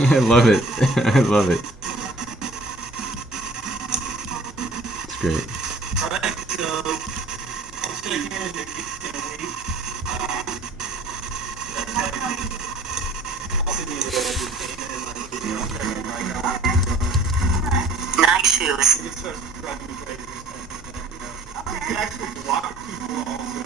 I love it. I love it. It's great. Alright, so I'll sit here and wait. Nice shoes. You can actually block people also.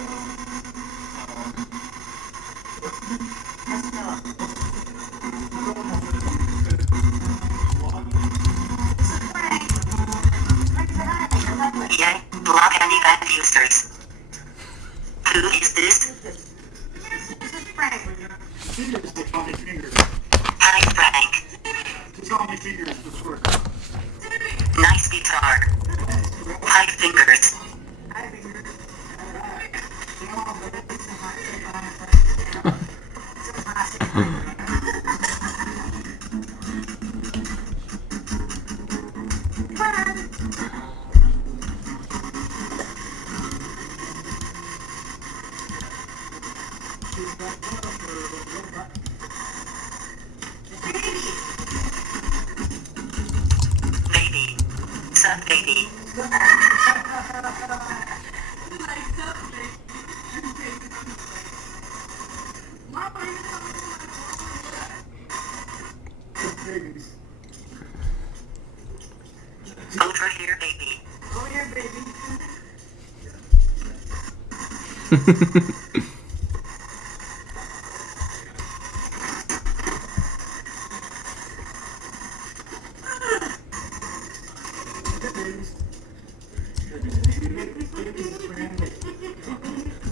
Yeah, block any bad users. Who is this? Fingers, they call me fingers. Hi, Frank. They call me fingers for short. Nice guitar. Hi, fingers. Baby. Sup, baby. Babies. Over here, baby. Oh yeah, baby.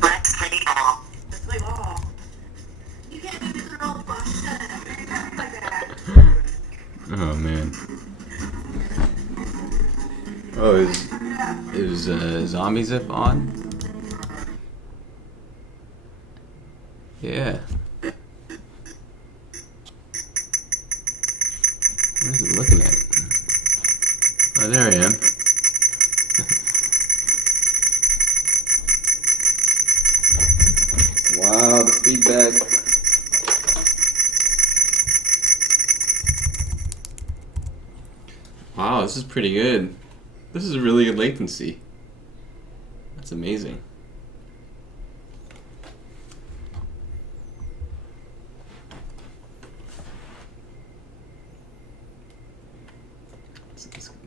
Let's play ball. Let's play ball. You can't be the girl boss. Like that. Oh man. Oh, is zombie zip on? Yeah. What is it looking at? Oh, there I am. Wow, the feedback. Wow, this is pretty good. This is really good latency. That's amazing.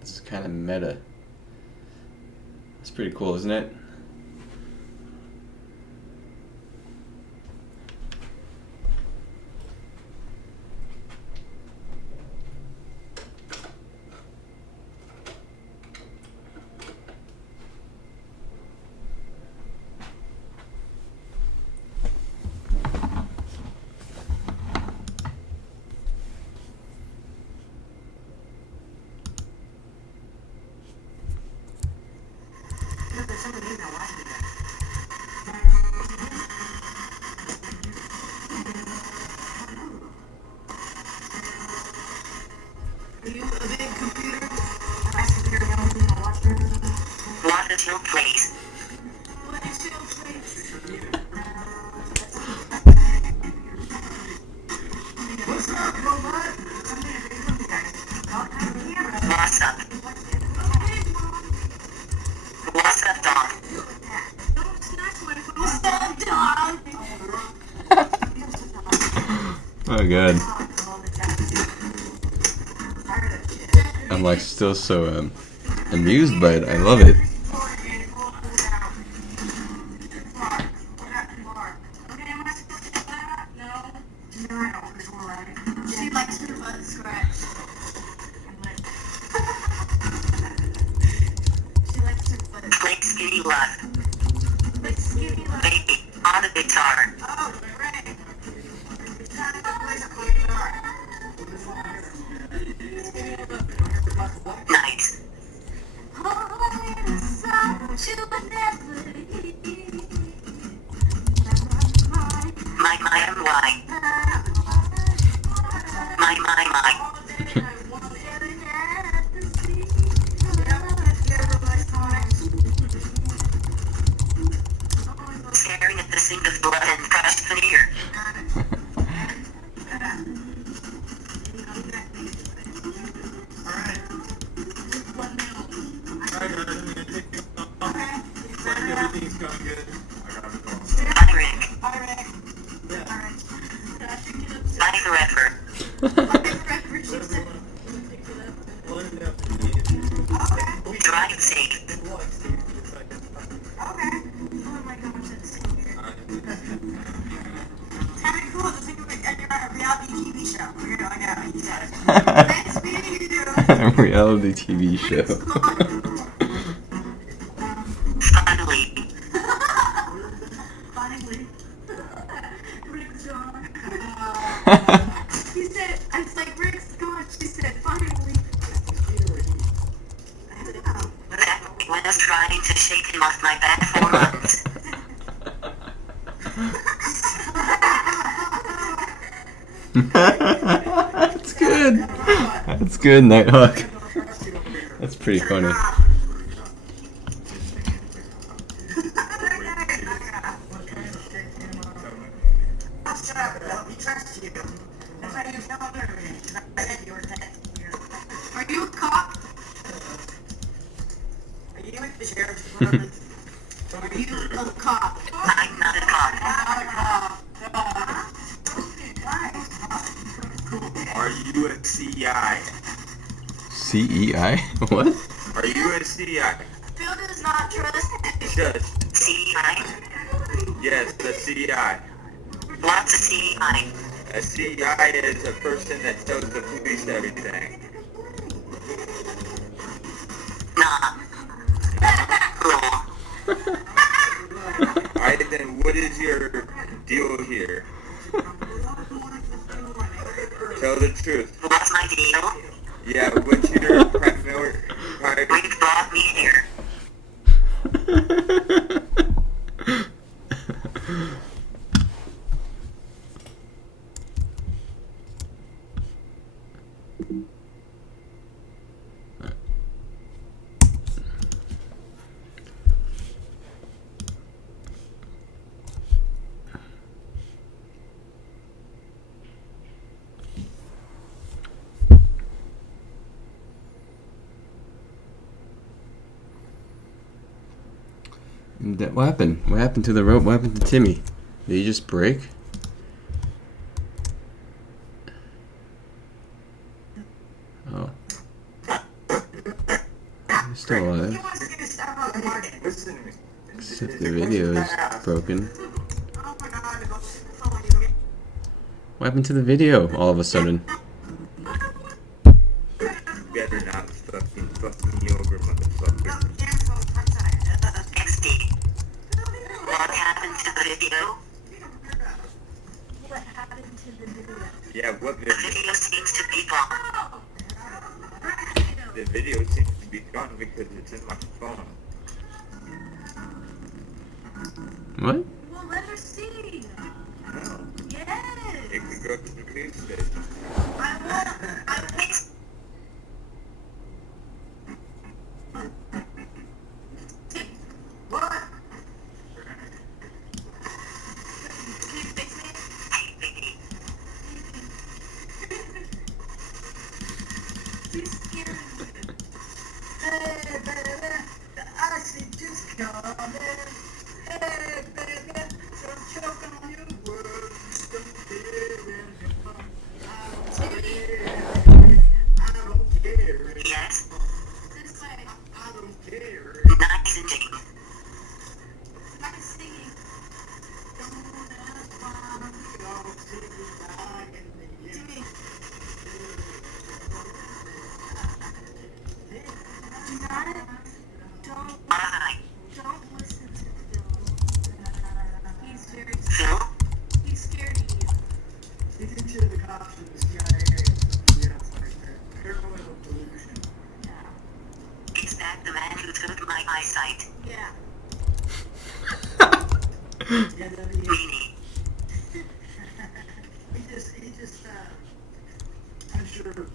This is kind of meta. It's pretty cool, isn't it? Are you a big computer? Nice computer, young people watching. What is your place? What is your place? What's up, robot? What's up? What's up, dog? Don't snatch my phone. What's up, dog? Oh god. I'm like still so amused by it. I love it. She likes her butt scratched. She likes her butt. Play skinny love. Like skinny love. Baby, on the guitar. Oh, right. It's not a good place to play guitar. Nice. My, and why? My. Staring at the sink of blood and crushed veneer. Everything's going good. I got it all. Bye, Rick. Bye, Rick. Yeah. Alright. I should get Bye, upset. forever. Bye, forever, she said. Well, let me know if you need it. Okay. Drive safe. What? Steve? It's like, Okay. Oh my gosh, that's so weird. It's kind of cool to think of it as you're on a reality TV show. We're going, I know, you said it. Nice meeting you. Reality TV show. Finally. Finally. Rick's gone. He said, I was like, Rick's gone. She said, finally. I don't know. That was trying to shake him off my back for months. That's good. That's good, Nighthawk. That's pretty funny. Shut up, Bill. We trust you. That's why you don't murder me. I said you were dead. Are you a cop? Are you with the sheriff's department? Are you a cop? I'm not a cop. Not a cop. are you a CI? CEI? What? Are you a CI? Phil does not trust Just, CI? yes, the CI. What's a CI? A CI is a person that tells the police everything. Nah. Cool. Alright, then what is your deal here? Tell the truth. What's my deal? Yeah, what's your private... Rick brought me here. What happened? What happened to the rope? What happened to Timmy? Did he just break? Oh. He's still alive. Listen to me. Except the video is broken. Oh my god, What happened to the video all of a sudden? Better not fucking fuck me over, motherfucker. XD. What happened to the video? what happened to the video? Yeah, what The video? video seems to be gone. The video seems to be gone because it's in my phone. What? Well, let her see. No, Yes. it could go to the police station. I will. What? Can you fix me? She's scared of me. Hey, baby, the icy just coming. Hey, baby, don't choke on your words. Don't care anymore. I don't care. Yes? This way. I don't care. Nice and Jane. I'm singing. Don't ask why. Y'all see me dying in the Jimmy. Do not. Bye. Don't listen to Phil. He's very. Phil? He's scared of you. He thinks you're the cops in the CIA. Yeah, it's like that. Parallel delusion. Yeah. Is that the man who took my eyesight? Yeah. Yeah, that he is. Really? He just, I'm sure.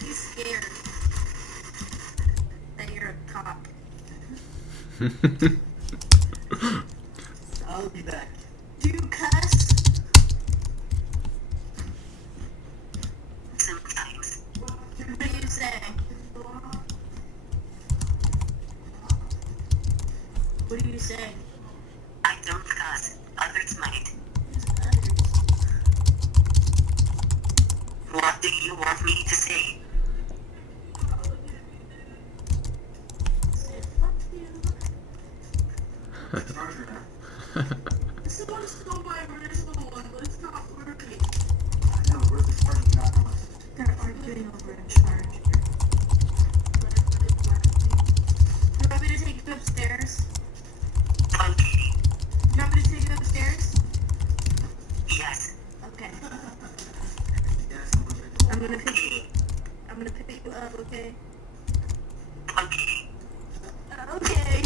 He's scared that you're a cop. I'll be back. Do you cuss? Sometimes. What do you say? What do you say? I don't cuss. Others might. What do you want me to say? Say fuck you. This is still my original one, but it's not working. I know, where's the charger? Not on. They're arguing over a charge. You want me to take you upstairs? Okay. You want me to take you upstairs? Yes. Okay. Yes, I'm gonna pick you up, okay? Okay. Okay.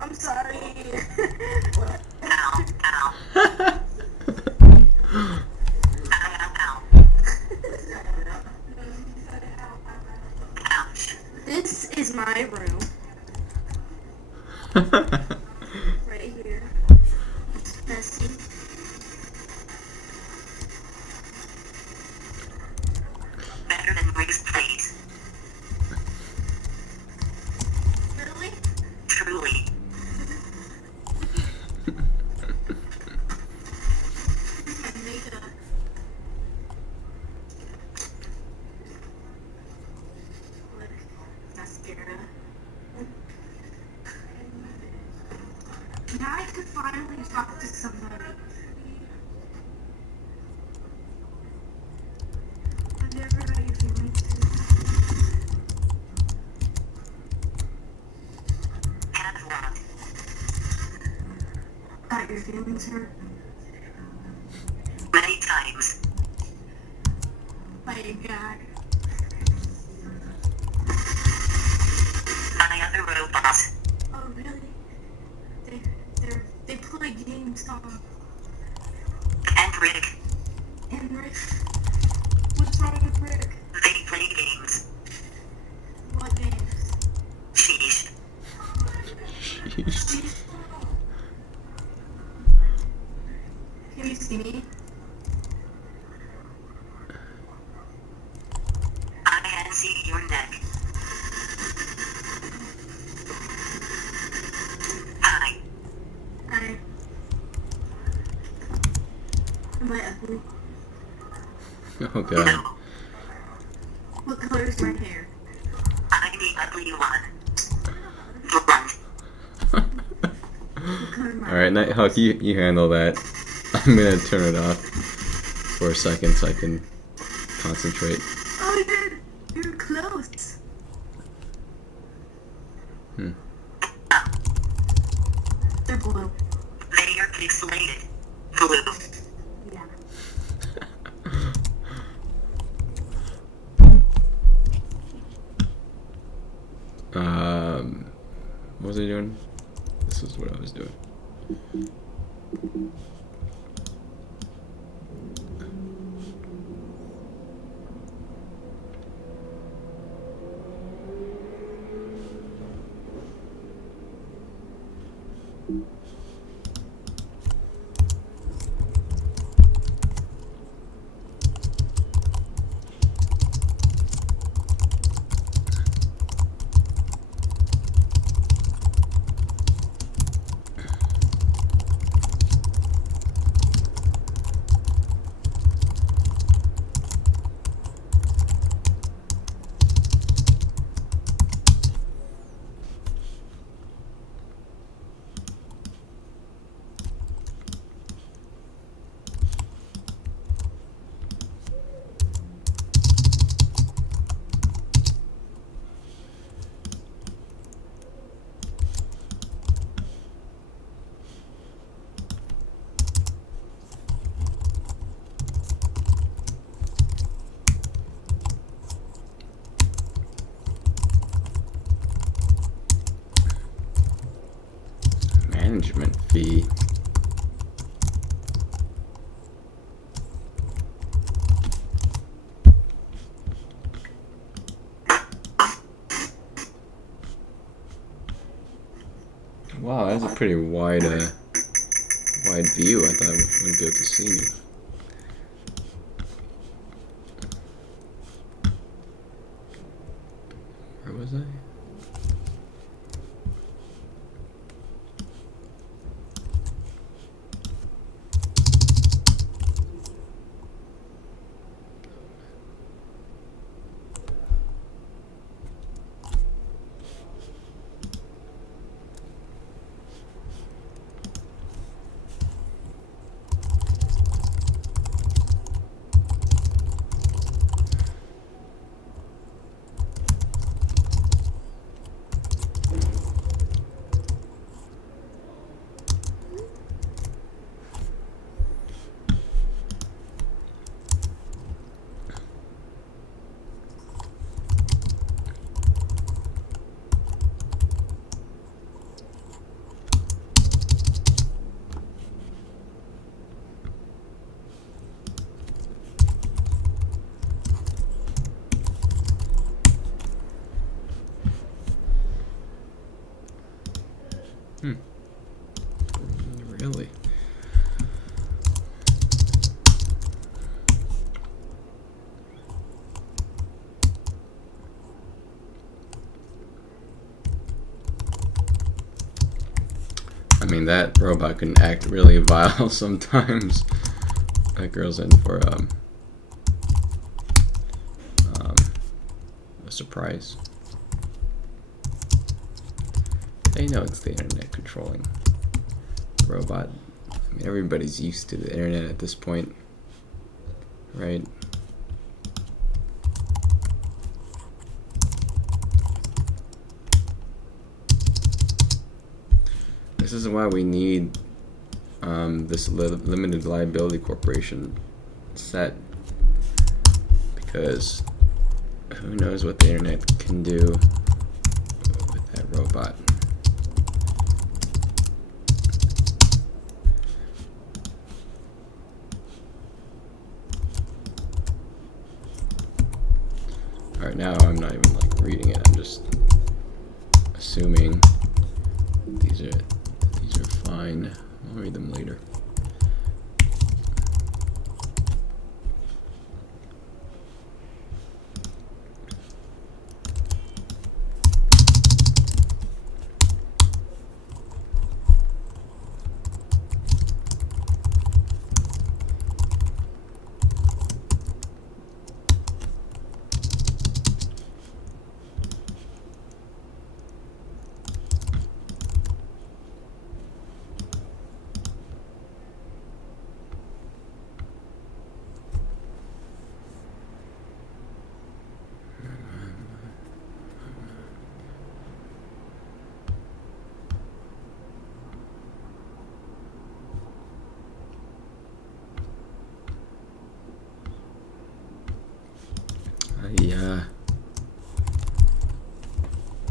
I'm sorry. Ow. Ow. Ow. Ouch. This is my room. Right here. It's messy. Better than Rick's place. Really? Truly. My makeup. Look, mascara. Now I could finally talk to somebody. I've never got your feelings. Have what? Got your feelings hurt Many times. by a guy. By other robots. Oh really? They play games, Tom. And Rick. And Rick. What's wrong with Rick? They play games. What games? Sheesh. Can you see me? I can see your neck. Hi. Am I ugly? Oh god. No. What color is my hair? I'm the ugly one. Blunt. What color is my Alright, Nighthawk, you handle that. I'm gonna turn it off for a second so I can concentrate. Oh, you're close. They're blue. They are pixelated. Blue. Yeah. What was I doing? This is what I was doing. Management fee. Wow, that's a pretty wide view. I thought I wouldn't be able to see me. Where was I? Really? I mean, that robot can act really vile sometimes. That girl's in for a surprise. They know it's the internet controlling the robot. I mean, everybody's used to the internet at this point, right? This is why we need this limited liability corporation set, because who knows what the internet can do with that robot. Alright, now I'm not even like reading it, I'm just assuming these are fine. I'll read them later.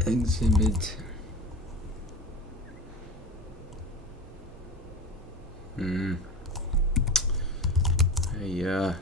Exhibit. Yeah.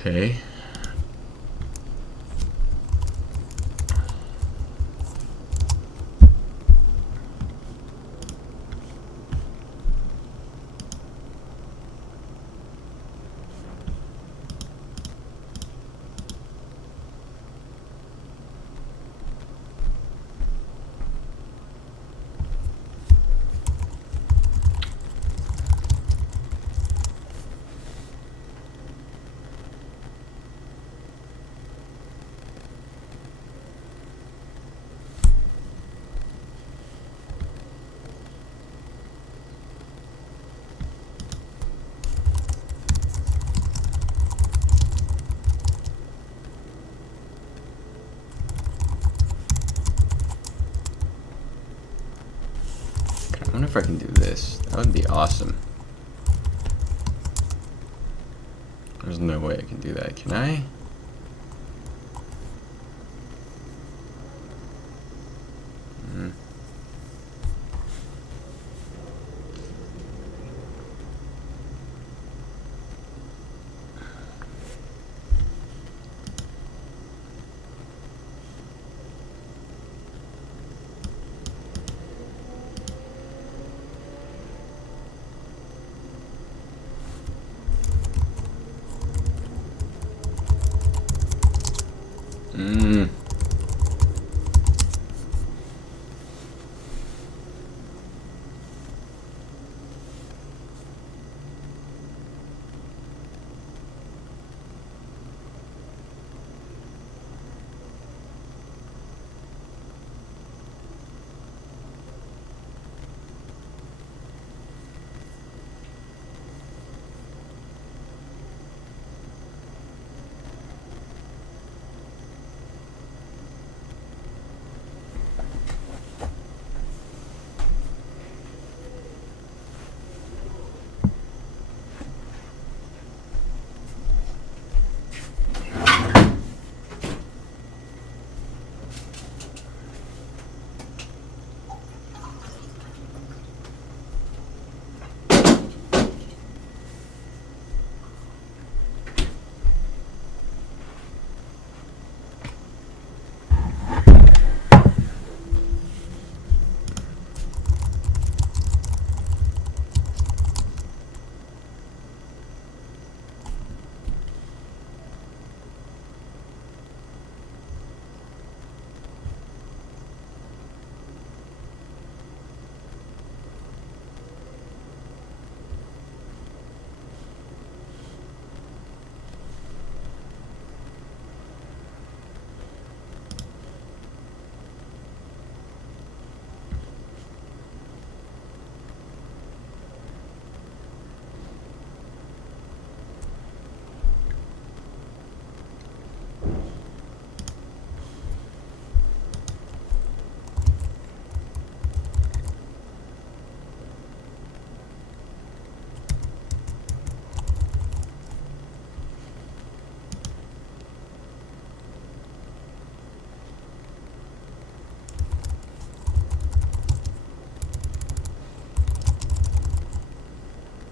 Okay. I wonder if I can do this. That would be awesome. There's no way I can do that. Can I? Mmm.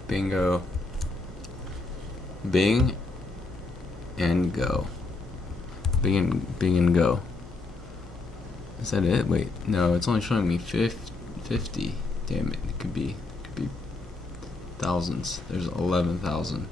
Bingo. Bing and go. Bing and go. Is that it? Wait, no, it's only showing me 50. Damn it, it could be thousands. There's 11,000.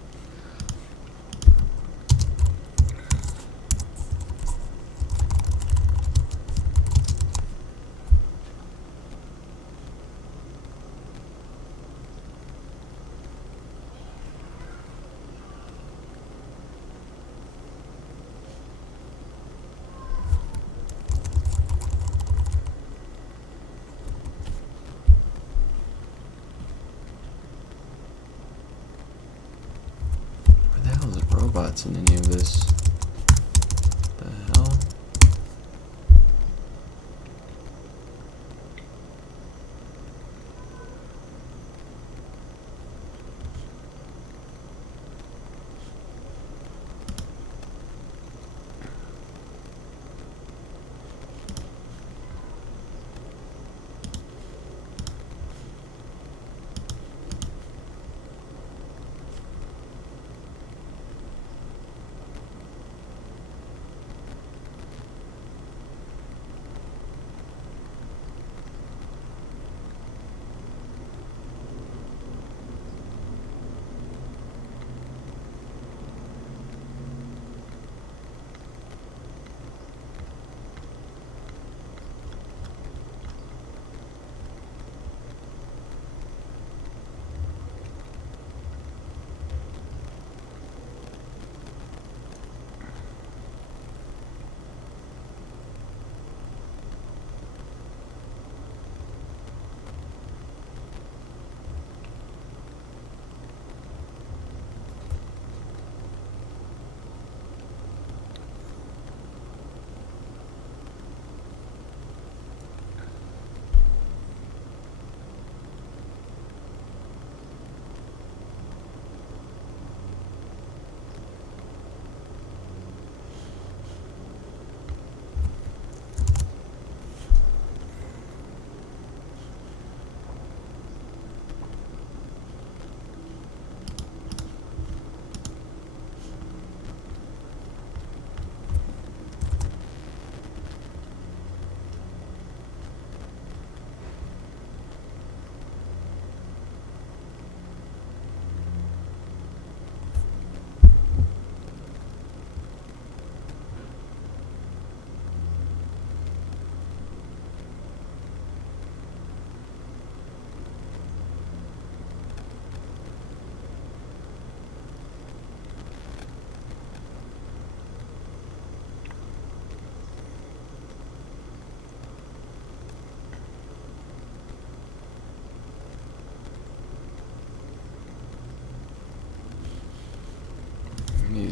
Where the hell is robots in any of this? The hell?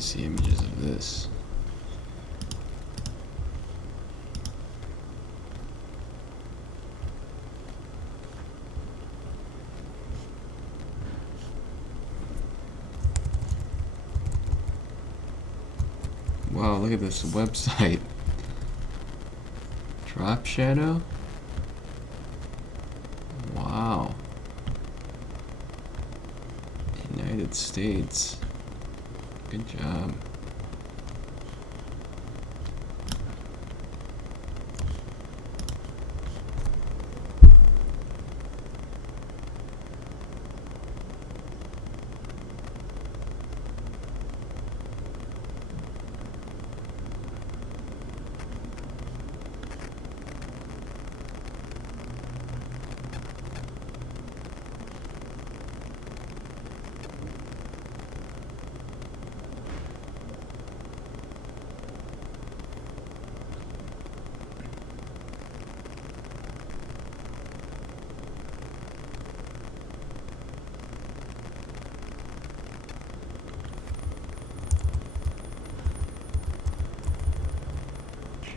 see images of this. Wow, look at this website. Drop Shadow? Wow. United States. Good job.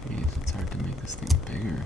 Jeez, it's hard to make this thing bigger.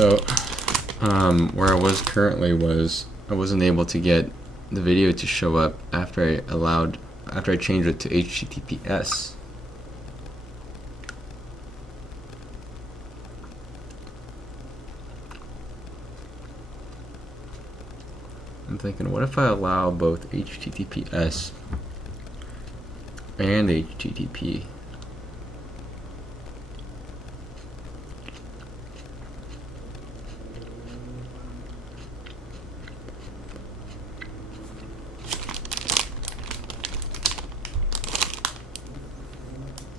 So, where I was currently was I wasn't able to get the video to show up after I changed it to HTTPS. I'm thinking, what if I allow both HTTPS and HTTP?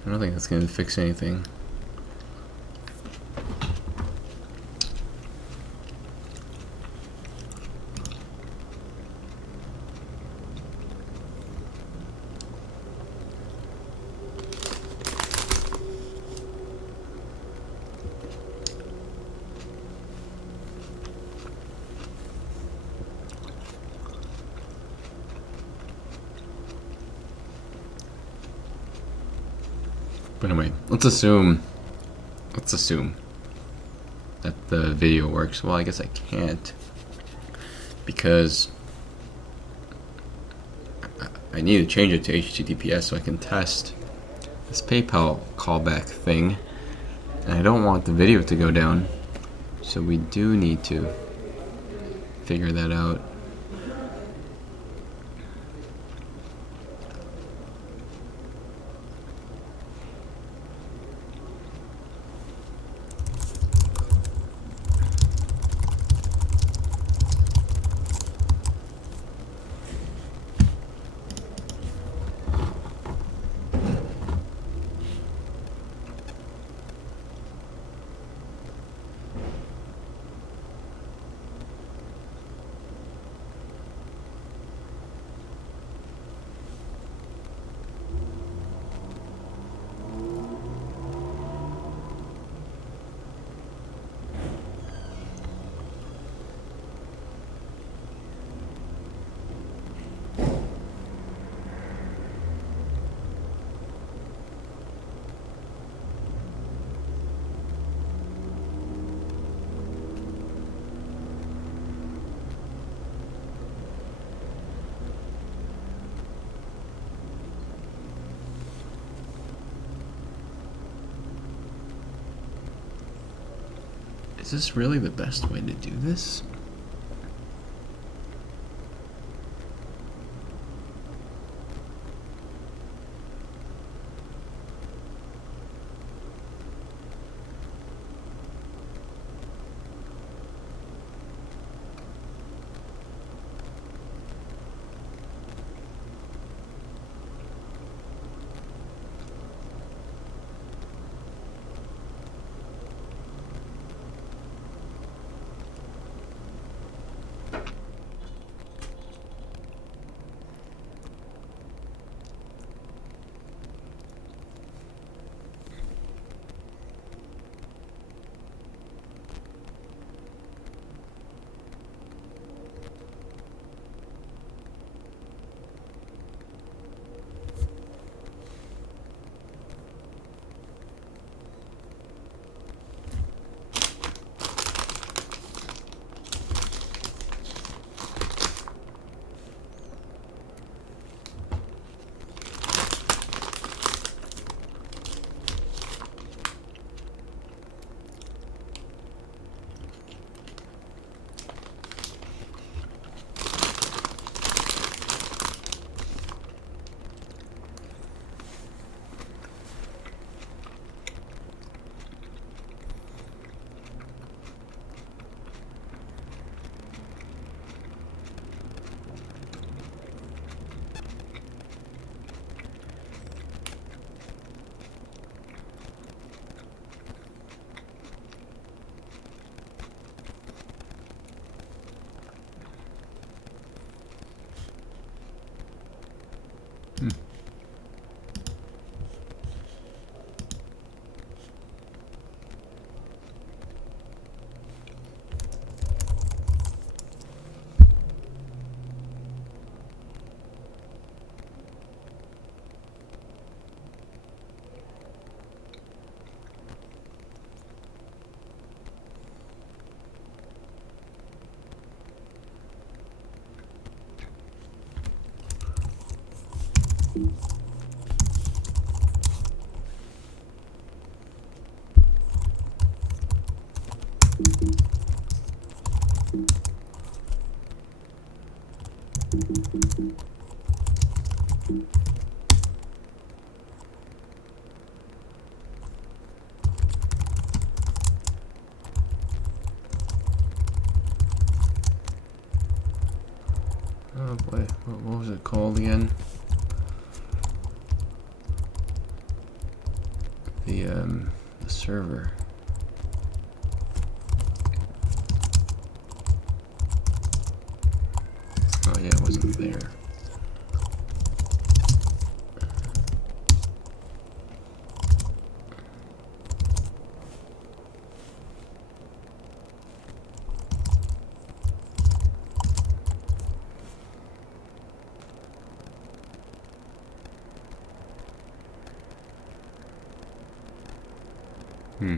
I don't think that's going to fix anything. But anyway, let's assume that the video works. Well, I guess I can't, because I need to change it to HTTPS so I can test this PayPal callback thing, and I don't want the video to go down, so we do need to figure that out. Is this really the best way to do this? Oh boy, what was it called again? The server. Oh yeah, it wasn't there. Hmm.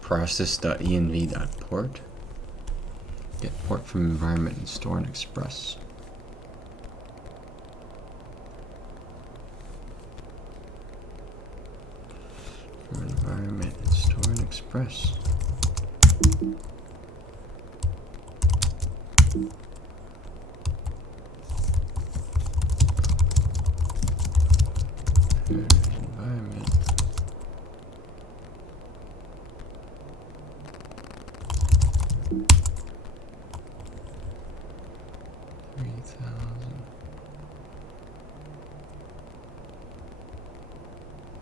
Process.env.port. Get port from environment and store and express. From environment and store and express. Environment.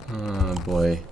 Oh boy.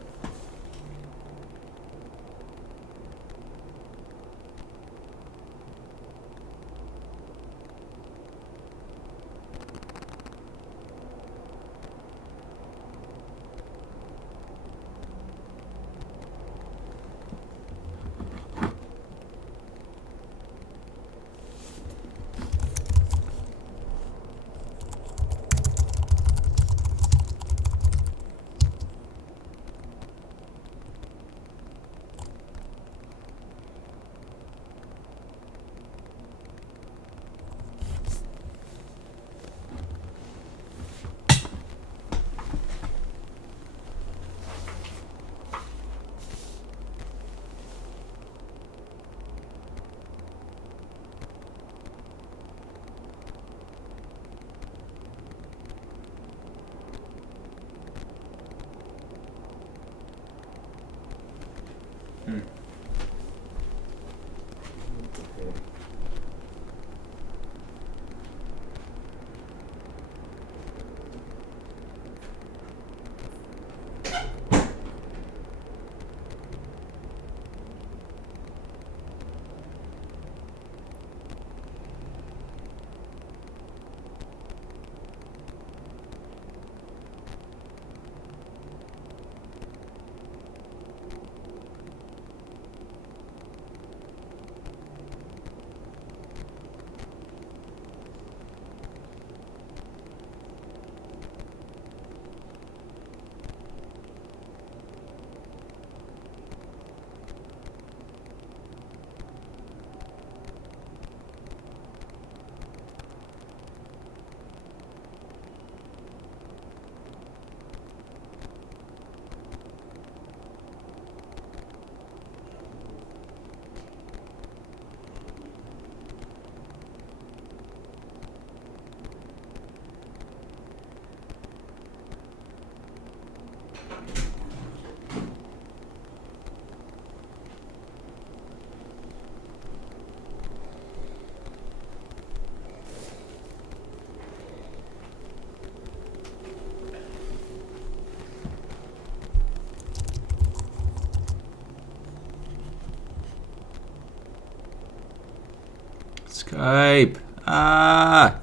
Skype. Ah.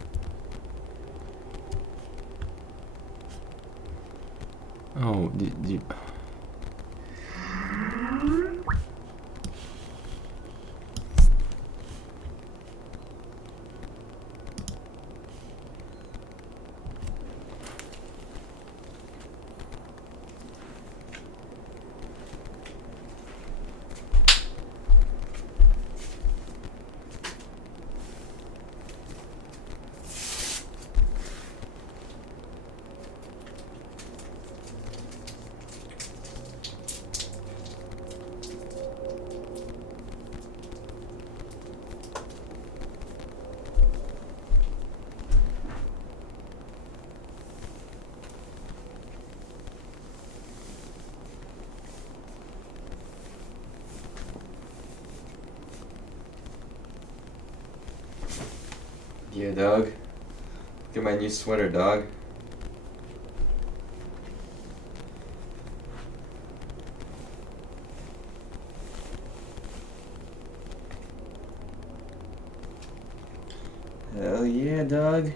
Oh, did you? Yeah, dog. Look at my new sweater, dog. Hell yeah, dog.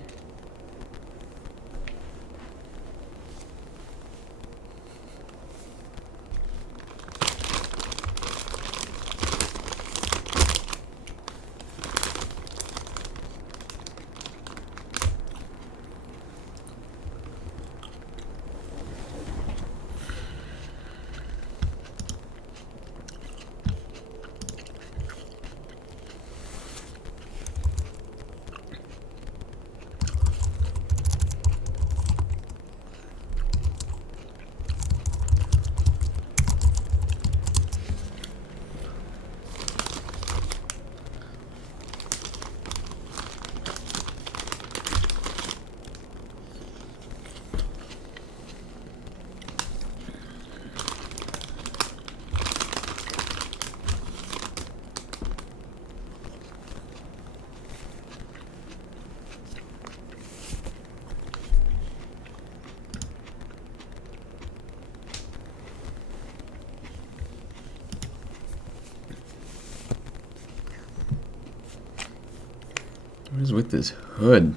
What is with this hood?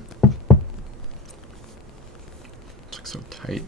It's like so tight.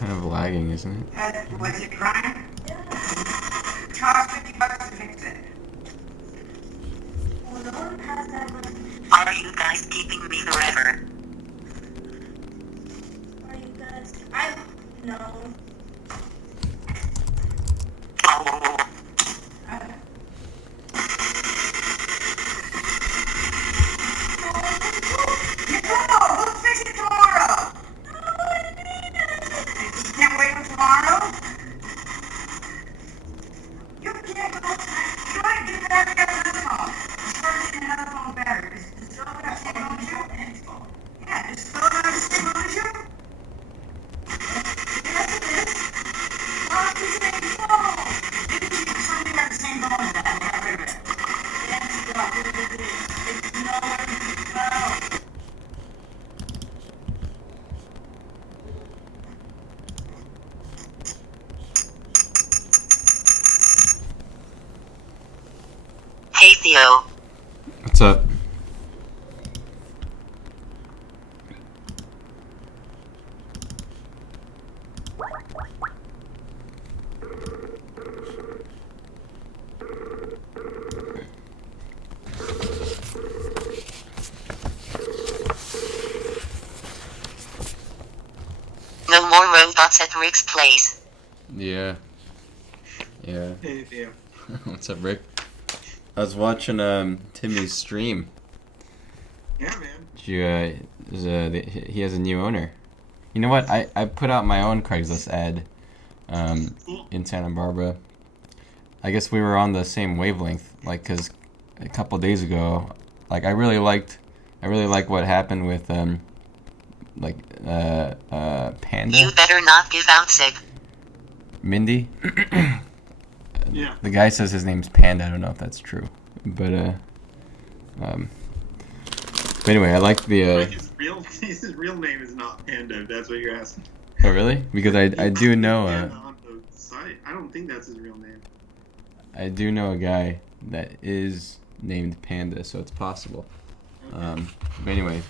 Kind of lagging, isn't it? Was it crying? Charge $50 to fix it. Well, no one has that much. Are you guys keeping me forever? Are you guys? I don't know. Oh, I, Install. Yeah, just throw it on the same on the show. Yes, it is. Off the same phone. Maybe you can somebody got the same phone as that. They got rid of it. Install. It's nowhere to be found. Hey Theo. What's up? No more robots at Rick's place. Yeah. Yeah. Hey, Theo. What's up, Rick? I was watching Timmy's stream. Yeah, man. He has a new owner. You know what? I put out my own Craigslist ad in Santa Barbara. I guess we were on the same wavelength, like, 'cause a couple days ago, like, I really liked what happened with Panda. You better not give out sick. Mindy. Yeah. The guy says his name's Panda. I don't know if that's true, but anyway, I like the. Like his real name is not Panda. If that's what you're asking. Oh really? Because I do know Panda on the site. I don't think that's his real name. I do know a guy that is named Panda, so it's possible. But anyway,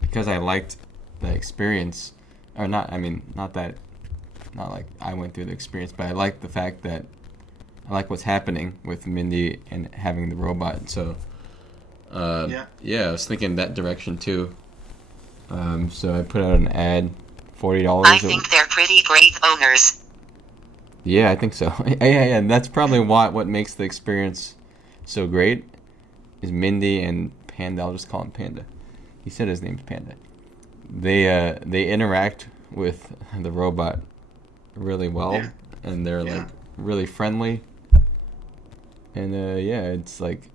because I liked the experience, or not. I mean, not like I went through the experience, but I like the fact that I like what's happening with Mindy and having the robot. So, yeah, I was thinking that direction too. So I put out an ad, $40. I think they're pretty great owners. Yeah, I think so. yeah, and that's probably what makes the experience so great is Mindy and Panda. I'll just call him Panda. He said his name's Panda. They interact with the robot really well, Yeah. and they're Yeah. like really friendly. And yeah, it's like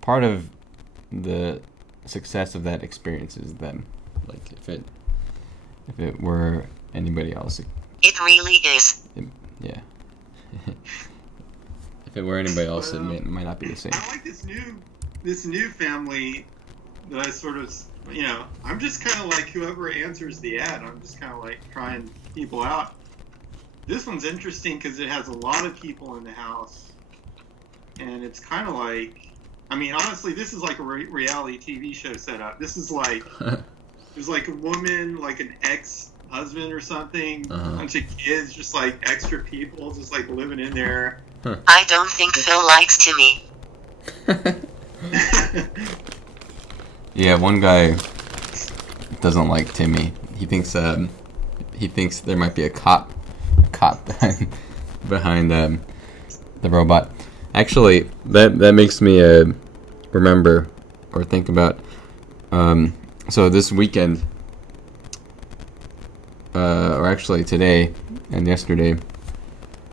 part of the success of that experience is them. Like if it were anybody else, It really is. yeah. If it were anybody else, it might not be the same. I like this new family that I sort of, I'm just kind of like whoever answers the ad. I'm just kind of like trying people out. This one's interesting because it has a lot of people in the house, and it's kind of like, I mean, honestly, this is like a reality TV show setup. This is like, there's like a woman, like an ex-husband or something, a bunch of kids, just like extra people, just like living in there. I don't think Phil likes Timmy. Yeah, one guy doesn't like Timmy. He thinks there might be a cop behind the robot. Actually, that makes me remember or think about. So this weekend, or actually today and yesterday,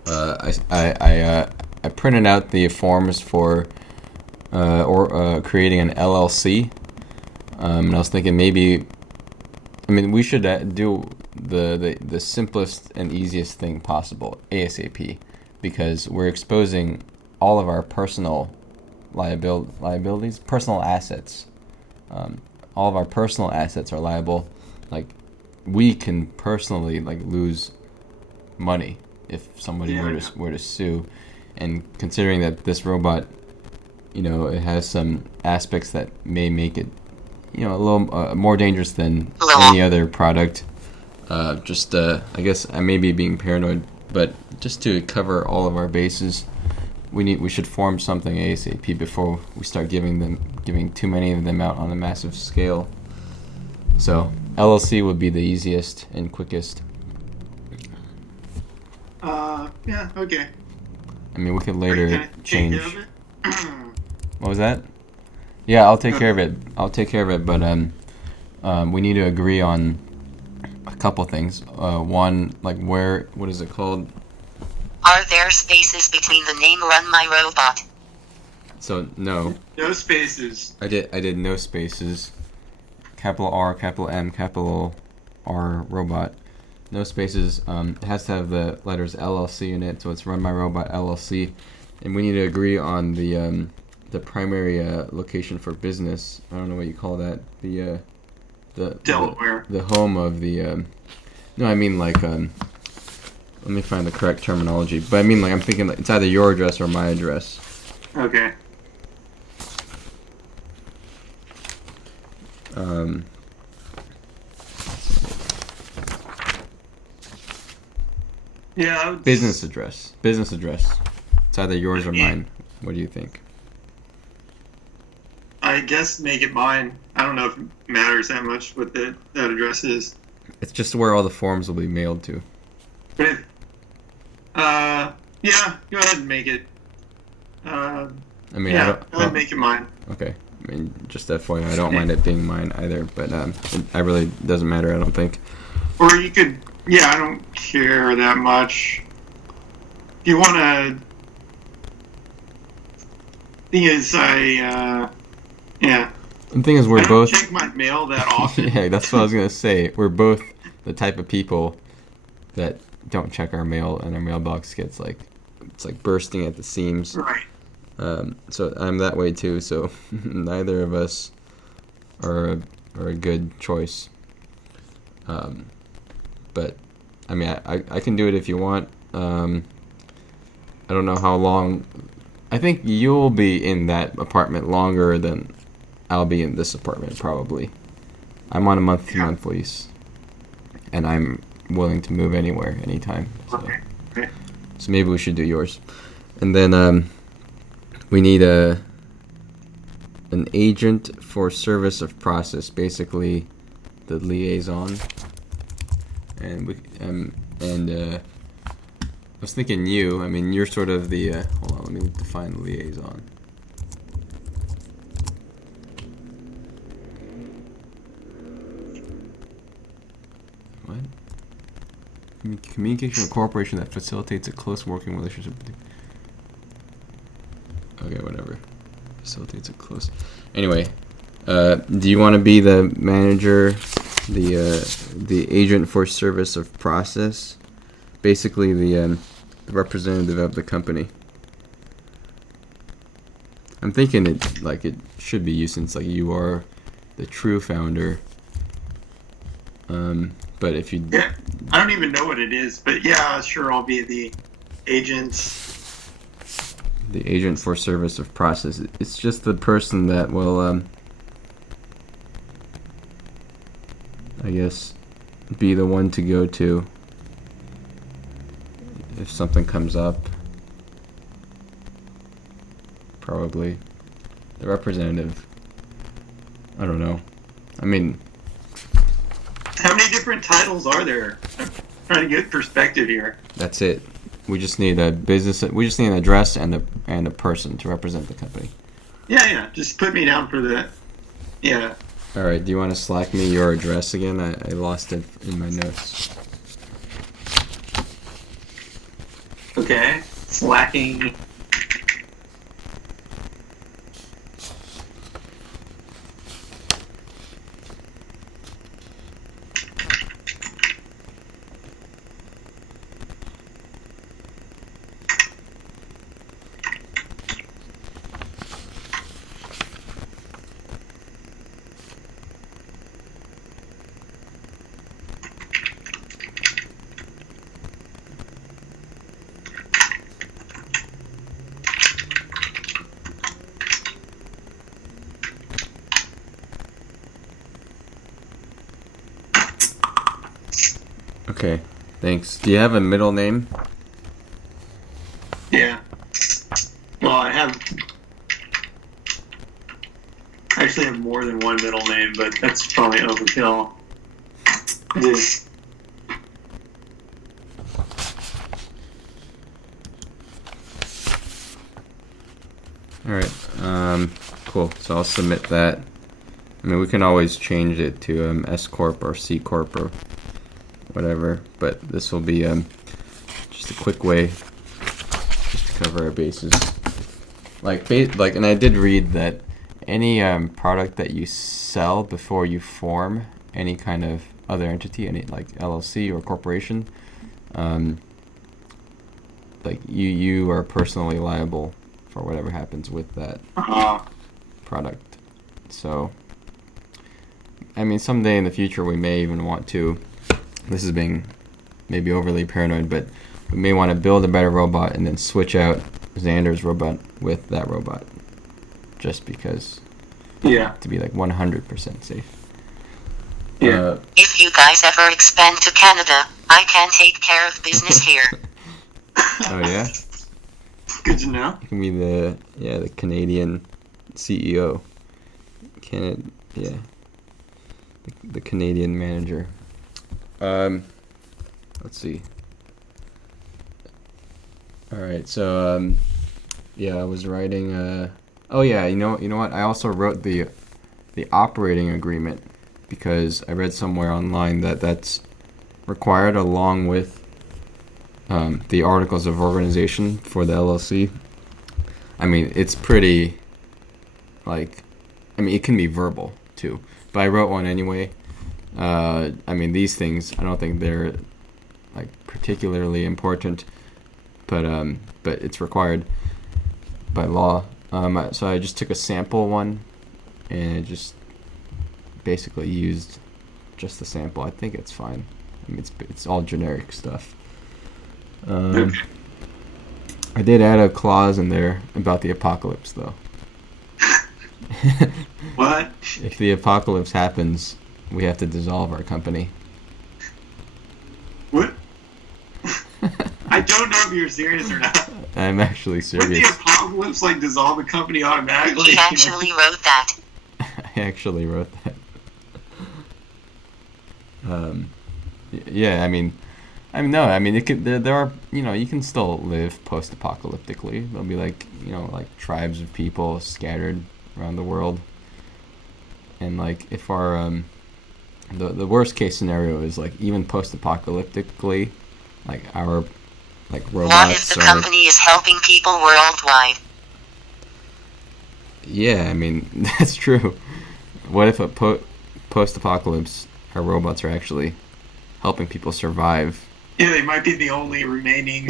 I printed out the forms for creating an LLC. And I was thinking maybe, I mean, we should do the simplest and easiest thing possible ASAP, because we're exposing all of our personal liabilities, personal assets. All of our personal assets are liable. Like, we can personally lose money if somebody were to sue. And considering that this robot, it has some aspects that may make it, a little more dangerous than any other product. I guess I may be being paranoid, but just to cover all of our bases, we should form something ASAP before we start giving too many of them out on a massive scale. So LLC would be the easiest and quickest. Yeah, okay. I mean, we could later Can I change. take care of it? What was that? Yeah, I'll take care of it. But we need to agree on a couple things. One, what is it called? Are there spaces between the name RunMyRobot? So no. No spaces. I did no spaces. capital R, capital M, capital R robot. No spaces. It has to have the letters LLC in it, so it's RunMyRobot LLC. And we need to agree on the primary location for business. I don't know what you call that. The Delaware. The home of the. No, I mean like. Let me find the correct terminology. But I mean like I'm thinking like, it's either your address or my address. Okay. Yeah. Business address. Business address. It's either yours or mine. What do you think? I guess make it mine. I don't know if it matters that much what that address is. It's just where all the forms will be mailed to. But yeah, go ahead and make it. I mean, yeah, I don't, go ahead and make it mine. okay. I mean, just FYI, I don't mind it being mine either, but it really doesn't matter, I don't think. Or you could, yeah, I don't care that much. If you want to, thing is, yeah. The thing is, I we're don't both. check my mail that often. Yeah, that's what I was gonna say. We're both the type of people that don't check our mail, and our mailbox gets like it's like bursting at the seams. Right. So I'm that way too. So neither of us are a good choice. But I mean, I can do it if you want. I don't know how long. I think you'll be in that apartment longer than I'll be in this apartment probably. I'm on a month-to-month lease, and I'm willing to move anywhere, anytime. So. Okay. Okay. So maybe we should do yours, and then we need an agent for service of process, basically the liaison. And I was thinking you. I mean, you're sort of the. Hold on, let me define liaison. What? Communication with a corporation that facilitates a close working relationship. Okay, whatever. Facilitates a close. Anyway, do you want to be the manager, the agent for service of process, basically the representative of the company? I'm thinking it should be you since like you are the true founder. But if you Yeah, I don't even know what it is, but yeah, sure, I'll be the agent. the agent for service of process, it's just the person that will, I guess, be the one to go to if something comes up. Probably the representative. I don't know. I mean, How many different titles are there? I'm trying to get perspective here. that's it. We just need a business. We just need an address and a person to represent the company. Yeah, just put me down for that. Yeah. All right. Do you want to Slack me your address again? I lost it in my notes. Okay. Slacking. Okay. Thanks. Do you have a middle name? Yeah. Well, I actually have more than one middle name, but that's probably overkill. Just All right. Cool. So I'll submit that. I mean, we can always change it to S corp or C corp or whatever, but this will be just a quick way just to cover our bases. And I did read that any product that you sell before you form any kind of other entity, any like LLC or corporation, like you are personally liable for whatever happens with that product. So, I mean, someday in the future we may even want to, this is being maybe overly paranoid, but we may want to build a better robot and then switch out Xander's robot with that robot, just because, to be like 100% safe. If you guys ever expand to Canada, I can take care of business here. Oh yeah? Good to know. You can be the Canadian CEO. The Canadian manager. Let's see. All right, so I was writing. You know what? I also wrote the operating agreement because I read somewhere online that that's required along with the articles of organization for the LLC. I mean, it's pretty, it can be verbal too, but I wrote one anyway. I mean, these things, I don't think they're particularly important, but it's required by law. So I just took a sample one and just basically used just the sample. I think it's fine. I mean, it's all generic stuff. I did add a clause in there about the apocalypse, though. What? If the apocalypse happens, we have to dissolve our company. What? I don't know if you're serious or not. I'm actually Would serious. the apocalypse dissolve the company automatically? He actually wrote that. I actually wrote that. Yeah, I mean, it could. There are, you can still live post-apocalyptically. There'll be tribes of people scattered around the world, and if our the worst case scenario is even post-apocalyptically, our robots. What if the company is helping people worldwide? Yeah, I mean that's true. What if a post-apocalypse, our robots are actually helping people survive? Yeah, they might be the only remaining.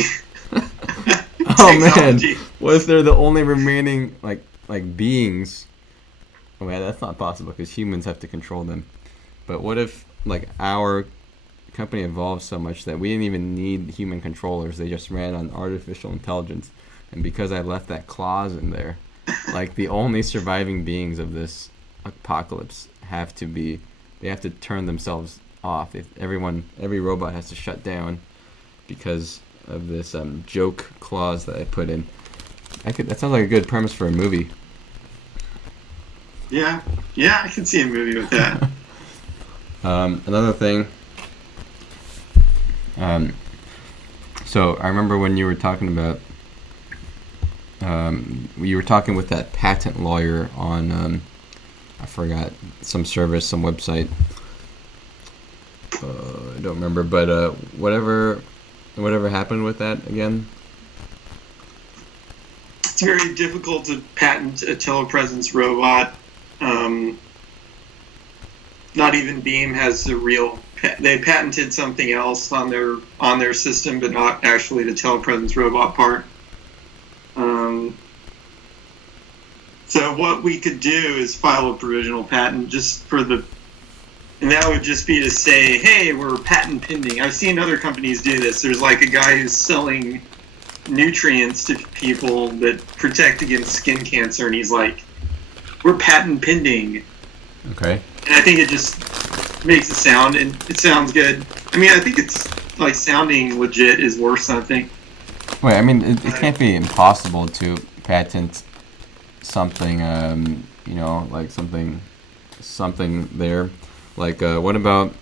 Oh man, what if they're the only remaining beings? Oh man, that's not possible because humans have to control them. But what if our company evolved so much that we didn't even need human controllers? They just ran on artificial intelligence, and because I left that clause in there, the only surviving beings of this apocalypse have to turn themselves off. If every robot has to shut down because of this joke clause that I put in. That sounds like a good premise for a movie. Yeah, I can see a movie with that. Another thing. So I remember when you were talking about. You were talking with that patent lawyer on. I forgot, some service, some website. I don't remember, but whatever happened with that again? It's very difficult to patent a telepresence robot. Not even Beam has the real. They patented something else on their system, but not actually the telepresence robot part. So what we could do is file a provisional patent just for and that would just be to say, hey, we're patent pending. I've seen other companies do this. There's a guy who's selling nutrients to people that protect against skin cancer, and he's like, we're patent pending. Okay. And I think it just makes it sound, and it sounds good. I mean, I think it's sounding legit is worth something. Wait, I mean, it can't be impossible to patent something, something there. What about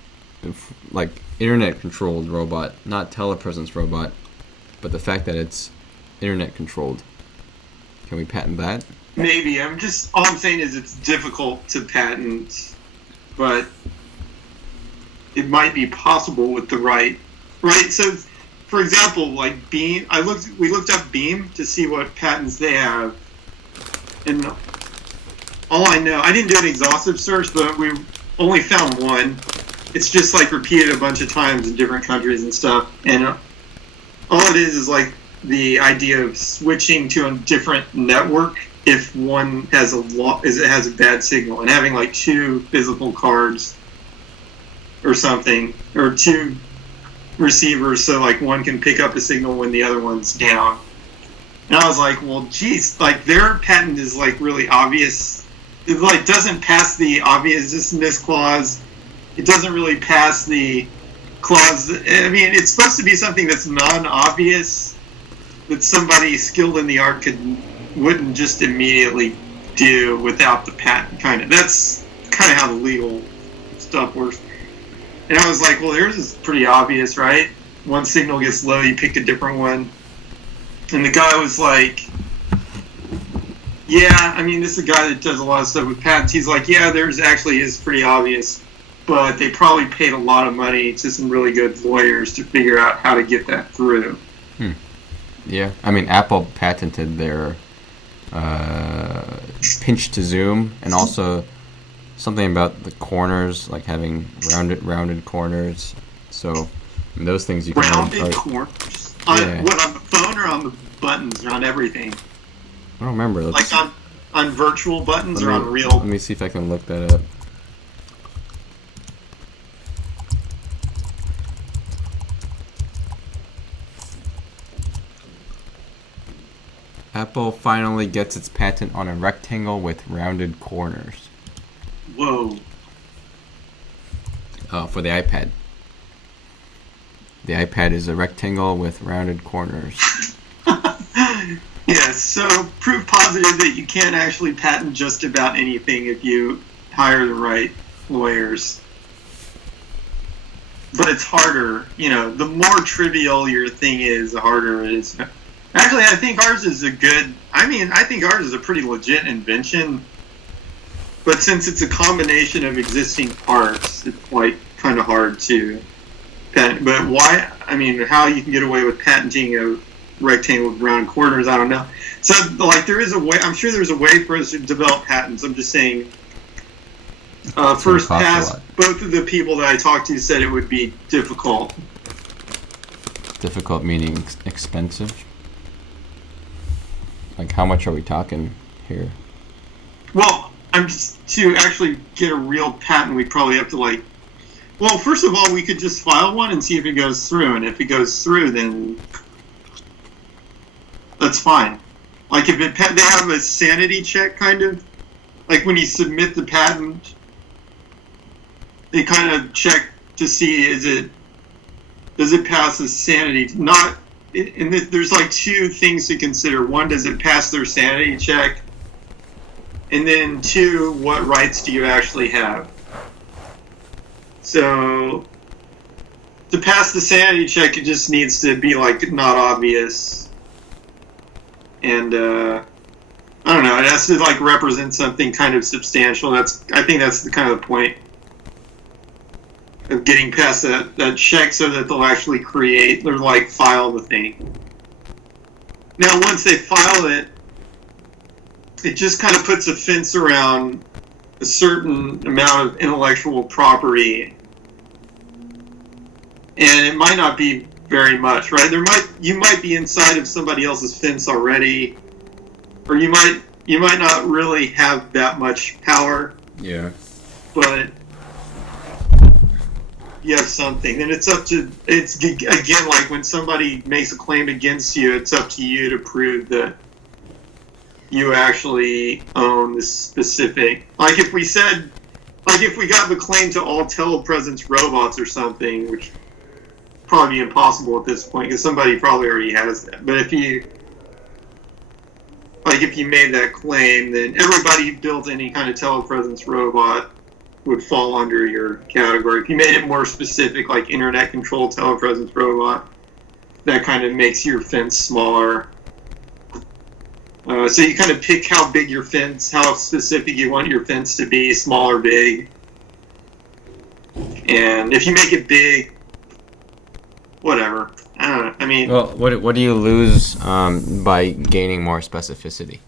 internet controlled robot, not telepresence robot, but the fact that it's internet controlled? Can we patent that? Maybe. All I'm saying is it's difficult to patent, but it might be possible with the right. So, for example, Beam, we looked up Beam to see what patents they have, and all I know, I didn't do an exhaustive search, but we only found one. It's just like repeated a bunch of times in different countries and stuff. And all it is like the idea of switching to a different network if one has has a bad signal, and having like two physical cards or something, or two receivers, so like one can pick up a signal when the other one's down. And I was like, well, geez, like their patent is like really obvious. It like doesn't pass the obviousness clause. It doesn't really pass the clause. I mean, it's supposed to be something that's non-obvious that somebody skilled in the art wouldn't just immediately do without the patent. That's kind of how the legal stuff works. And I was like, well, theirs is pretty obvious, right? One signal gets low, you pick a different one. And the guy was like, yeah, I mean, this is a guy that does a lot of stuff with patents. He's like, yeah, theirs actually is pretty obvious, but they probably paid a lot of money to some really good lawyers to figure out how to get that through. Yeah, I mean, Apple patented their pinch to zoom, and also something about the corners, like having rounded corners. So I mean, those things you can rounded corners on what, on the phone or on the buttons or on everything? I don't remember. Like on virtual buttons or on real? Let me see if I can look that up. Apple finally gets its patent on a rectangle with rounded corners. Whoa. For the iPad. The iPad is a rectangle with rounded corners. Yeah, so proof positive that you can't actually patent just about anything if you hire the right lawyers. But it's harder, the more trivial your thing is, the harder it is. Actually, I think ours is I think ours is a pretty legit invention. But since it's a combination of existing parts, it's like kind of hard to patent. But why? I mean, how you can get away with patenting a rectangle with round corners, I don't know. So, like, there is a way. I'm sure there's a way for us to develop patents. I'm just saying. First pass, both of the people that I talked to said it would be difficult. Difficult meaning expensive? Like, how much are we talking here? Well, to actually get a real patent, we'd probably have to, well, first of all, we could just file one and see if it goes through. And if it goes through, then that's fine. Like, if they have a sanity check, kind of. Like, when you submit the patent, they kind of check to see, does it pass the sanity? And there's like two things to consider. One, does it pass their sanity check? And then two, what rights do you actually have? So to pass the sanity check, it just needs to be like not obvious. And I don't know, it has to like represent something kind of substantial. I think that's the kind of the point of getting past that check, so that they'll actually create or like file the thing. Now, once they file it, it just kind of puts a fence around a certain amount of intellectual property, and it might not be very much, right? You might be inside of somebody else's fence already, or you might not really have that much power. Yeah. But you have something, and it's again, like when somebody makes a claim against you, it's up to you to prove that you actually own this specific. Like if we got the claim to all telepresence robots or something, which probably be impossible at this point because somebody probably already has that. But if you made that claim, then everybody who built any kind of telepresence robot would fall under your category. If you made it more specific, like internet controlled telepresence robot, that kind of makes your fence smaller. So you kind of pick how big your fence, how specific you want your fence to be, small or big. And if you make it big, whatever. I don't know. I mean, well, what do you lose by gaining more specificity?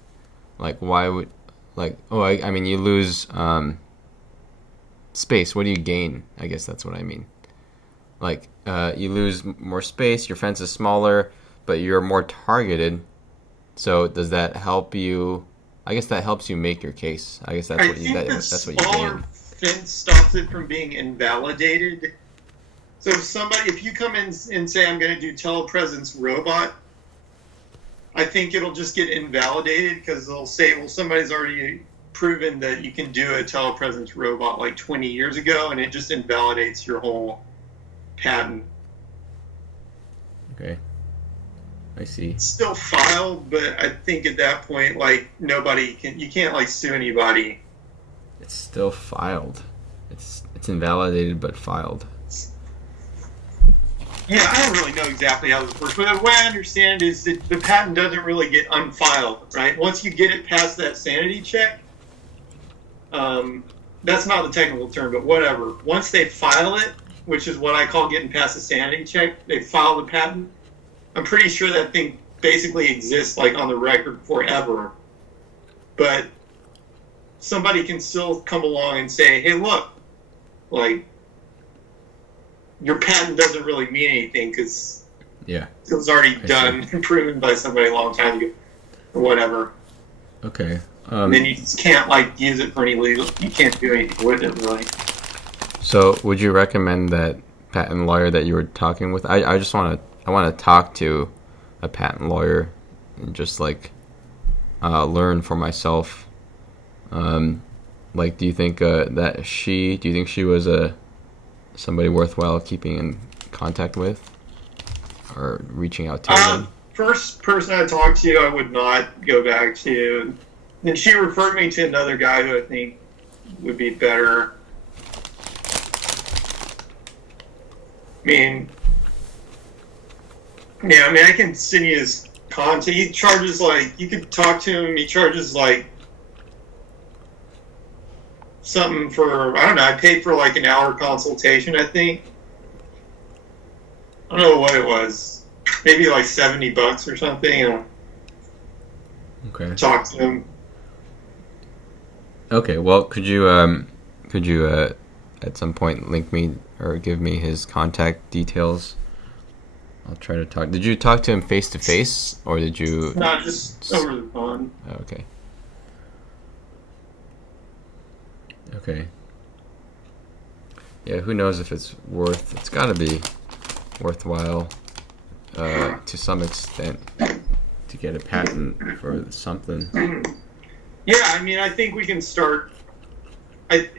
Like, why would, like, oh, I mean, you lose space. What do you gain? I guess that's what I mean. Like, you lose more space. Your fence is smaller, but you're more targeted. So does that help you? I guess that helps you make your case. I guess that's I what think the that's what you smaller gain. fence stops it from being invalidated. So if you come in and say, I'm going to do telepresence robot, I think it'll just get invalidated because they'll say, well, somebody's already proven that you can do a telepresence robot like 20 years ago, and it just invalidates your whole patent. Okay. I see. It's still filed, but I think at that point, like, you can't like sue anybody. It's still filed. It's invalidated but filed. Yeah, I don't really know exactly how this works, but the way I understand it is that the patent doesn't really get unfiled, right? Once you get it past that sanity check, that's not the technical term, but whatever. Once they file it, which is what I call getting past the sanity check, they file the patent. I'm pretty sure that thing basically exists like on the record forever. But somebody can still come along and say, hey, look, like, your patent doesn't really mean anything because it was already done and proven by somebody a long time ago or whatever. Okay. And then you just can't like use it for any legal. You can't do anything with it really. So would you recommend that patent lawyer that you were talking with? I just want to talk to a patent lawyer and just like learn for myself. Like, do you think she was somebody worthwhile keeping in contact with or reaching out to them? First person I talked to, I would not go back to. Then she referred me to another guy who I think would be better. I can send you his contact. He charges like, you could talk to him, he charges like something for, I don't know, I paid for like an hour consultation, I think. I don't know what it was. Maybe like $70 or something. Okay. Talk to him. Okay, well, could you at some point link me or give me his contact details? I'll try to talk. Did you talk to him face to face, or did you? No, just over the phone. Okay. Okay. Yeah, who knows if it's got to be worthwhile to some extent to get a patent for something. Yeah, I think we can start.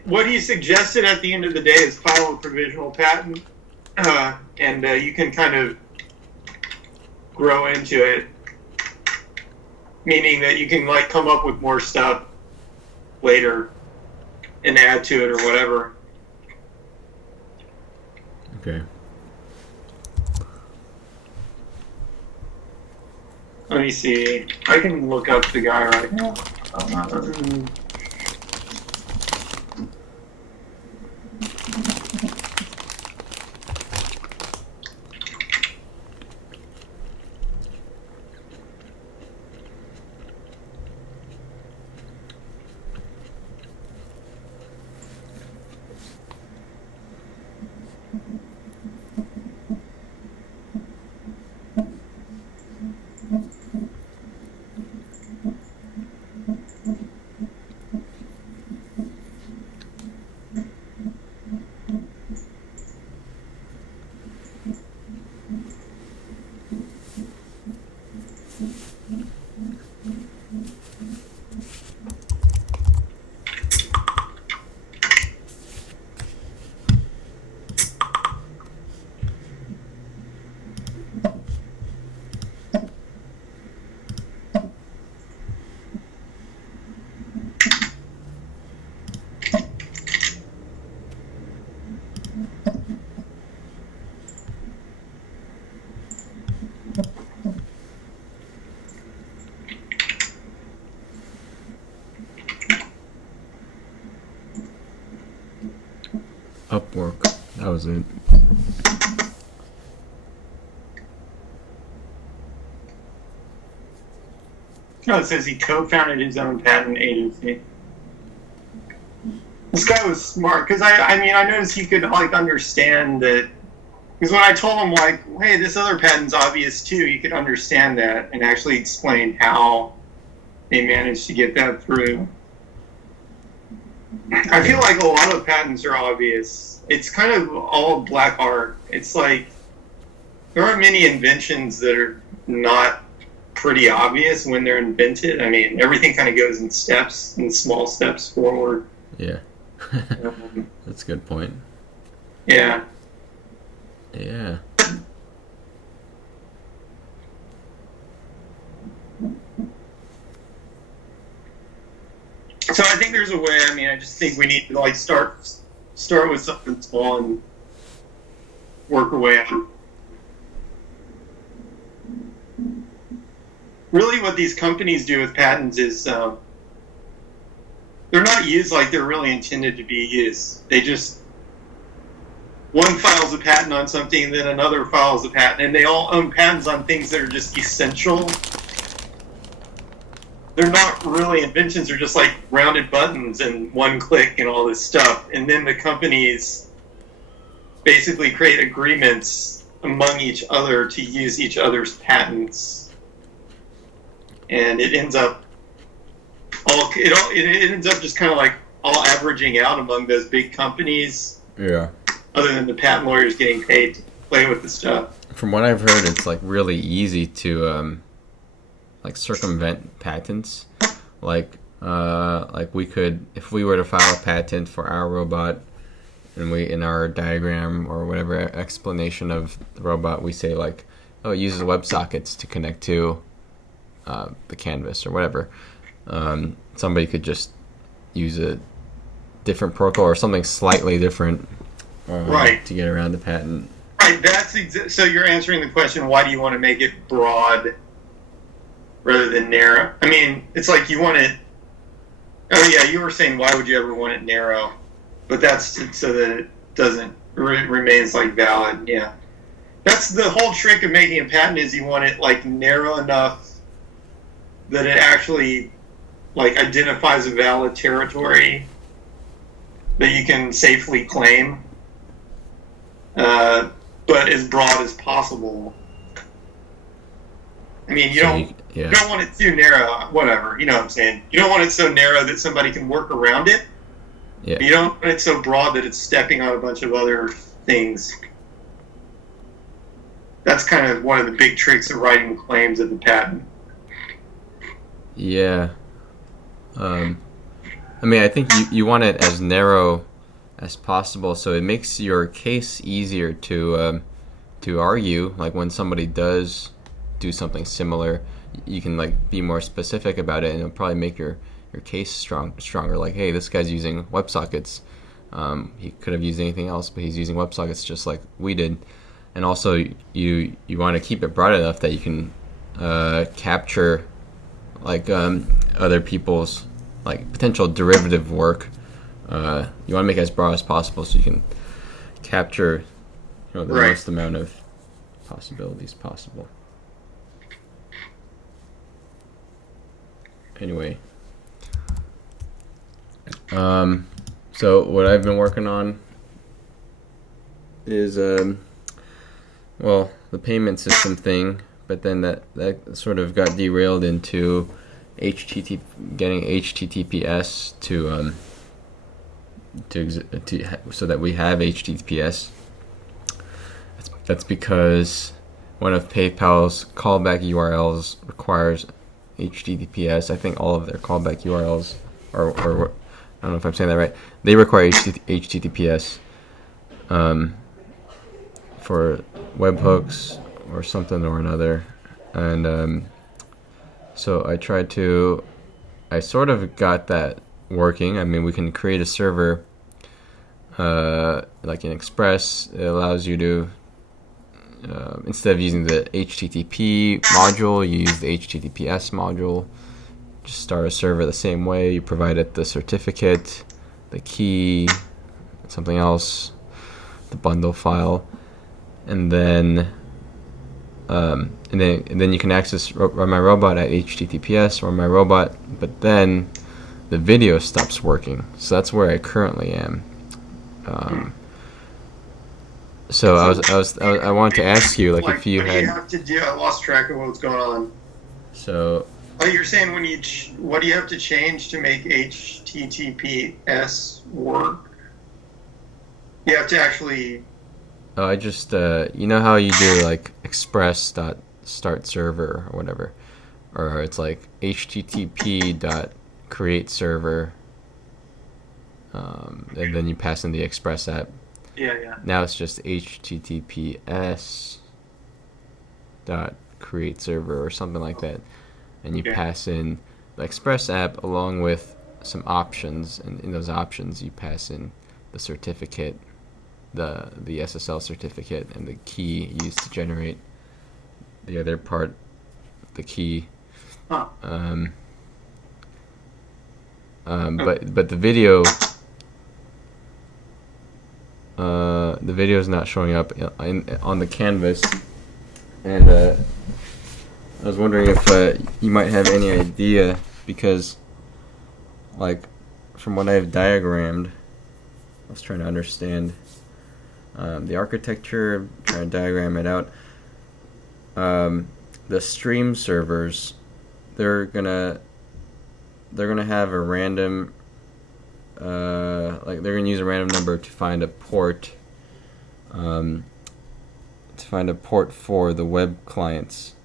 What he suggested at the end of the day is file a provisional patent, and you can kind of grow into it, meaning that you can like come up with more stuff later and add to it or whatever. Okay. Let me see. I can look up the guy right now. Upwork. That was it. No, it says he co-founded his own patent agency. This guy was smart because I mean I noticed he could like understand that. Because when I told him like, hey, this other patent's obvious too, he could understand that and actually explain how they managed to get that through. I feel like a lot of patents are obvious. It's kind of all black art. It's like there aren't many inventions that are not pretty obvious when they're invented. I mean, everything kind of goes in steps, in small steps forward. Yeah. That's a good point. Yeah. Yeah. So I think there's a way. I mean, I just think we need to like start with something small and work our way out. Really, what these companies do with patents is they're not used like they're really intended to be used. They just one files a patent on something, then another files a patent, and they all own patents on things that are just essential. They're not really inventions, they're just like rounded buttons and one click and all this stuff. And then the companies basically create agreements among each other to use each other's patents. And it ends up it ends up just kind of like all averaging out among those big companies. Yeah. Other than the patent lawyers getting paid to play with the stuff. From what I've heard, it's like really easy to like circumvent patents. Like we could, if we were to file a patent for our robot, and we in our diagram or whatever explanation of the robot, we say like, oh, it uses WebSockets to connect to the canvas or whatever. Somebody could just use a different protocol or something slightly different. Right. To get around the patent. Right, so you're answering the question, why do you want to make it broad rather than narrow? I mean, it's like you want it, oh yeah, you were saying why would you ever want it narrow? But that's so that it doesn't, remains like valid, yeah. That's the whole trick of making a patent is you want it like narrow enough that it actually like identifies a valid territory that you can safely claim. But as broad as possible. I mean, you don't want it too narrow, whatever, you know what I'm saying? You don't want it so narrow that somebody can work around it. Yeah. But you don't want it so broad that it's stepping on a bunch of other things. That's kind of one of the big tricks of writing claims of the patent. Yeah. I mean, I think you want it as narrow as possible, so it makes your case easier to argue. Like when somebody does do something similar, you can like be more specific about it, and it'll probably make your case stronger. Like, hey, this guy's using WebSockets. He could have used anything else, but he's using WebSockets just like we did. And also, you want to keep it broad enough that you can capture like other people's like potential derivative work. You want to make it as broad as possible so you can capture, the most amount of possibilities possible. Anyway, so what I've been working on is the payment system thing, but then that sort of got derailed into getting HTTPS so that we have HTTPS. That's because one of PayPal's callback URLs requires HTTPS. I think all of their callback URLs, or I don't know if I'm saying that right, they require HTTPS for webhooks or something or another. And so I sort of got that working. I mean, we can create a server like in Express. It allows you to instead of using the HTTP module, you use the HTTPS module. Just start a server the same way. You provide it the certificate, the key, something else, the bundle file, and then and then you can access RunMyRobot at HTTPS RunMyRobot, but then the video stops working. So that's where I currently am. So I wanted to ask you, like, if you what do had. you have to do? I lost track of what's going on. So. Oh, you're saying what do you have to change to make HTTPS work? You have to actually. Oh, I just you know how you do like express.start server or whatever, or it's like http.create server, and then you pass in the express app. Yeah. Now it's just https dot create server or something like that, and you pass in the express app along with some options, and in those options you pass in the certificate, the SSL certificate, and the key used to generate the other part, the key. But the video. The video is not showing up on the canvas, and I was wondering if you might have any idea, because, like, from what I've diagrammed, I was trying to understand the architecture, trying to diagram it out. The stream servers, they're gonna have a random. Like, they're gonna use a random number to find a port, for the web clients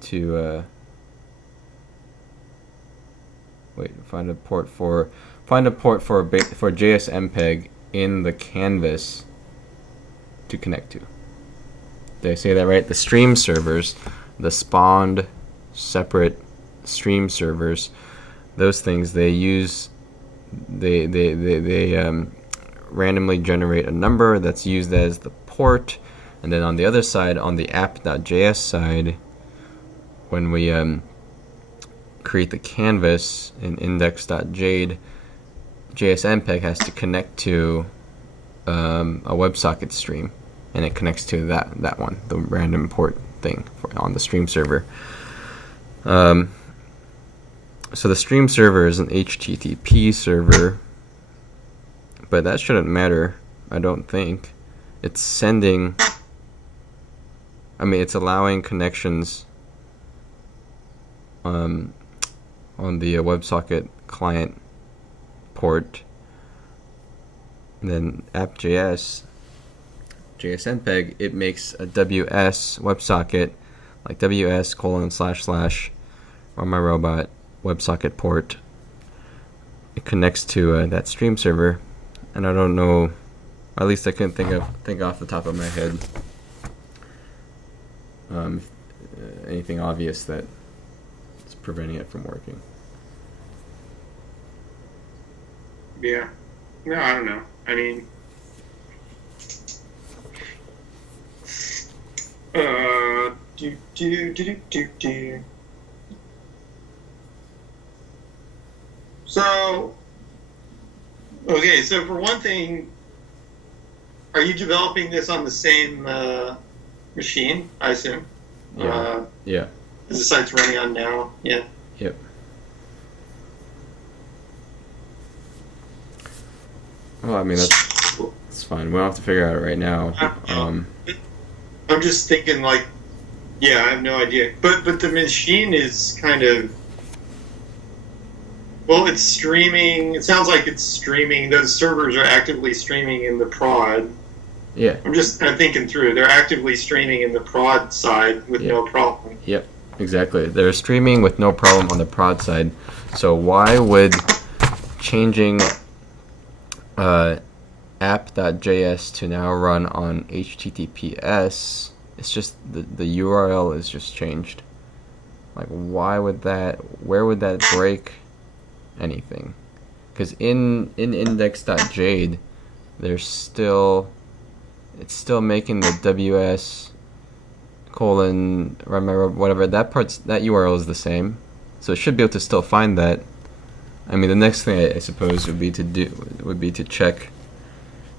to find a port for JSMPEG in the canvas to connect to. Did I say that right? The stream servers, the spawned separate stream servers, those things, they randomly generate a number that's used as the port, and then on the other side, on the app.js side, when we create the canvas in index.jade, JSMPEG has to connect to a WebSocket stream, and it connects to that one, the random port thing on the stream server. So the stream server is an HTTP server, but that shouldn't matter, I don't think. It's sending, it's allowing connections on the WebSocket client port. And then app.js, JSMPEG, it makes a WS WebSocket, like WS:// WebSocket port. It connects to that stream server, and I don't know, at least I couldn't think off the top of my head anything obvious that is preventing it from working. Yeah. No, I don't know. I mean, So, okay, so for one thing, are you developing this on the same machine, I assume? Yeah. Yeah. Is the site's running on now? Yeah. Yep. Well, that's fine. We don't have to figure out it right now. I'm just thinking, like, yeah, I have no idea. But the machine is kind of, well, it's streaming. It sounds like it's streaming. Those servers are actively streaming in the prod. Yeah. I'm just kind of thinking through. They're actively streaming in the prod side with no problem. Yep, exactly. They're streaming with no problem on the prod side. So why would changing app.js to now run on HTTPS, it's just the URL is just changed. Like, where would that break anything? Because in index.jade, it's still making the WS : whatever, that URL is the same, so it should be able to still find that. I mean, the next thing I suppose would be to check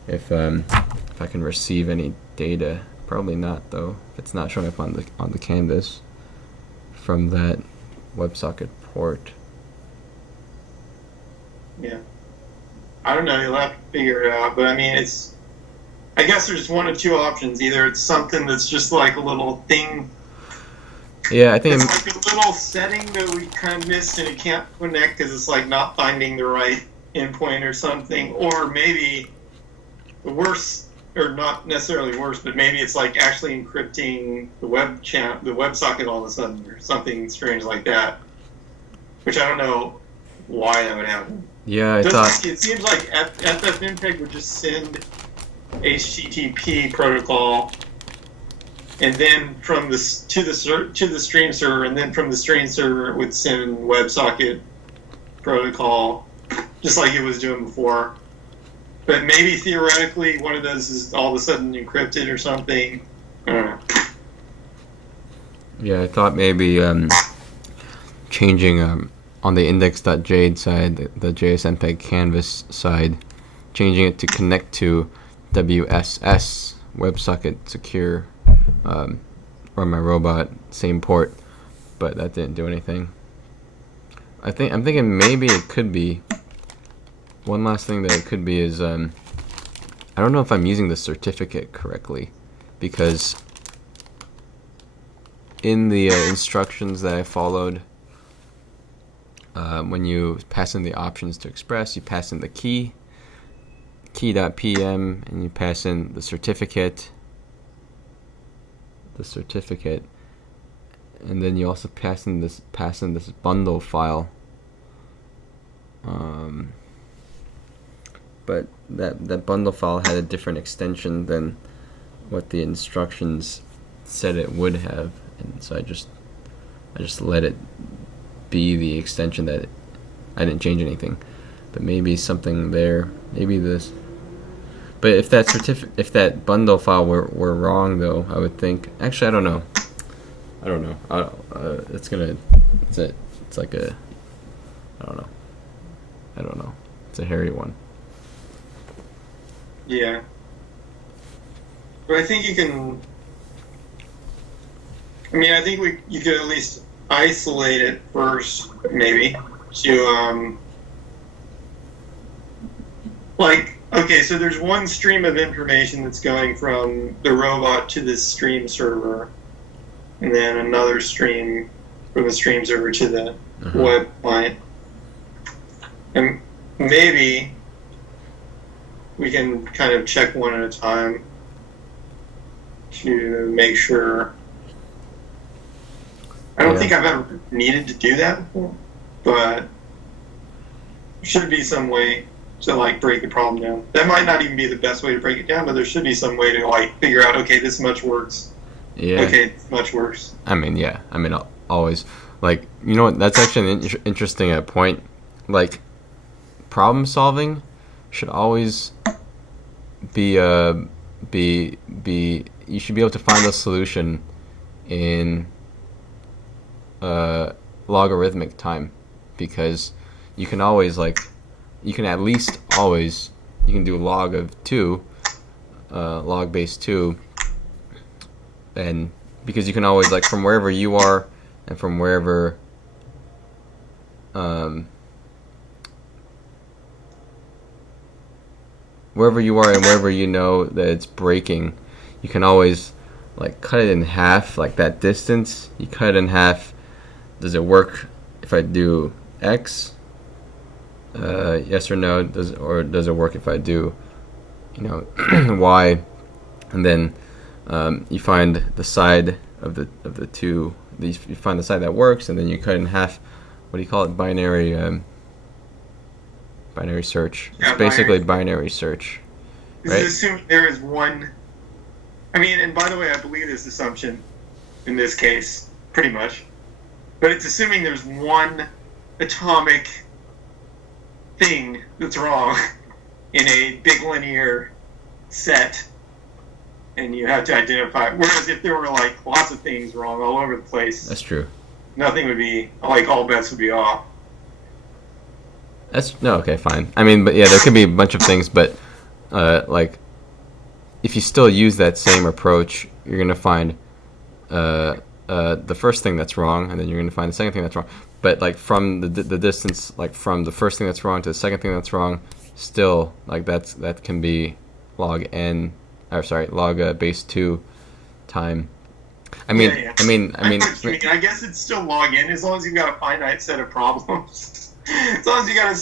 if I can receive any data Probably not though. If it's not showing up on the canvas from that WebSocket port. Yeah. I don't know. You'll have to figure it out. But I mean, I guess there's one of two options. Either it's something that's just like a little thing. Yeah, I think It's like a little setting that we kind of missed and it can't connect because it's like not finding the right endpoint or something. Or maybe the worst, or not necessarily worse, but maybe it's like actually encrypting the WebSocket all of a sudden or something strange like that. Which I don't know why that would happen. yeah, I It thought seems like FFmpeg would just send HTTP protocol, and then from this to the stream server, and then from the stream server it would send WebSocket protocol, just like it was doing before. But maybe theoretically one of those is all of a sudden encrypted or something. I don't know. yeah, I thought maybe changing on the index.jade side, the JSmpeg canvas side, changing it to connect to WSS WebSocket secure RunMyRobot, same port, but that didn't do anything. I'm thinking maybe it could be. One last thing that it could be is I don't know if I'm using the certificate correctly, because in the instructions that I followed, when you pass in the options to Express, you pass in the key.pm, and you pass in the certificate, and then you also pass in this bundle file. But that bundle file had a different extension than what the instructions said it would have, and so I just let it be the extension that I didn't change anything. But maybe something there, maybe this. But if that bundle file were wrong though, I would think. Actually, I don't know. It's like a. I don't know. It's a hairy one. Yeah. But I think you can. I mean, I think you could at least isolate it first, maybe, to okay, so there's one stream of information that's going from the robot to this stream server, and then another stream from the stream server to the web client. And maybe we can kind of check one at a time to make sure. I don't think I've ever needed to do that before, but there should be some way to like break the problem down. That might not even be the best way to break it down, but there should be some way to like figure out, okay, this much works. Yeah. Okay, this much works. I mean, yeah. I mean, always. Like, you know what? That's actually an interesting point. Like, problem solving should always be you should be able to find a solution in logarithmic time, because you can always you can do log of 2, log base 2, and because you can always from wherever you are and from wherever you are and wherever you know that it's breaking, you can always cut it in half, that distance. You cut it in half. Does it work if I do X? Yes or no? Does it work if I do, Y? And then you find the side of the two. You find the side that works, and then you cut it in half. What do you call it? Binary search. Yeah, it's basically binary search. This Right? is assuming there is one. I mean, and by the way, I believe this assumption in this case, pretty much. But it's assuming there's one atomic thing that's wrong in a big linear set, and you have to identify. Whereas if there were lots of things wrong all over the place, That's true. nothing would be all bets would be off. Okay, fine. I mean, but yeah, there could be a bunch of things, but if you still use that same approach, you're gonna find the first thing that's wrong, and then you're gonna find the second thing that's wrong. But like from the distance, like from the first thing that's wrong to the second thing that's wrong, still like that can be log n, or sorry, log base 2 time. I mean, Yeah. I mean, I guess it's still log in as long as you've got a finite set of problems. As long as you got a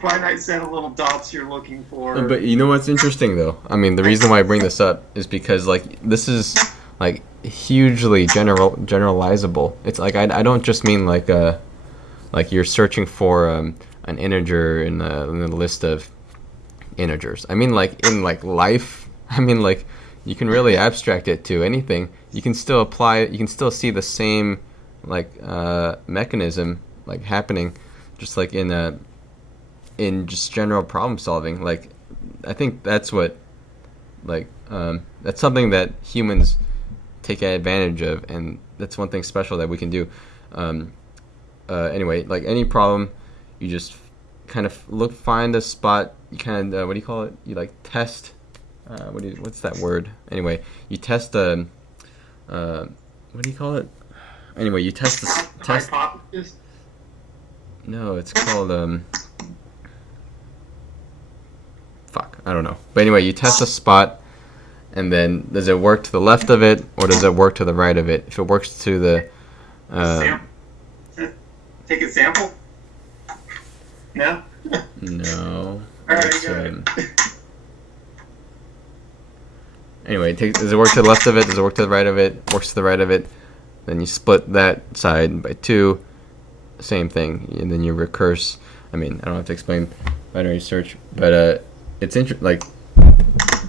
finite set of little dots you're looking for. But you know what's interesting though? I mean, the reason why I bring this up is because like this is like hugely generalizable. It's like I don't just mean like you're searching for an integer in the list of integers. I mean like in like life. I mean like you can really abstract it to anything. You can still apply. You can still see the same like mechanism like happening, just like in just general problem solving. Like I think that's what like that's something that humans take advantage of, and that's one thing special that we can do. Anyway, like any problem, you just kind of find a spot. You kind of what do you call it? You like test. What's that word? Anyway, you test what do you call it? Anyway, you test the test. Hypothesis? No, it's called fuck, I don't know. But anyway, you test a spot, and then does it work to the left of it, or does it work to the right of it? If it works to the take a sample? No? no. Alright, It's, go ahead. Anyway, does it work to the left of it? Does it work to the right of it? Works to the right of it. Then you split that side by 2. Same thing, and then you recurse. I mean, I don't have to explain binary search, but it's interesting.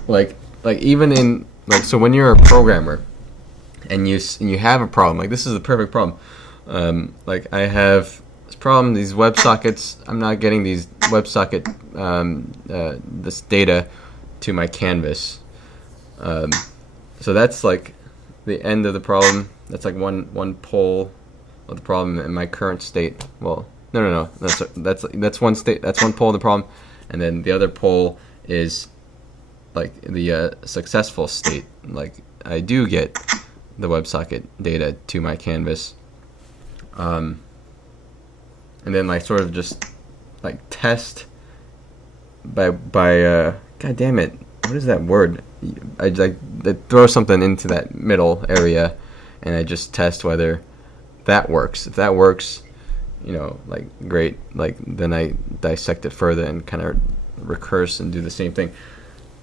Like even in like so when you're a programmer, and you have a problem, like this is the perfect problem. Like I have this problem, these WebSockets. I'm not getting these WebSocket this data to my canvas. So that's like the end of the problem. That's like one pole of the problem in my current state. Well, no. That's one state. That's one pole of the problem, and then the other pole is like the successful state. Like I do get the WebSocket data to my canvas, and then like sort of just like test by God damn it, what is that word? I throw something into that middle area, and I just test whether that works. If that works, like great. Like then I dissect it further and kind of recurse and do the same thing.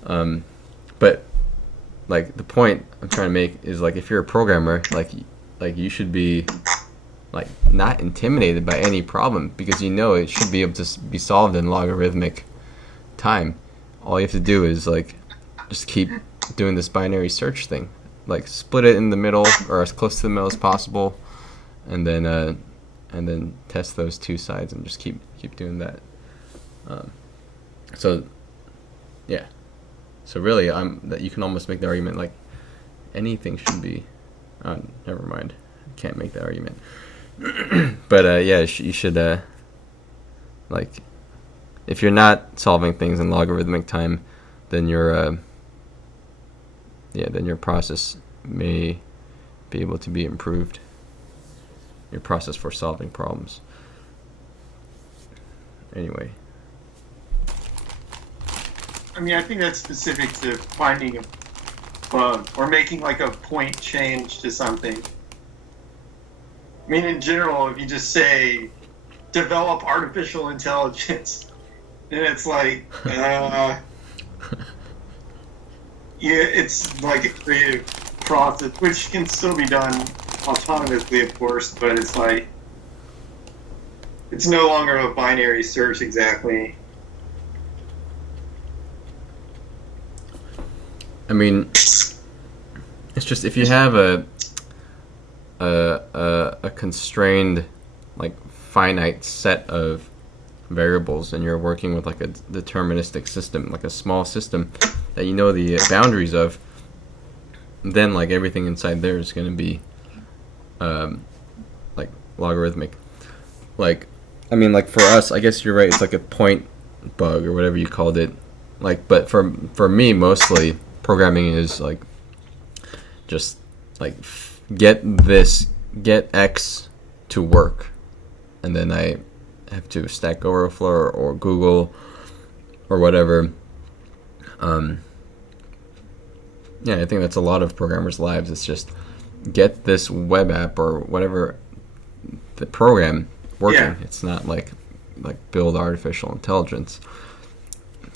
But like the point I'm trying to make is like if you're a programmer, like you should be like not intimidated by any problem, because it should be able to be solved in logarithmic time. All you have to do is like just keep doing this binary search thing, like split it in the middle or as close to the middle as possible, and then test those 2 sides and just keep doing that. So yeah, so really that you can almost make the argument like anything should be never mind, can't make that argument. But yeah, you should like if you're not solving things in logarithmic time, then your process may be able to be improved. Your process for solving problems. Anyway. I mean, I think that's specific to finding a bug or making like a point change to something. I mean, in general, if you just say develop artificial intelligence, then it's like, yeah, it's like a creative process, which can still be done autonomously, of course, but it's like, it's no longer a binary search exactly. I mean, it's just if you have a constrained, like finite set of variables, and you're working with like a deterministic system, like a small system that you know the boundaries of, then like everything inside there is going to be like logarithmic. Like, I mean, like for us, I guess you're right. It's like a point bug or whatever you called it. Like, but for me, mostly programming is like just like get X to work, and then I have to Stack Overflow or Google or whatever. Yeah, I think that's a lot of programmers' lives. It's just get this web app or whatever the program working. Yeah. It's not like build artificial intelligence.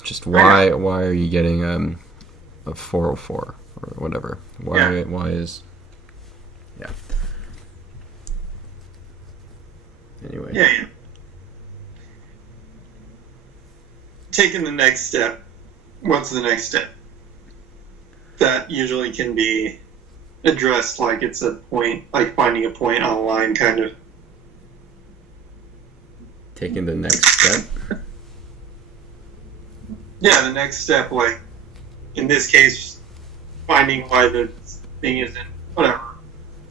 Just why are you getting a 404 or whatever? Why is anyway. Yeah. Taking the next step. What's the next step? That usually can be addressed like it's a point, like finding a point on a line, kind of. Taking the next step. Yeah, the next step, like in this case, finding why the thing isn't, whatever.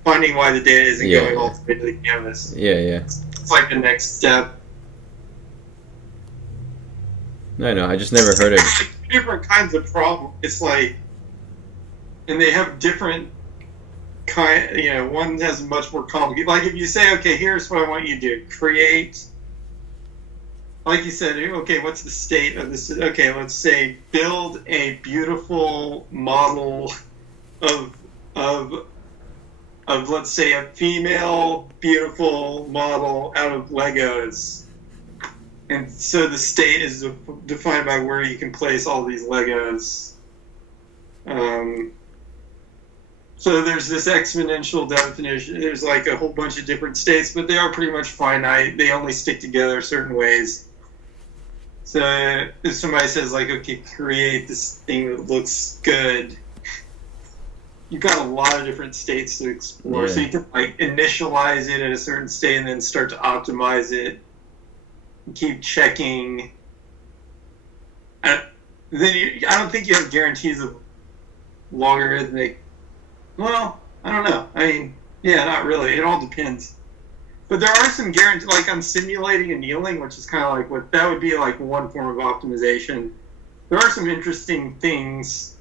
Finding why the data isn't going all the way to the canvas. Yeah. It's like the next step. No, I just never heard it. Different kinds of problems. It's like, and they have different kind. One has much more complicated. Like if you say, okay, here's what I want you to do: create. Like you said, okay, what's the state of this? Okay, let's say build a beautiful model of let's say a female beautiful model out of Legos. And so the state is defined by where you can place all these Legos. So there's this exponential definition. There's like a whole bunch of different states, but they are pretty much finite. They only stick together certain ways. So if somebody says like, okay, create this thing that looks good, you've got a lot of different states to explore. Yeah. So you can like initialize it at a certain state and then start to optimize it. Keep checking. I don't think you have guarantees of logarithmic. Well, I don't know. I mean, yeah, not really. It all depends. But there are some guarantees, like on simulating annealing, which is kind of like what that would be like one form of optimization. There are some interesting things,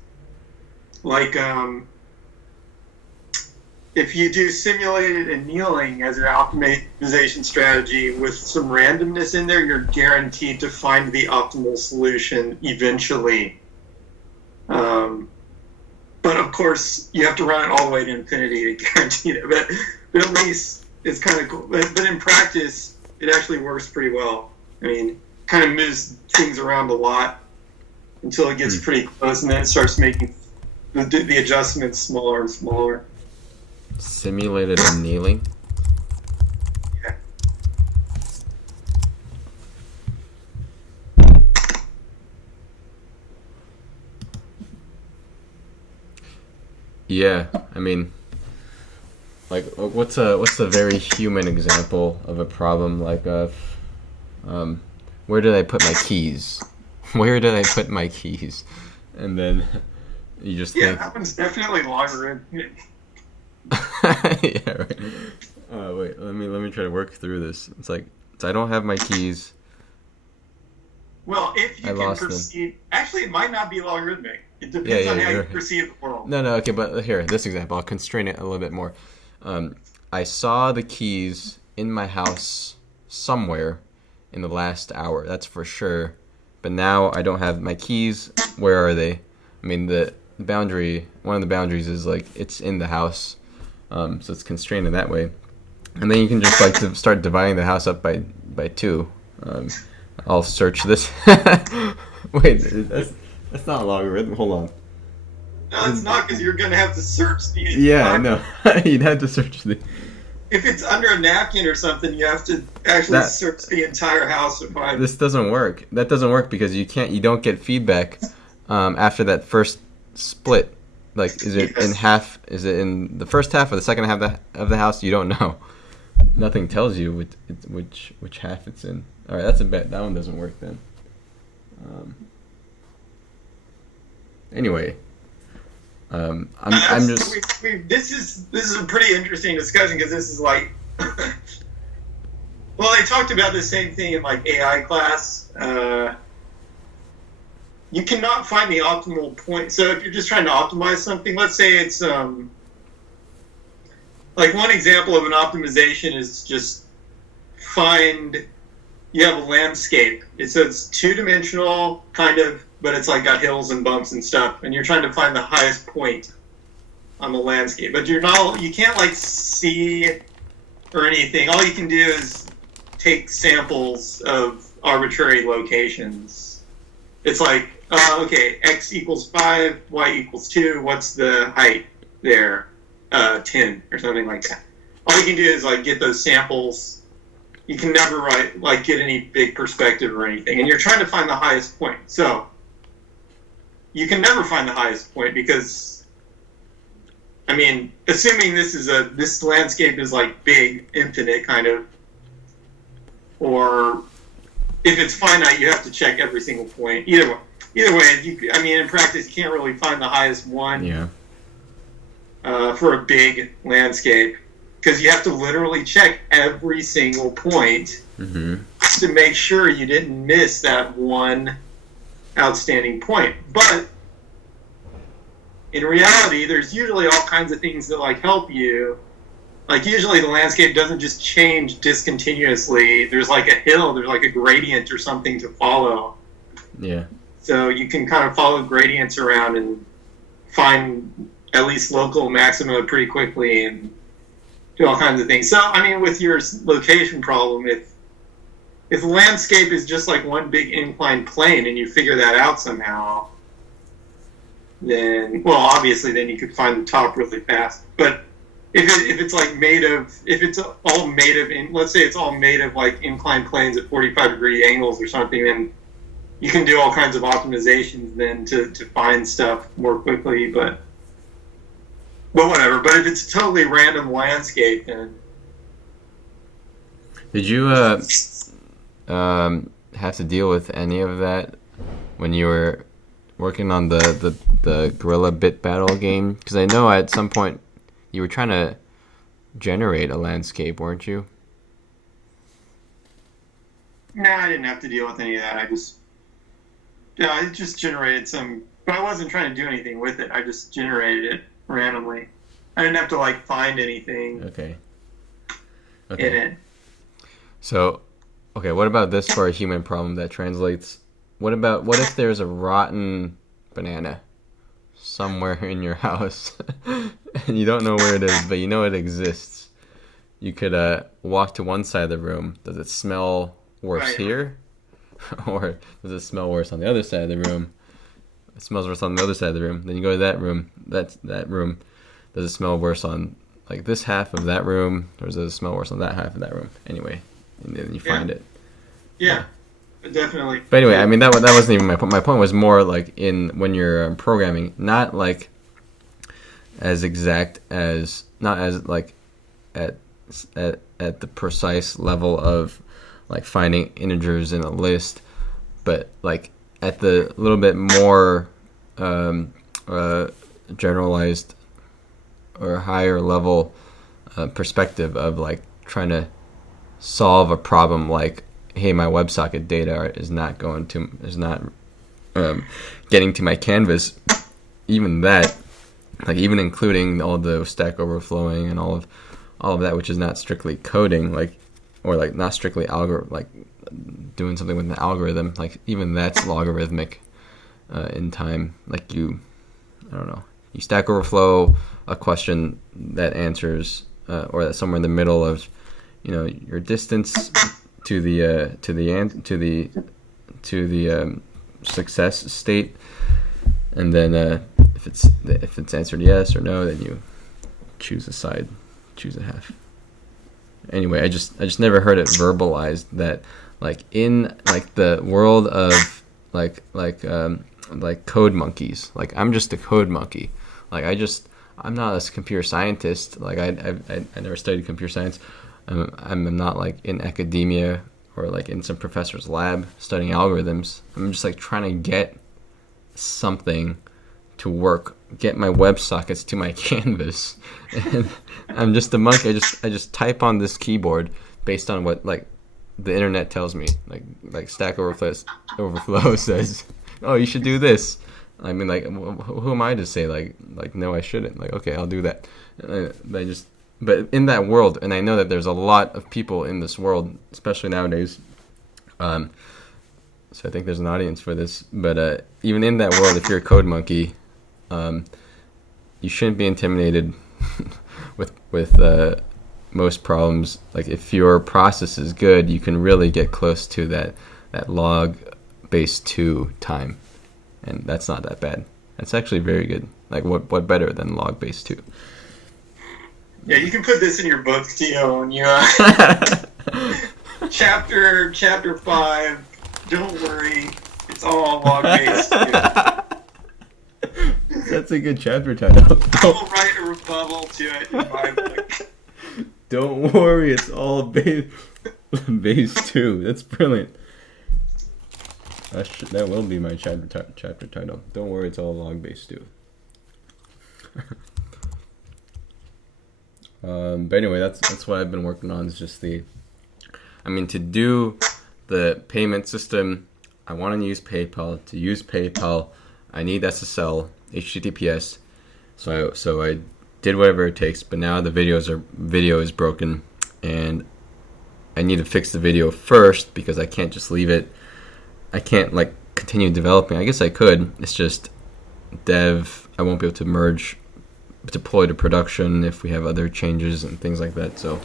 like if you do simulated annealing as your optimization strategy with some randomness in there, you're guaranteed to find the optimal solution eventually. But of course, you have to run it all the way to infinity to guarantee it. But at least it's kind of cool. But in practice, it actually works pretty well. I mean, kind of moves things around a lot until it gets pretty close, and then it starts making the adjustments smaller and smaller. Simulated annealing. Yeah. Yeah, I mean, like, what's a very human example of a problem? Like, where did I put my keys? Where did I put my keys? And then you just think, that one's definitely logarithmic. yeah, right. Wait, let me try to work through this. It's like, so I don't have my keys. Well, if you I can lost them. perceive, actually, it might not be logarithmic. It depends on how you perceive the world. No, okay, but here, this example, I'll constrain it a little bit more. I saw the keys in my house somewhere in the last hour, that's for sure. But now I don't have my keys. Where are they? I mean, the boundary, one of the boundaries is like, it's in the house. So it's constrained in that way. And then you can just like to start dividing the house up by two. I'll search this. Wait, that's not a logarithm. Hold on. No, it's not, because you're going to have to search the Yeah, I know. You'd have to search the... If it's under a napkin or something, you have to actually search the entire house to find. This doesn't work. That doesn't work because you don't get feedback after that first split. Like, is it in half? Is it in the first half or the second half of the house? You don't know. Nothing tells you which half it's in. All right, that's a bet. That one doesn't work then. Anyway, I'm just. This is a pretty interesting discussion, because this is like. Well, they talked about the same thing in like AI class. You cannot find the optimal point. So if you're just trying to optimize something, let's say it's like one example of an optimization is just find, you have a landscape. It's two-dimensional kind of, but it's like got hills and bumps and stuff, and you're trying to find the highest point on the landscape. But you can't like see or anything. All you can do is take samples of arbitrary locations. It's like, okay, x equals 5, y equals 2. What's the height there? 10 or something like that. All you can do is like get those samples. You can never get any big perspective or anything, and you're trying to find the highest point. So you can never find the highest point because, I mean, assuming this landscape is like big, infinite kind of, or if it's finite, you have to check every single point. Either way, in practice, you can't really find the highest one. Yeah. For a big landscape, because you have to literally check every single point to make sure you didn't miss that one outstanding point. But in reality, there's usually all kinds of things that like help you. Like usually the landscape doesn't just change discontinuously. There's like a hill, there's like a gradient or something to follow. Yeah. So you can kind of follow gradients around and find at least local maxima pretty quickly and do all kinds of things. So, I mean, with your location problem, if the landscape is just like one big inclined plane and you figure that out somehow, then, well, obviously then you could find the top really fast. But if it's like let's say it's all made of like inclined planes at 45-degree angles or something, then you can do all kinds of optimizations then to find stuff more quickly, but whatever. But if it's a totally random landscape, then... Did you have to deal with any of that when you were working on the Gorilla Bit Battle game? Because I know at some point you were trying to generate a landscape, weren't you? No, I didn't have to deal with any of that. I just generated some... But I wasn't trying to do anything with it. I just generated it randomly. I didn't have to like find anything in it. So, okay, what about this for a human problem that translates? What if there's a rotten banana somewhere in your house and you don't know where it is, but you know it exists? You could walk to one side of the room. Does it smell worse here? Or does it smell worse on the other side of the room? It smells worse on the other side of the room. Then you go to that room. That room. Does it smell worse on like this half of that room, or does it smell worse on that half of that room? Anyway, and then you find it. Yeah, definitely. But anyway, I mean that wasn't even my point. My point was more like when you're programming, not like as exact as not as like at the precise level of like finding integers in a list, but like at the little bit more generalized or higher level perspective of like trying to solve a problem like, hey, my WebSocket data is not getting to my canvas. Even that, like even including all the Stack Overflowing and all of that, which is not strictly coding, like, or like not strictly like doing something with an algorithm, like even that's logarithmic in time. Like you Stack Overflow a question that answers or that's somewhere in the middle of your distance to the success state, and then if it's answered yes or no, then you choose a side, choose a half. Anyway, I just never heard it verbalized that like in like the world of like code monkeys. Like I'm just a code monkey. Like I'm not a computer scientist. Like I never studied computer science. I'm not like in academia or like in some professor's lab studying algorithms. I'm just like trying to get something to work, get my WebSockets to my canvas, and I'm just a monkey. I just type on this keyboard based on what like the internet tells me. Like Stack Overflow says, oh, you should do this. I mean, like, who am I to say like no, I shouldn't? Like, okay, I'll do that. I just but in that world, and I know that there's a lot of people in this world, especially nowadays. So I think there's an audience for this. But even in that world, if you're a code monkey, you shouldn't be intimidated with most problems. Like if your process is good, you can really get close to that log base 2 time, and that's not that bad. That's actually very good. Like what better than log base 2? Yeah, you can put this in your book, Tio, and you chapter 5. Don't worry, it's all log based. That's a good chapter title. I will write a rebuttal to it in my book. Don't worry, it's all base 2. That's brilliant. That will be my chapter title. Don't worry, it's all log base 2. But anyway, that's what I've been working on. Is just to do the payment system, I want to use PayPal. To use PayPal, I need SSL, HTTPS. So I did whatever it takes. But now the video is broken, and I need to fix the video first because I can't just leave it. I can't continue developing. I guess I could. It's just dev. I won't be able to deploy to production if we have other changes and things like that. So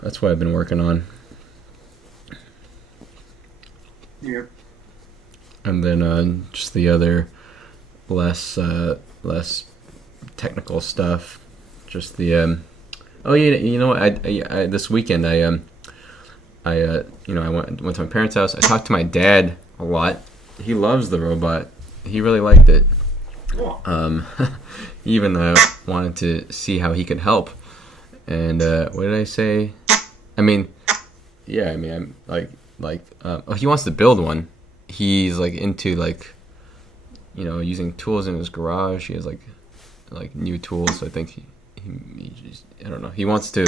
that's what I've been working on. Yep. And then just the other less technical stuff. Just the this weekend I went to my parents' house. I talked to my dad a lot. He loves the robot. He really liked it. Cool. He even wanted to see how he could help. And what did I say? I'm he wants to build one. He's into using tools in his garage. He has new tools. So I think he just, I don't know. He wants to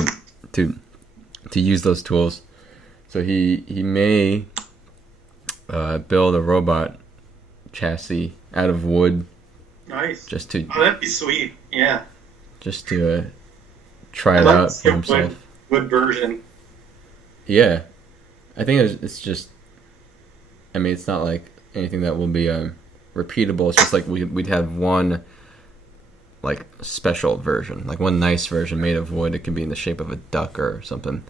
use those tools. So he may build a robot chassis out of wood. Nice. Just to that'd be sweet. Yeah. Just to try it out for himself. Wood version. Yeah, I think it's just. It's not like anything that will be repeatable. It's just we'd have one special version, one nice version made of wood. It could be in the shape of a duck or something.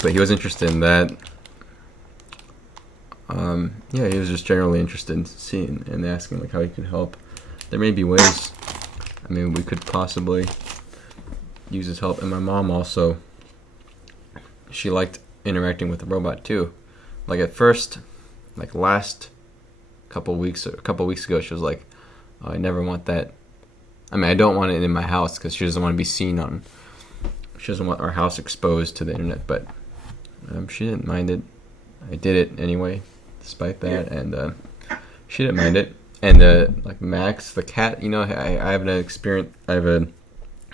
But he was interested in that. He was just generally interested in seeing and asking how he could help. There may be ways. We could possibly use his help. And my mom also, she liked interacting with the robot too. At first, last a couple weeks ago, she was like, oh, I never want that. I don't want it in my house because she doesn't want to be seen she doesn't want our house exposed to the internet. But she didn't mind it. I did it anyway, despite that, and she didn't mind it. And Max, the cat, I have I have a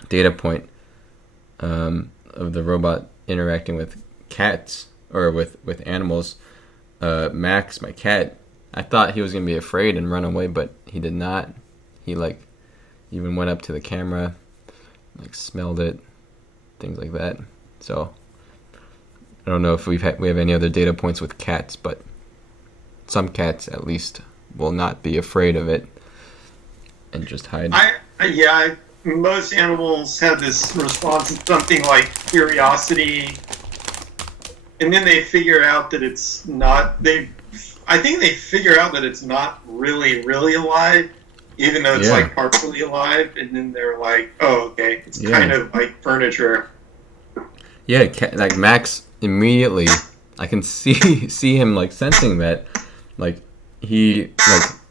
data point of the robot interacting with cats or with animals. Max, my cat, I thought he was gonna be afraid and run away, but he did not. He even went up to the camera, smelled it, things like that. So I don't know if we have any other data points with cats, but some cats at least will not be afraid of it and just hide. Most animals have this response to something like curiosity, and then they figure out that it's not. I think they figure out that it's not really alive, even though it's partially alive, and then they're like, "Oh, okay, it's kind of like furniture." Yeah, Max immediately, I can see him sensing that, he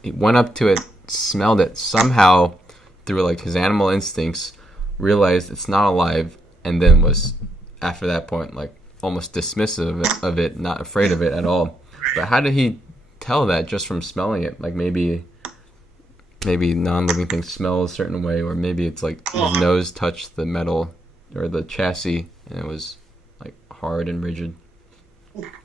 went up to it, smelled it, somehow through his animal instincts, realized it's not alive, and then was after that point almost dismissive of it, not afraid of it at all. But how did he tell that just from smelling it? Maybe non-living things smell a certain way, or maybe it's his nose touched the metal or the chassis and it was hard and rigid.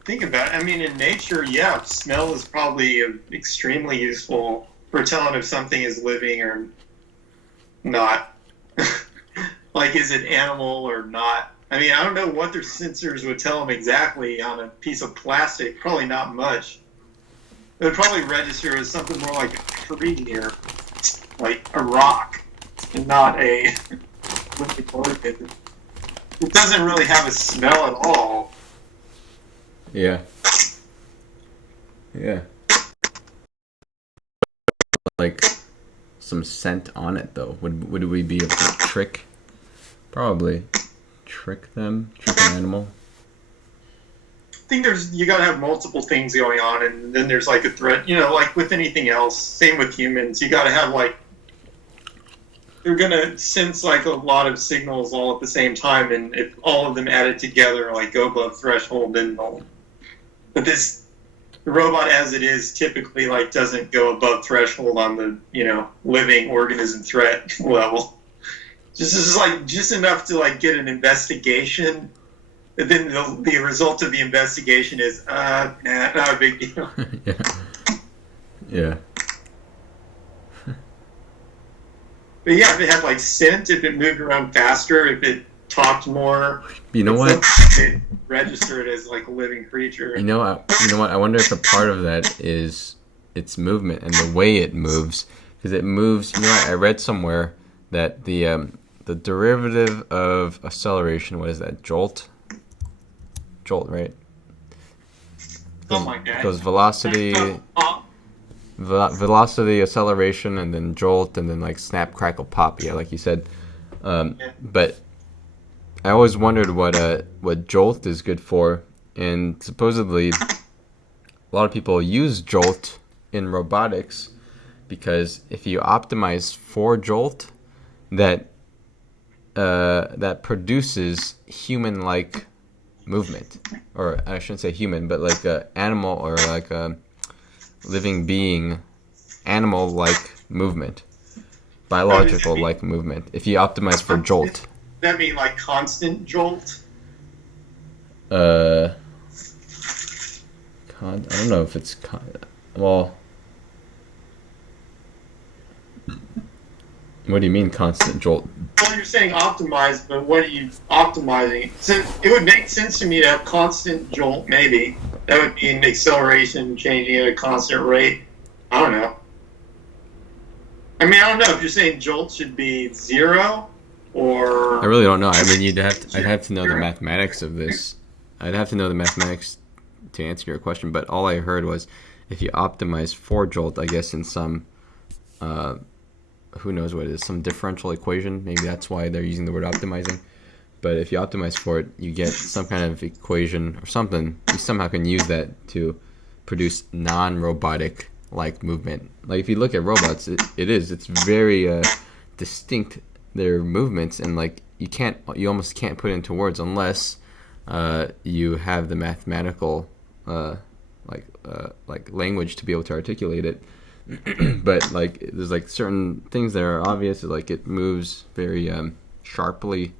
Think about it. In nature, smell is probably extremely useful for telling if something is living or not. Like, is it animal or not? I mean, I don't know what their sensors would tell them exactly on a piece of plastic. Probably not much. It would probably register as something more like a tree here, like a rock, and not a. It doesn't really have a smell at all. Yeah. Yeah. Like some scent on it though. Would we be able to trick? Probably trick them, trick an animal. I think you gotta have multiple things going on, and then there's like a threat. You know, like with anything else. Same with humans. You gotta have like they're gonna sense like a lot of signals all at the same time, and if all of them added together like go above threshold, then no. But the robot as it is typically like doesn't go above threshold on the living organism threat level. Just enough to like get an investigation. And then the result of the investigation is not a big deal. Yeah. But yeah, if it had like scent, if it moved around faster, if it talked more, You know what? it registered as like a living creature. You know what? I wonder if a part of that is its movement and the way it moves, because it moves. I read somewhere that the derivative of acceleration, what is that? Jolt, right? Something like that. Because velocity, acceleration, and then jolt, and then like snap, crackle, pop. Yeah, like you said. But I always wondered what jolt is good for, and supposedly a lot of people use jolt in robotics because if you optimize for jolt, that produces human-like movement, or I shouldn't say human, but like a animal or like a living being, animal-like movement, biological-like movement. If you optimize for jolt. That mean like constant jolt? I don't know if it's well. What do you mean constant jolt? Well, you're saying optimize, but what are you optimizing? So it would make sense to me to have constant jolt. Maybe that would mean acceleration changing at a constant rate. I don't know. I mean, I don't know if you're saying jolt should be 0 or. I really don't know. I mean, I'd have to know the mathematics of this. I'd have to know the mathematics to answer your question. But all I heard was if you optimize for jolt, I guess in some. Who knows what it is, some differential equation. Maybe that's why they're using the word optimizing. But if you optimize for it, you get some kind of equation or something. You somehow can use that to produce non-robotic like movement. Like if you look at robots, it's very distinct, their movements, and like you almost can't put it into words unless you have the mathematical like language to be able to articulate it. But like there's like certain things that are obvious, like it moves very sharply.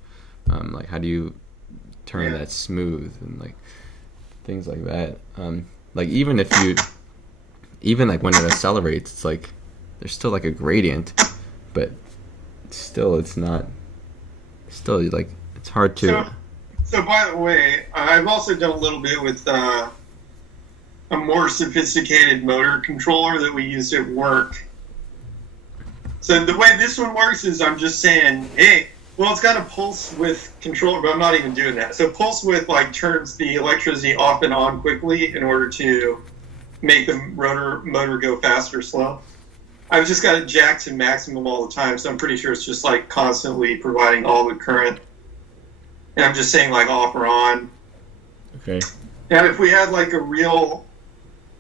Like how do you turn that smooth, and like things like that. Like even like when it accelerates, it's like there's still like a gradient, but it's not. Still like it's hard to. So by the way, I've also done a little bit with a more sophisticated motor controller that we use at work. So the way this one works is I'm just saying, hey, well, it's got a pulse width controller, but I'm not even doing that. So pulse width like turns the electricity off and on quickly in order to make the motor go fast or slow. I've just got it jacked to maximum all the time, so I'm pretty sure it's just like constantly providing all the current. And I'm just saying like off or on. Okay. And if we had like a real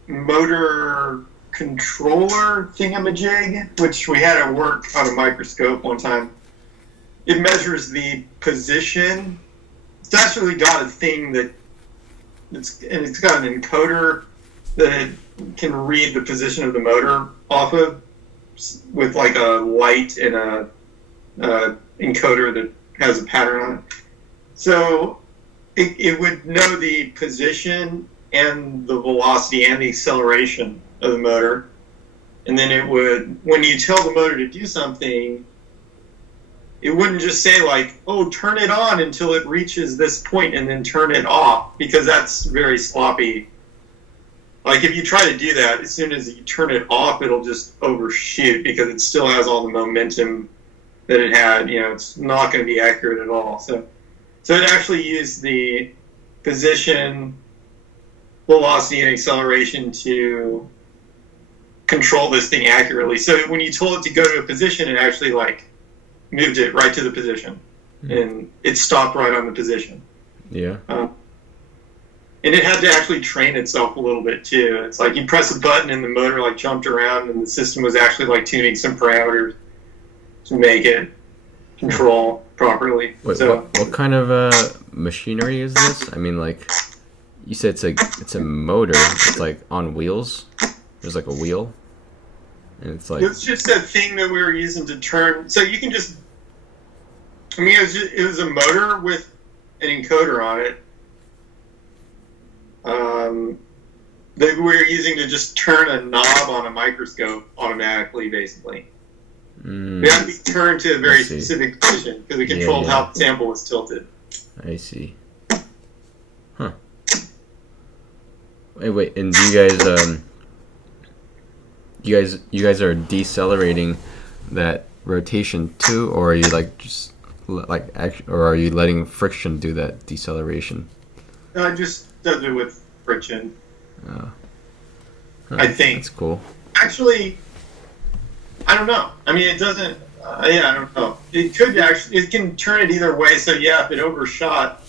motor controller thingamajig, which we had at work on a microscope one time, it measures the position. It's actually got a thing it's got an encoder that it can read the position of the motor off of with like a light and a encoder that has a pattern on it. So it would know the position and the velocity and the acceleration of the motor. And then it would, when you tell the motor to do something, it wouldn't just say like, oh, turn it on until it reaches this point and then turn it off, because that's very sloppy. Like if you try to do that, as soon as you turn it off, it'll just overshoot because it still has all the momentum that it had. You know, it's not going to be accurate at all. So it actually used the position, velocity, and acceleration to control this thing accurately. So when you told it to go to a position, it actually like moved it right to the position, and it stopped right on the position. Yeah. And it had to actually train itself a little bit too. It's like you press a button and the motor like jumped around, and the system was actually like tuning some parameters to make it control properly. Wait, So what kind of machinery is this? I mean, like, you said it's a motor. It's like on wheels. There's like a wheel, and it's like it's just a thing that we were using to turn. So you can just, I mean, it was a motor with an encoder on it. That we were using to just turn a knob on a microscope automatically, basically. It had to be turned to a very specific position because it controlled how the sample was tilted. I see. Huh. Wait, and do you guys are decelerating that rotation too, or are you like just like or are you letting friction do that deceleration? No, it just does it with friction. Huh, I think that's cool. Actually, I don't know. I mean, it doesn't. Yeah, I don't know. It could actually. It can turn it either way. So yeah, if it overshot.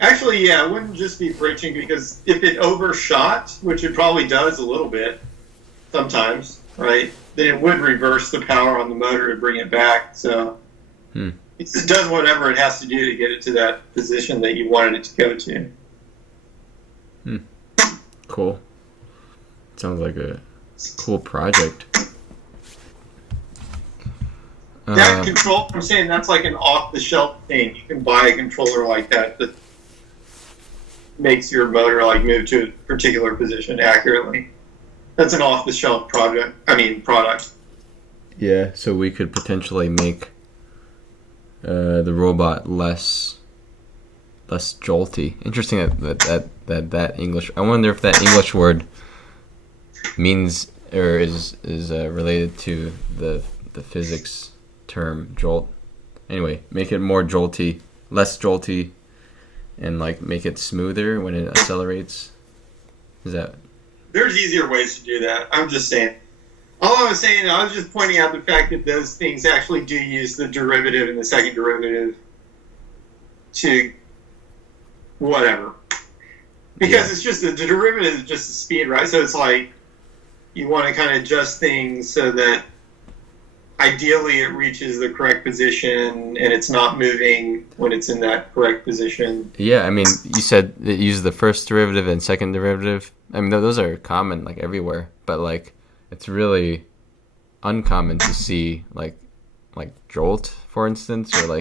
Actually, yeah, it wouldn't just be friction, because if it overshot, which it probably does a little bit sometimes, right? Then it would reverse the power on the motor to bring it back. So it just does whatever it has to do to get it to that position that you wanted it to go to. Cool. Sounds like a cool project. That control, I'm saying that's like an off-the-shelf thing. You can buy a controller like that that makes your motor like move to a particular position accurately. That's an off-the-shelf product. Yeah, so we could potentially make the robot less jolty. Interesting that English. I wonder if that English word means or is related to the physics term jolt. Anyway, make it more jolty, less jolty, and like make it smoother when it accelerates. Is that? There's easier ways to do that. I'm just saying. All I was saying, I was just pointing out the fact that those things actually do use the derivative and the second derivative to whatever. Because it's just the derivative is just the speed, right? So it's like you want to kind of adjust things so that ideally it reaches the correct position and it's not moving when it's in that correct position. Yeah, I mean, you said it uses the first derivative and second derivative. I mean, those are common like everywhere, but like it's really uncommon to see like jolt, for instance, or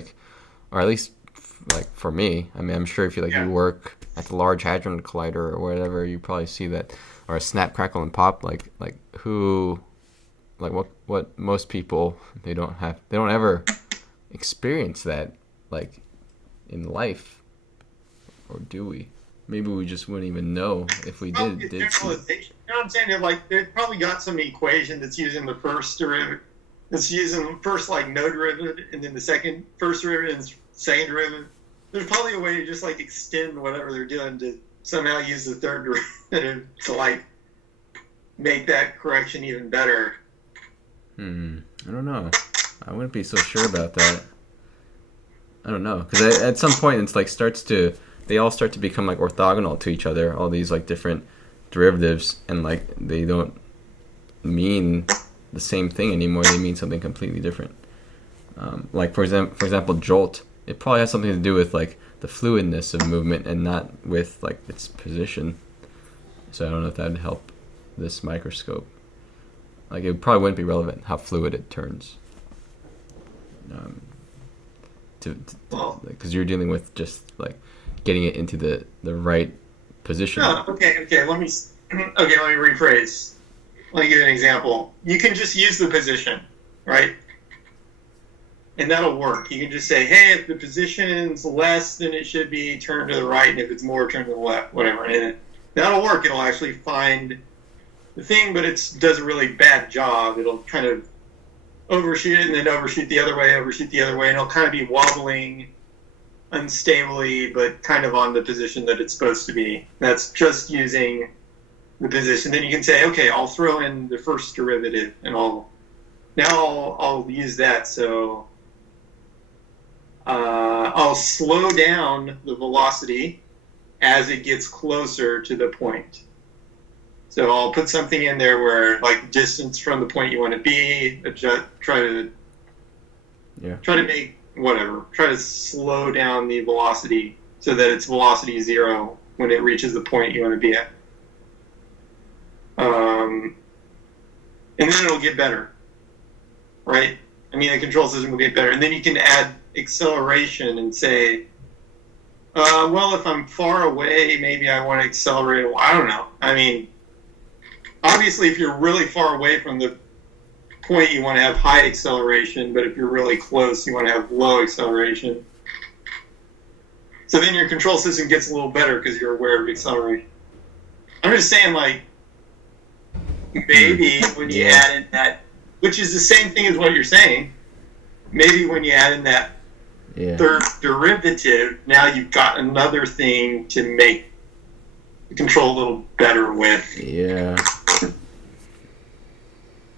at least like for me. I mean, I'm sure if you you work at the Large Hadron Collider or whatever, you probably see that, or a snap, crackle, and pop. What most people they don't ever experience that like in life, or do we? Maybe we just wouldn't even know if we did. You know what I'm saying? They've probably got some equation that's using the first derivative, that's using the first no derivative, and then the first derivative and second derivative. There's probably a way to just extend whatever they're doing to somehow use the third derivative to make that correction even better. I don't know. I wouldn't be so sure about that. I don't know, because at some point it's they all start to become orthogonal to each other. All these different derivatives, and they don't mean the same thing anymore. They mean something completely different. For example, jolt. It probably has something to do with the fluidness of movement and not with its position. So I don't know if that would help this microscope. It probably wouldn't be relevant how fluid it turns. Because you're dealing with just getting it into the right position. No, okay. Let me rephrase. Let me give you an example. You can just use the position, right? And that'll work. You can just say, hey, if the position's less than it should be, turn to the right, and if it's more, turn to the left, whatever. And that'll work. It'll actually find the thing, but it does a really bad job. It'll kind of overshoot it and then overshoot the other way, and it'll kind of be wobbling unstably, but kind of on the position that it's supposed to be. That's just using the position. Then you can say, okay, I'll throw in the first derivative, and I'll use that. So I'll slow down the velocity as it gets closer to the point. So I'll put something in there where, like, distance from the point you want to be, try to make whatever. Try to slow down the velocity so that it's velocity 0 when it reaches the point you want to be at. And then it'll get better, right? I mean, the control system will get better. And then you can add acceleration and say, well, if I'm far away, maybe I want to accelerate. I don't know. I mean, obviously, if you're really far away from the point, you want to have high acceleration, but if you're really close, you want to have low acceleration. So then your control system gets a little better because you're aware of acceleration. I'm just saying, like, maybe when you add in that, which is the same thing as what you're saying, maybe when you add in that third derivative, now you've got another thing to make the control a little better with. Yeah.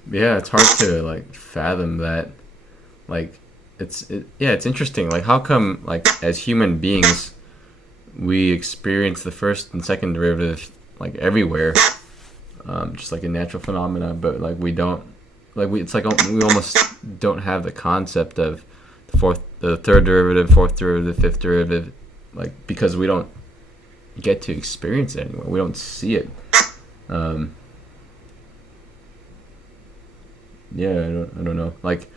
Yeah, it's hard to, like, fathom that. Like, it's interesting. Like, how come, like, as human beings, we experience the first and second derivative, like, everywhere, just like a natural phenomena, but, like, we don't, like, it's like we almost don't have the concept of the third derivative, fourth derivative, fifth derivative, like, because we don't get to experience it anymore. We don't see it. Yeah, I don't know. Like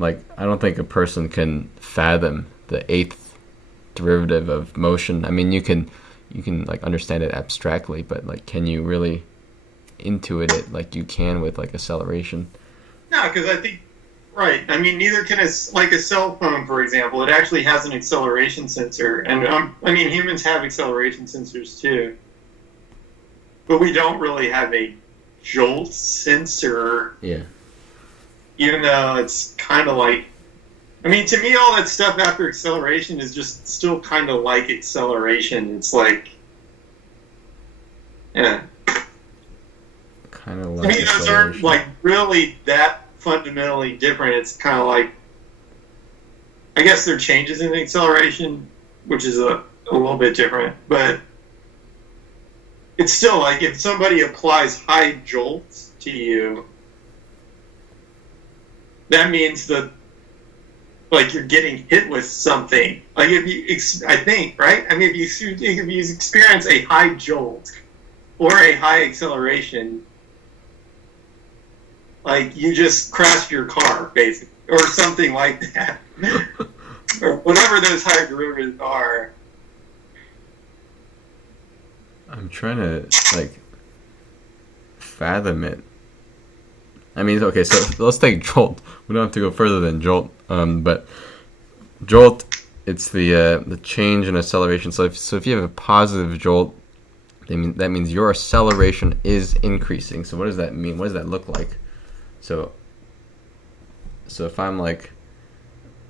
I don't think a person can fathom the eighth derivative of motion. I mean, you can like understand it abstractly, but, like, can you really intuit it like you can with, like, acceleration? No, because I think, right. I mean, neither can a cell phone, for example. It actually has an acceleration sensor, and I mean, humans have acceleration sensors too, but we don't really have a jolt sensor. Yeah. Even though it's kind of like, I mean, to me, all that stuff after acceleration is just still kind of like acceleration. It's like, yeah. Kind of like. I mean, those aren't, like, really that fundamentally different. It's kind of like, I guess there are changes in the acceleration, which is a little bit different, but it's still like if somebody applies high jolts to you, that means that, like, you're getting hit with something. Like, if you, I think, right? I mean, if you experience a high jolt or a high acceleration, like, you just crashed your car, basically, or something like that, or whatever those high derivatives are. I'm trying to, like, fathom it. I mean, okay, so let's take jolt. We don't have to go further than jolt. But jolt, it's the change in acceleration. So if you have a positive jolt, that means your acceleration is increasing. So what does that mean? What does that look like? So if I'm, like,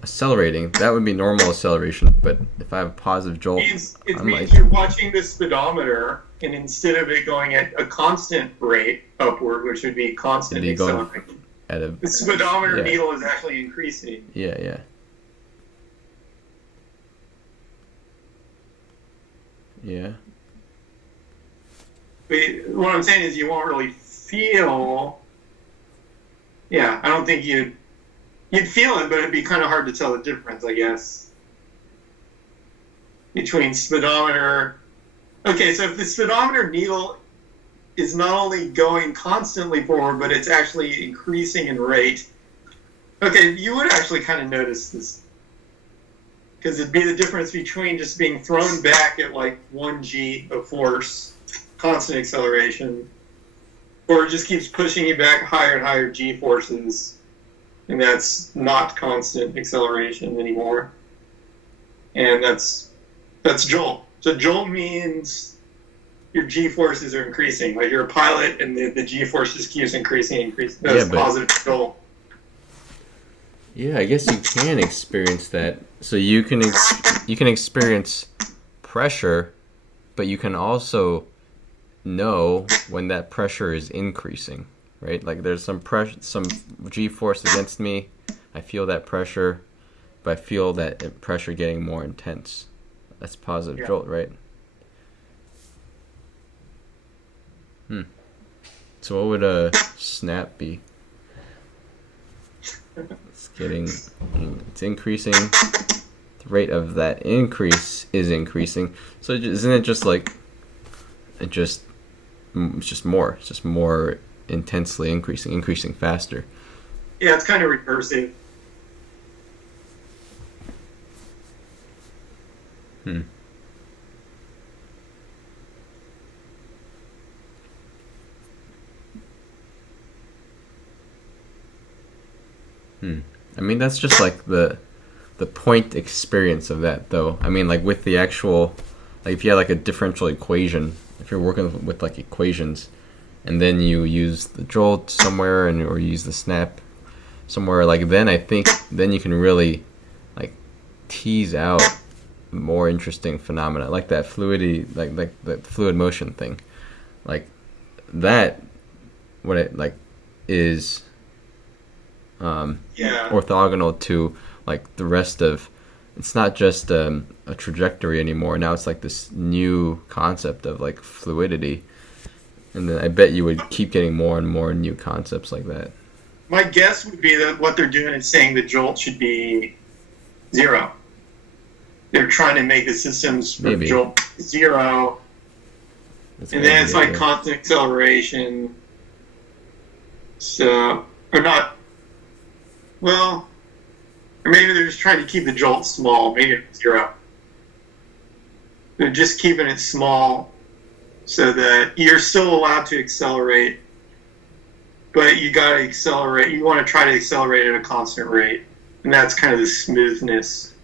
accelerating, that would be normal acceleration. But if I have a positive jolt, it means you're watching the speedometer, and instead of it going at a constant rate upward, which would be constant acceleration, the speedometer needle is actually increasing. Yeah. But what I'm saying is you won't really feel. Yeah, I don't think you'd feel it, but it'd be kind of hard to tell the difference, I guess, between speedometer. Okay, so if the speedometer needle is not only going constantly forward, but it's actually increasing in rate, okay, you would actually kind of notice this. Because it'd be the difference between just being thrown back at, like, 1 g of force, constant acceleration, or it just keeps pushing you back higher and higher g forces. and that's not constant acceleration anymore. And that's jolt. So jolt means your g-forces are increasing. Like you're a pilot, and the g-forces keeps increasing. That's positive jolt. Yeah, I guess you can experience that. So you can experience pressure, but you can also know when that pressure is increasing, right? Like there's some g-force against me. I feel that pressure, but I feel that pressure getting more intense. That's positive jolt, right? So what would a snap be? It's increasing. The rate of that increase is increasing. So isn't it just like it's just more intensely increasing faster? Yeah, it's kind of recursive. I mean, that's just like the point experience of that, though. I mean, like with the actual, like if you had like a differential equation, if you're working with like equations, and then you use the jolt somewhere or use the snap somewhere, like then I think then you can really like tease out more interesting phenomena, like that fluidity, like the fluid motion thing, like that. What it like is. Orthogonal to like the rest of, it's not just a trajectory anymore. Now it's like this new concept of like fluidity, and then I bet you would keep getting more and more new concepts like that. My guess would be that what they're doing is saying the jolt should be 0. They're trying to make the systems for jolt 0, and then it's like constant acceleration. So, or not. Well, or maybe they're just trying to keep the jolt small. Maybe it's 0. They're just keeping it small so that you're still allowed to accelerate, but you got to accelerate. You want to try to accelerate at a constant rate, and that's kind of the smoothness.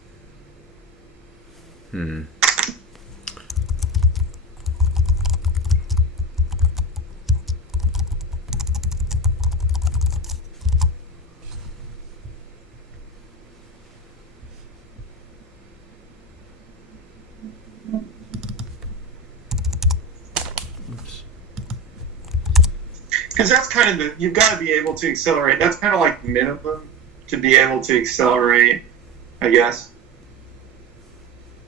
Because that's kind of you've got to be able to accelerate. That's kind of like the minimum to be able to accelerate, I guess.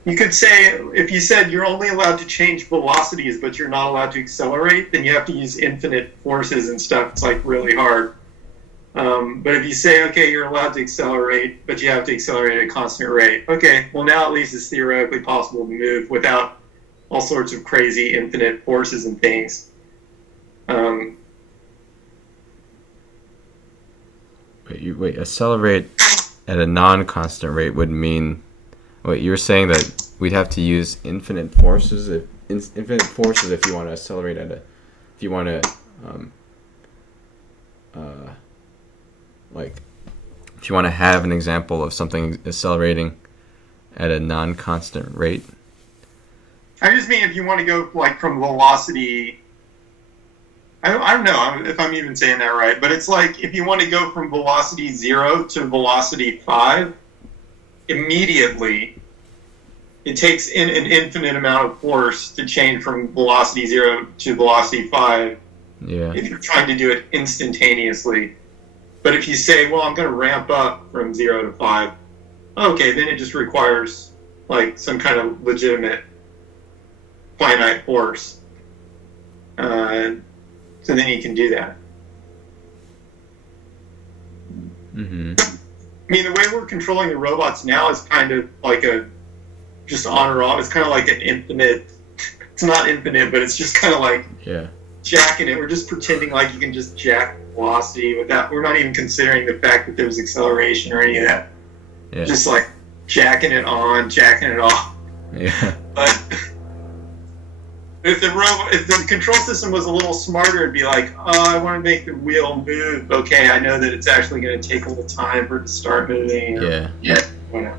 You could say, if you said you're only allowed to change velocities, but you're not allowed to accelerate, then you have to use infinite forces and stuff. It's like really hard. But if you say, okay, you're allowed to accelerate, but you have to accelerate at a constant rate. Okay, well now at least it's theoretically possible to move without all sorts of crazy infinite forces and things. Wait, accelerate at a non-constant rate would mean, wait, you're saying that we'd have to use infinite forces if you want to accelerate at a, if you want to, like, if you want to have an example of something accelerating at a non-constant rate? I just mean if you want to go like from velocity, I don't know if I'm even saying that right, but it's like if you want to go from velocity 0 to velocity 5, immediately it takes an infinite amount of force to change from velocity 0 to velocity 5. Yeah. If you're trying to do it instantaneously. But if you say, well, I'm going to ramp up from 0 to 5, okay, then it just requires like some kind of legitimate finite force. So then you can do that. Mm-hmm. I mean, the way we're controlling the robots now is kind of like a just on or off. It's kind of like an infinite. It's not infinite, but it's just kind of like jacking it. We're just pretending like you can just jack velocity without. We're not even considering the fact that there's acceleration or any of that. Yeah. Just like jacking it on, jacking it off. Yeah. But If the control system was a little smarter, it'd be like, oh, I want to make the wheel move. Okay, I know that it's actually going to take a little time for it to start moving. Yeah. Yeah. Whatever.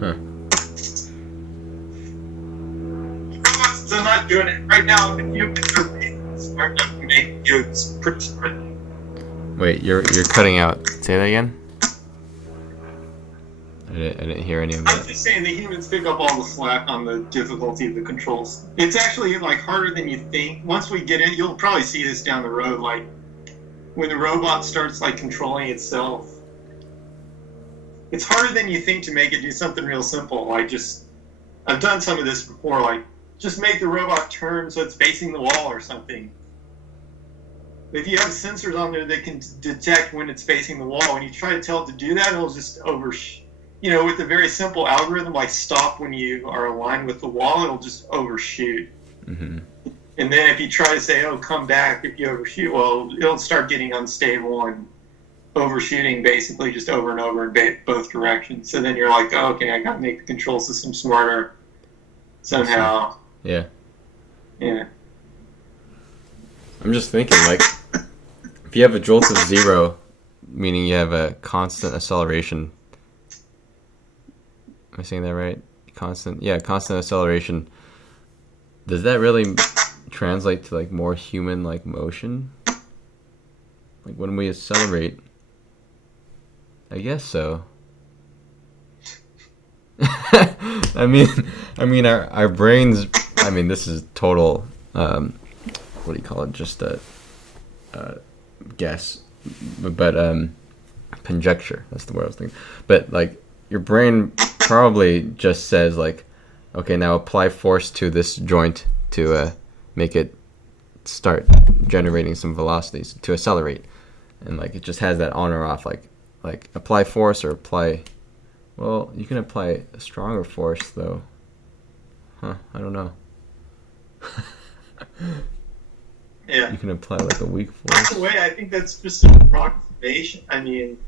Huh. Robots are not doing it right now. If humans are really smart enough to make you, it's pretty smart. Wait, you're cutting out. Say that again. I didn't hear any of I'm that. just saying the humans pick up all the slack on the difficulty of the controls. It's actually like harder than you think. Once we get in, you'll probably see this down the road. Like when the robot starts like controlling itself, it's harder than you think to make it do something real simple. Like just, I've done some of this before. Like just make the robot turn so it's facing the wall or something. If you have sensors on there that can detect when it's facing the wall, when you try to tell it to do that, it'll just with a very simple algorithm like stop when you are aligned with the wall, it'll just overshoot. Mm-hmm. And then if you try to say, oh, come back if you overshoot, well, it'll start getting unstable and overshooting basically just over and over in both directions. So then you're like, oh, okay, I got to make the control system smarter somehow. Yeah. Yeah. I'm just thinking, like, if you have a jolt of 0, meaning you have a constant acceleration. Am I saying that right? Constant acceleration. Does that really translate to like more human-like motion? Like when we accelerate, I guess so. I mean, our brains. I mean, this is total. What do you call it? Just a guess, but conjecture. That's the word I was thinking. But like your brain probably just says like, okay, now apply force to this joint to make it start generating some velocities to accelerate, and like it just has that on or off, like apply force or apply. Well, you can apply a stronger force though. Huh? I don't know. Yeah. You can apply like a weak force. By the way, I think that's just an approximation. I mean,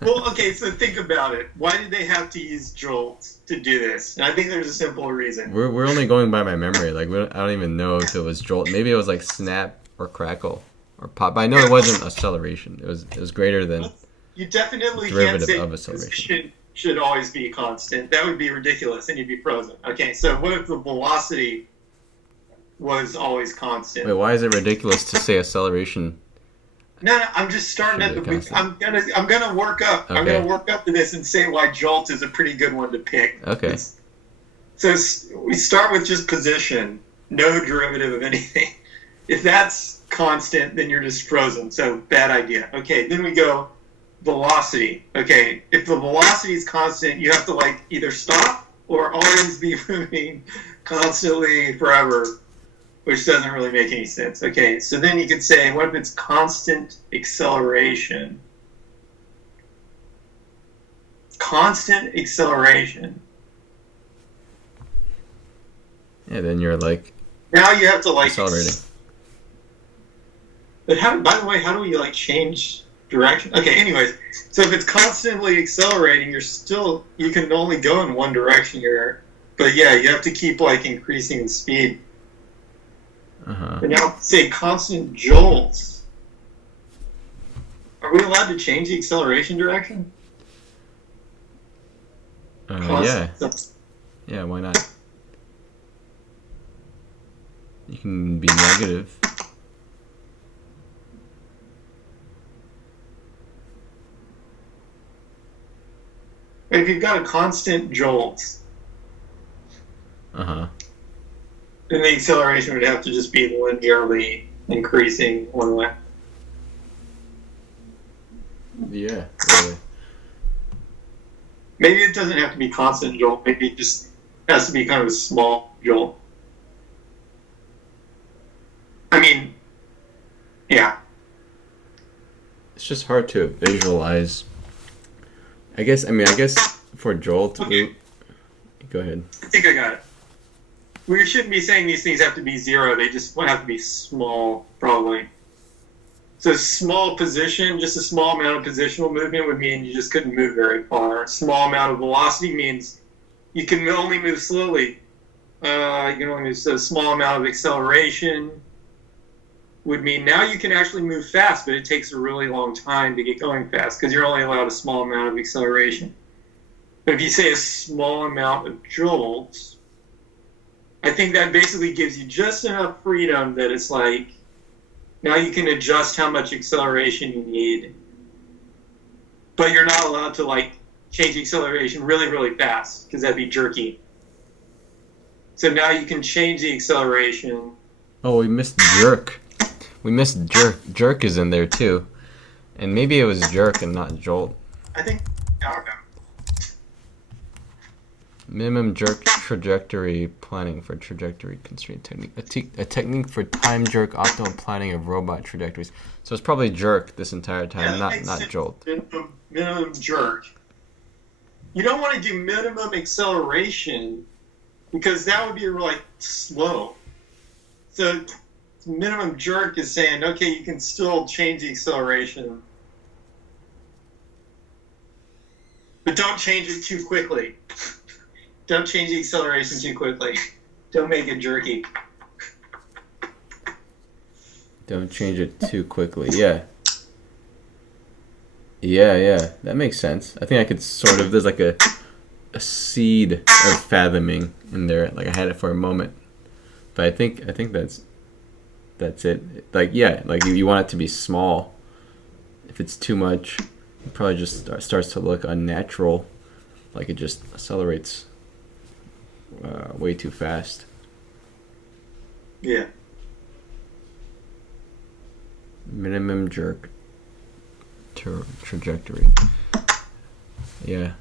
well, okay, so think about it. Why did they have to use jolts to do this? And I think there's a simple reason. We're only going by my memory. Like I don't even know if it was jolt. Maybe it was like snap or crackle or pop. But I know it wasn't acceleration. It was greater than. You definitely can't derivative say of acceleration. position should always be constant. That would be ridiculous, and you'd be frozen. Okay, so what if the velocity was always constant? Wait, why is it ridiculous to say acceleration? No, I'm just starting at the. Constant. I'm gonna work up. Okay. I'm gonna work up to this and say why jolt is a pretty good one to pick. Okay. So we start with just position, no derivative of anything. If that's constant, then you're just frozen. So bad idea. Okay, then we go velocity. Okay, if the velocity is constant, you have to like either stop or always be moving constantly forever, which doesn't really make any sense. Okay, so then you could say, what if it's constant acceleration? Constant acceleration. Yeah, then you're like Now you have to like accelerating. But by the way, how do we like change direction? Okay, anyways, so if it's constantly accelerating, you can only go in one direction here. But yeah, you have to keep like increasing the speed. Uh-huh. But now say constant jolts. Are we allowed to change the acceleration direction? Yeah. Yeah, why not? You can be negative. If you've got a constant jolt, Uh-huh. then the acceleration would have to just be linearly increasing one way. Yeah. Really. Maybe it doesn't have to be constant jolt. Maybe it just has to be kind of a small jolt. I mean, yeah. It's just hard to visualize. I guess for jolt, Okay. go ahead. I think I got it. We shouldn't be saying these things have to be zero. They just have to be small, probably. So small position, just a small amount of positional movement would mean you just couldn't move very far. Small amount of velocity means you can only move slowly. You can only move, so a small amount of acceleration would mean now you can actually move fast, but it takes a really long time to get going fast because you're only allowed a small amount of acceleration. But if you say a small amount of jolts, I think that basically gives you just enough freedom that it's like, now you can adjust how much acceleration you need. But you're not allowed to like change acceleration really, really fast because that'd be jerky. So now you can change the acceleration. Oh, we missed jerk. We missed jerk. Jerk is in there too. And maybe it was jerk and not jolt. I think, I don't know. Minimum jerk trajectory planning for trajectory constraint technique. A technique for time jerk optimal planning of robot trajectories. So it's probably jerk this entire time, Yeah, not jolt. Minimum jerk. You don't want to do minimum acceleration because that would be like slow. So minimum jerk is saying, okay, you can still change the acceleration, but don't change it too quickly. Don't change the acceleration too quickly. Don't make it jerky. Don't change it too quickly. Yeah. Yeah. That makes sense. I think I could sort of, there's like a seed of fathoming in there. Like I had it for a moment. But I think that's it. Like, yeah, like you want it to be small. If it's too much, it probably just starts to look unnatural. Like it just accelerates way too fast. Yeah. Minimum jerk trajectory. Yeah.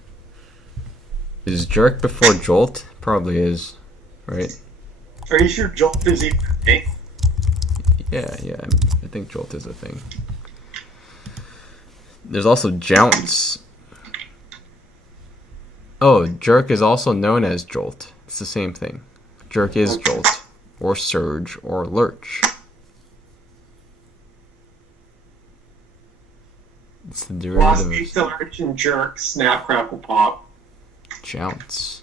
Is jerk before jolt? Probably is, right? Are you sure jolt is even a thing? Yeah. I think jolt is a thing. There's also jounce. Oh, jerk is also known as jolt. It's the same thing. Jerk is jolt, or surge, or lurch. It's the Velocity, derivative acceleration, jerk, snap, crackle, pop. of jounce.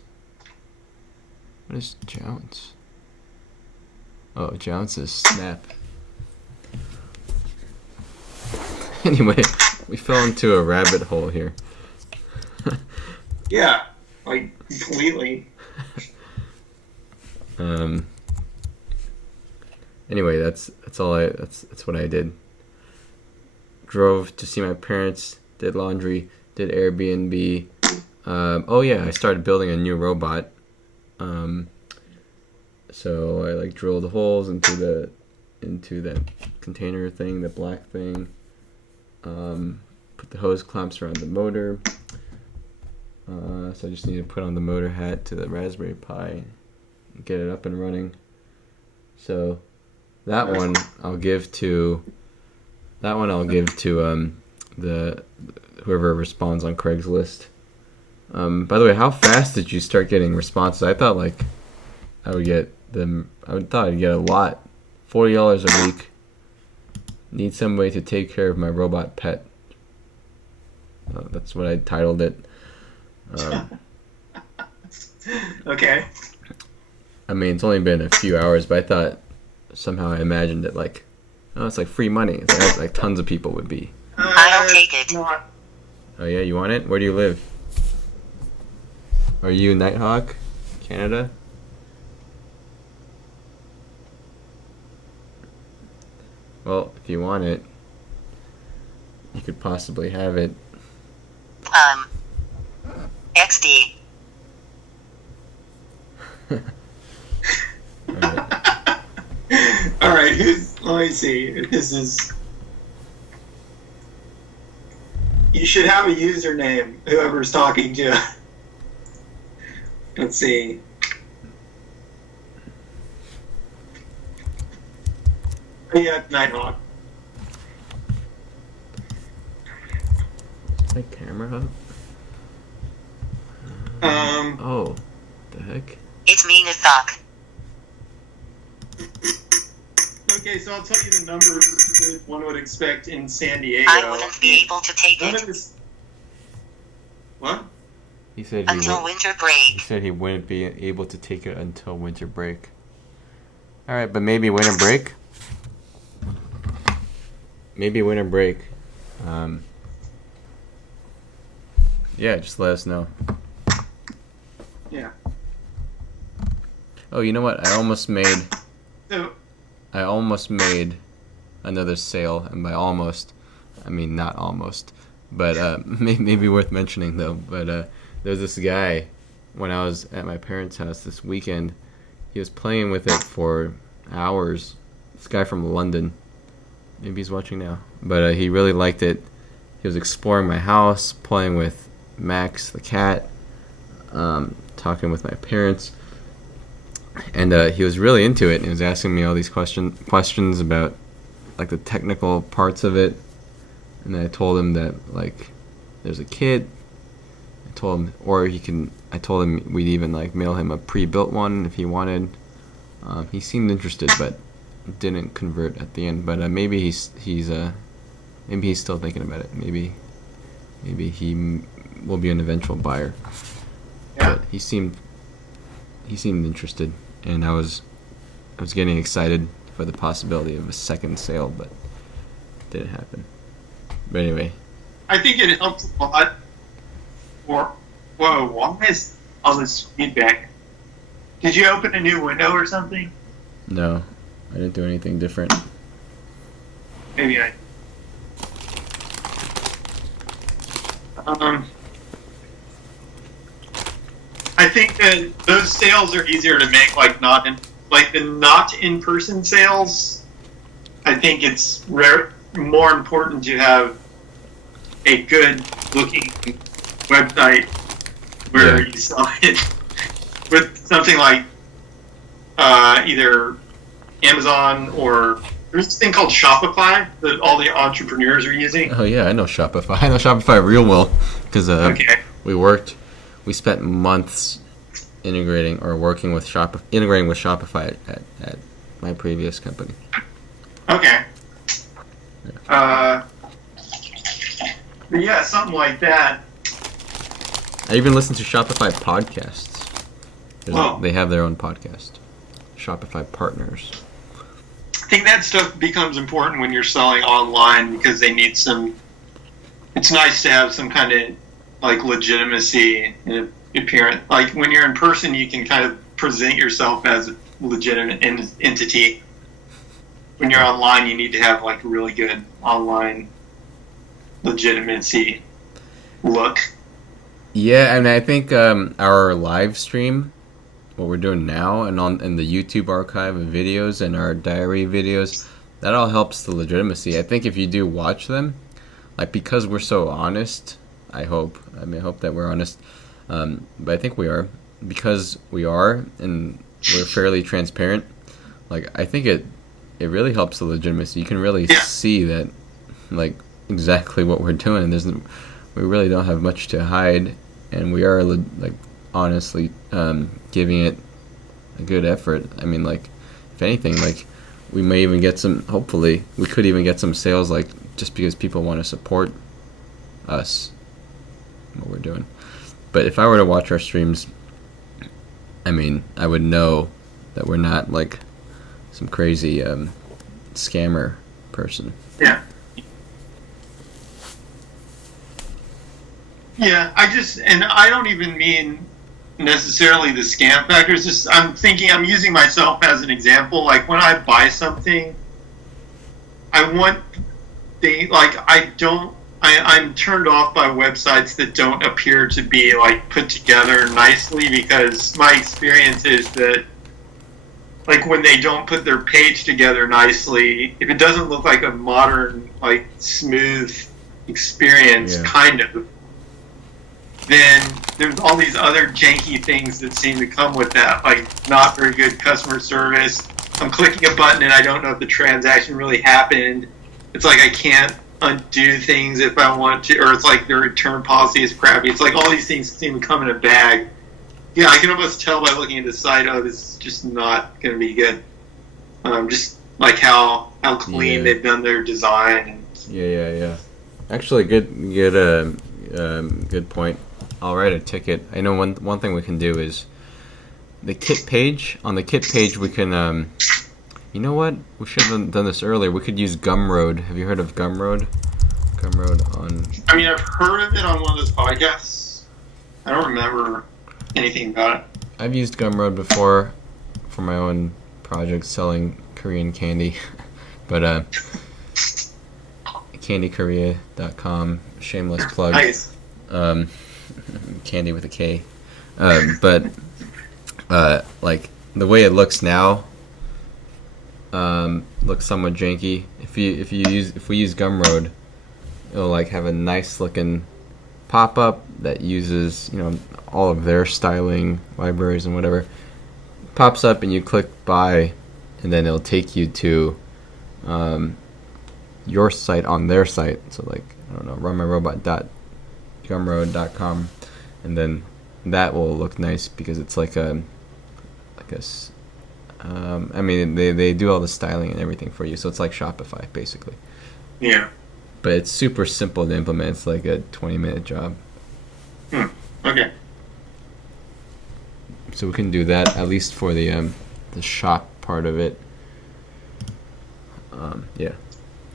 What is jounce? Oh, jounce is snap. Anyway, we fell into a rabbit hole here. Yeah, like completely. Anyway, that's what I did. Drove to see my parents, did laundry, did Airbnb. Oh yeah, I started building a new robot. So I like drilled holes into that container thing, the black thing. Put the hose clamps around the motor. So I just need to put on the motor hat to the Raspberry Pi, and get it up and running. So that one I'll give to the whoever responds on Craigslist. By the way, how fast did you start getting responses? I thought like I thought I'd get a lot. $40 a week. Need some way to take care of my robot pet. That's what I titled it. Okay. I mean, it's only been a few hours, but I thought somehow I imagined it like, oh, it's like free money. It's like tons of people would be. I'll take it. Not. Oh yeah, you want it? Where do you live? Are you Nighthawk, Canada? Well, if you want it, you could possibly have it. XD. Alright. All right. Let me see. If this is. You should have a username. Whoever's talking to. Let's see. Yeah, Nighthawk. Is my camera up? Oh, the heck? It's me, Nithok. Okay, so I'll tell you the numbers that one would expect in San Diego. I wouldn't be able to take None it of this. What? He said until winter he break. said he wouldn't be able to take it until winter break. All right, but maybe winter break. Maybe winter break. Yeah, just let us know. Yeah. Oh, you know what? I almost made So, another sale, and by almost, I mean not almost, but maybe worth mentioning though. But there's this guy when I was at my parents' house this weekend. He was playing with it for hours. This guy from London. Maybe he's watching now. But he really liked it. He was exploring my house, playing with Max the cat, talking with my parents. And he was really into it, and he was asking me all these questions about like the technical parts of it. And I told him that like there's a kit. I told him we'd even like mail him a pre-built one if he wanted. He seemed interested, but didn't convert at the end. But maybe he's still thinking about it. Maybe he will be an eventual buyer. yeah. But he seemed interested, and I was getting excited for the possibility of a second sale, but it didn't happen. But anyway, I think it helps a lot. Whoa, why is all this feedback? Did you open a new window or something? no, I didn't do anything different. Maybe I. I think that those sales are easier to make, like not in person sales. I think it's more important to have a good looking website where Yeah. you sell it with something like either Amazon or there's this thing called Shopify that all the entrepreneurs are using. Oh yeah, I know Shopify. I know Shopify real well because Okay. we spent months integrating with Shopify at my previous company. Okay. But yeah, something like that. I even listen to Shopify podcasts. Wow. They have their own podcast. Shopify Partners. I think that stuff becomes important when you're selling online because they need some. It's nice to have some kind of like legitimacy and appearance. Like when you're in person, you can kind of present yourself as a legitimate entity. When you're online, you need to have like a really good online legitimacy look. Yeah, and I think our live stream, what we're doing now, and in the YouTube archive of videos and our diary videos, that all helps the legitimacy. I think if you do watch them, like because we're so honest, I hope that we're honest, but I think we are, because we are and we're fairly transparent. Like I think it really helps the legitimacy. You can really see that, like exactly what we're doing. We really don't have much to hide, and we are like honestly giving it a good effort. I mean, like if anything, like we may even get some. Hopefully, we could even get some sales, like just because people want to support us, what we're doing. But if I were to watch our streams, I mean, I would know that we're not like some crazy scammer person. Yeah. Yeah, I don't even mean necessarily the scam factors. Just I'm using myself as an example. Like when I buy something, I'm turned off by websites that don't appear to be like put together nicely, because my experience is that like when they don't put their page together nicely, if it doesn't look like a modern, like smooth experience, kind of, then there's all these other janky things that seem to come with that, like not very good customer service. I'm clicking a button and I don't know if the transaction really happened. It's like I can't undo things if I want to, or it's like their return policy is crappy. It's like all these things seem to come in a bag. Yeah, I can almost tell by looking at the site, oh, this is just not going to be good. Just like how clean Yeah. they've done their design. And Yeah. Actually, good point. I'll write a ticket. I know one thing we can do is the kit page. On the kit page, we can. You know what? We should have done this earlier. We could use Gumroad. Have you heard of Gumroad? Gumroad on. I mean, I've heard of it on one of those podcasts. I don't remember anything about it. I've used Gumroad before for my own project selling Korean candy, but candykorea.com, shameless plug. Nice. Candy with a K. But like the way it looks now, looks somewhat janky. If we use Gumroad, it'll like have a nice looking pop-up that uses all of their styling libraries and whatever. Pops up and you click buy, and then it'll take you to your site on their site. So like, I don't know, runmyrobot.gumroad.com, and then that will look nice because it's like I mean, they do all the styling and everything for you, so it's like Shopify basically. Yeah. But it's super simple to implement. It's like a 20-minute job. Okay. So we can do that at least for the shop part of it. Yeah.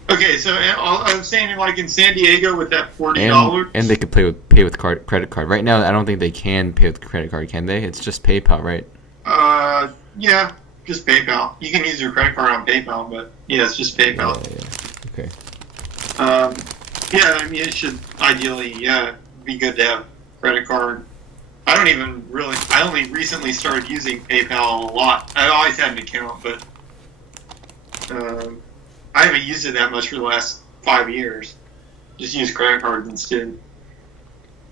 Okay, so I was saying, like in San Diego with that $40. And they could pay with credit card. Right now, I don't think they can pay with credit card, can they? It's just PayPal, right? Yeah, just PayPal. You can use your credit card on PayPal, but yeah, it's just PayPal. Yeah. Okay. Yeah, I mean, it should ideally, be good to have credit card. I only recently started using PayPal a lot. I always had an account, but I haven't used it that much for the last 5 years. Just use credit cards instead.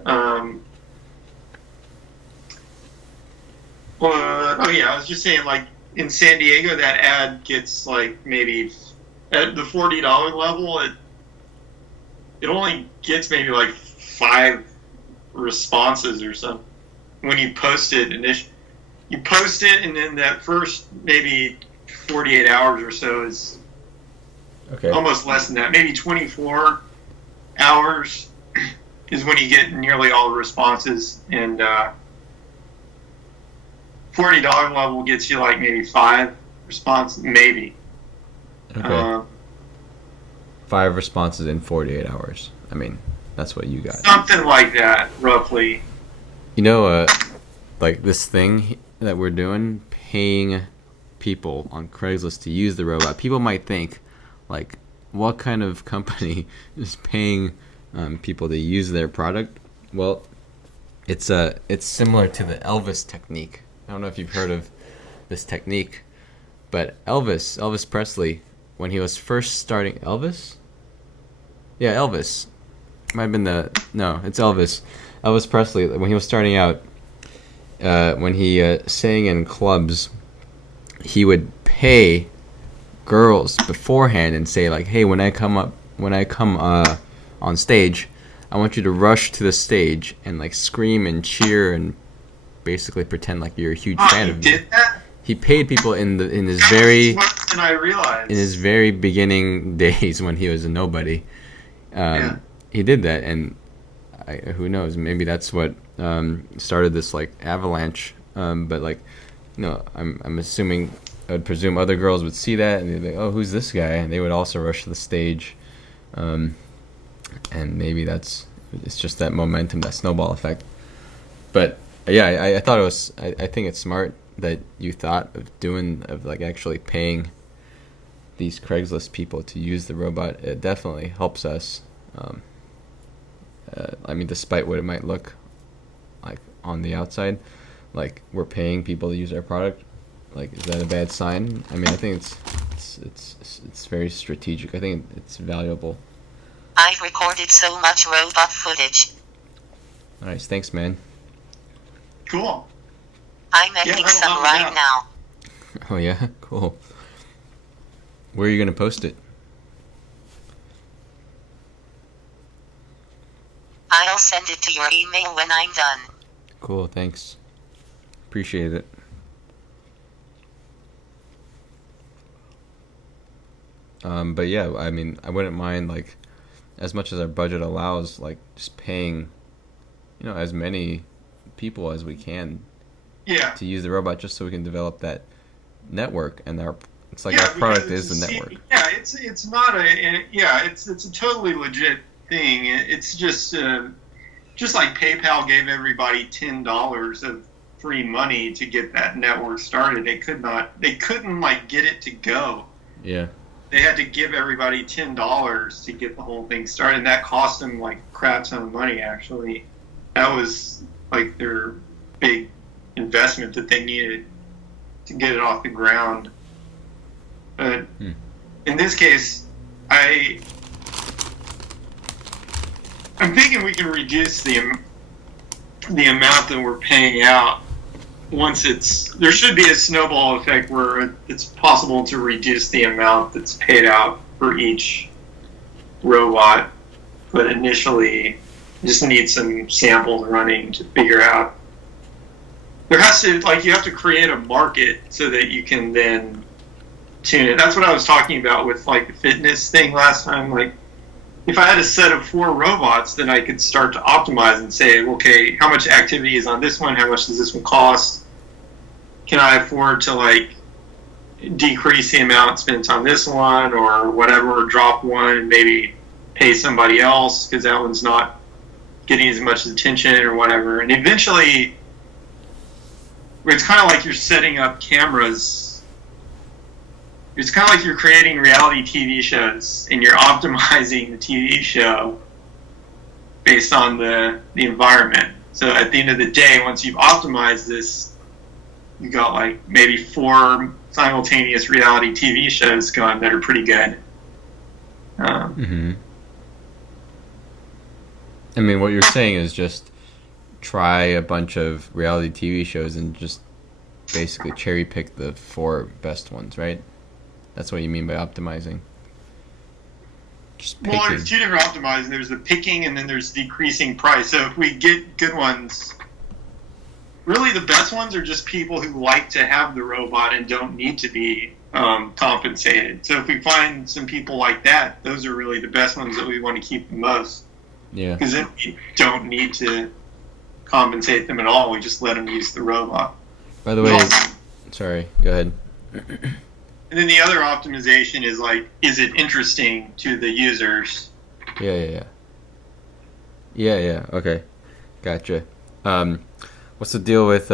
I was just saying, like, in San Diego, that ad gets, like, maybe at the $40 level, it only gets maybe, like, 5 responses or something. When you post it, you post it, and then that first maybe 48 hours or so is Okay. almost less than that. Maybe 24 hours is when you get nearly all the responses, and $40 level gets you like maybe 5 responses, maybe. Okay. 5 responses in 48 hours. I mean, that's what you got. Something like that, roughly. Like this thing that we're doing, paying people on Craigslist to use the robot. People might think, like, what kind of company is paying people to use their product? Well, it's similar to the Elvis technique. I don't know if you've heard of this technique, but Elvis Presley, when he was first starting, Elvis? Yeah, Elvis. Might have been it's Elvis. Elvis Presley, when he was starting out, when he sang in clubs, he would pay girls beforehand and say, like, hey, when I come on stage, I want you to rush to the stage and like scream and cheer and basically pretend like you're a huge fan of me. Did that? He paid people in his very Smarter than I realized. in his very beginning days when he was a nobody. He did that, and who knows? Maybe that's what started this like avalanche. But like, I'm assuming, I would presume other girls would see that and they'd be like, oh, who's this guy? And they would also rush to the stage. And maybe it's just that momentum, that snowball effect. But yeah, I thought it was. I think it's smart that you thought of like actually paying these Craigslist people to use the robot. It definitely helps us. I mean, despite what it might look like on the outside, like we're paying people to use our product. Like, is that a bad sign? I mean, I think it's very strategic. I think it's valuable. I've recorded so much robot footage. Nice, thanks, man. Cool. I'm editing some help me right out. now. Oh yeah, cool. Where are you gonna post it? I'll send it to your email when I'm done. Cool, thanks. Appreciate it. But yeah, I mean, I wouldn't mind like as much as our budget allows, like just paying, as many people as we can Yeah. to use the robot, just so we can develop that network. And it's like Yeah, our product because is the network. Yeah, it's not it's a totally legit thing. It's just like PayPal gave everybody $10 of free money to get that network started. They couldn't like get it to go. Yeah. They had to give everybody $10 to get the whole thing started, and that cost them like crap ton of money. Actually, that was like their big investment that they needed to get it off the ground. But in this case, I'm thinking we can reduce the amount that we're paying out. There should be a snowball effect where it's possible to reduce the amount that's paid out for each robot. But initially, you just need some samples running to figure out. You have to create a market so that you can then tune it. That's what I was talking about with like the fitness thing last time. Like, if I had a set of 4 robots, then I could start to optimize and say, okay, how much activity is on this one? How much does this one cost? Can I afford to like decrease the amount spent on this one or whatever, or drop one and maybe pay somebody else because that one's not getting as much attention or whatever. And eventually, it's kind of like you're setting up cameras. It's kind of like you're creating reality TV shows and you're optimizing the TV show based on the environment. So at the end of the day, once you've optimized this, you got like maybe 4 simultaneous reality TV shows going that are pretty good. I mean, what you're saying is just try a bunch of reality TV shows and just basically cherry pick the 4 best ones, right? That's what you mean by optimizing. Just picking. Well, there's 2 different optimizing. There's the picking and then there's decreasing price. So if we get good ones, really the best ones are just people who like to have the robot and don't need to be compensated. So if we find some people like that, those are really the best ones that we want to keep the most. Yeah. Because then we don't need to compensate them at all. We just let them use the robot. By the way, sorry, go ahead. And then the other optimization is like, is it interesting to the users? Yeah. Okay, gotcha. What's the deal with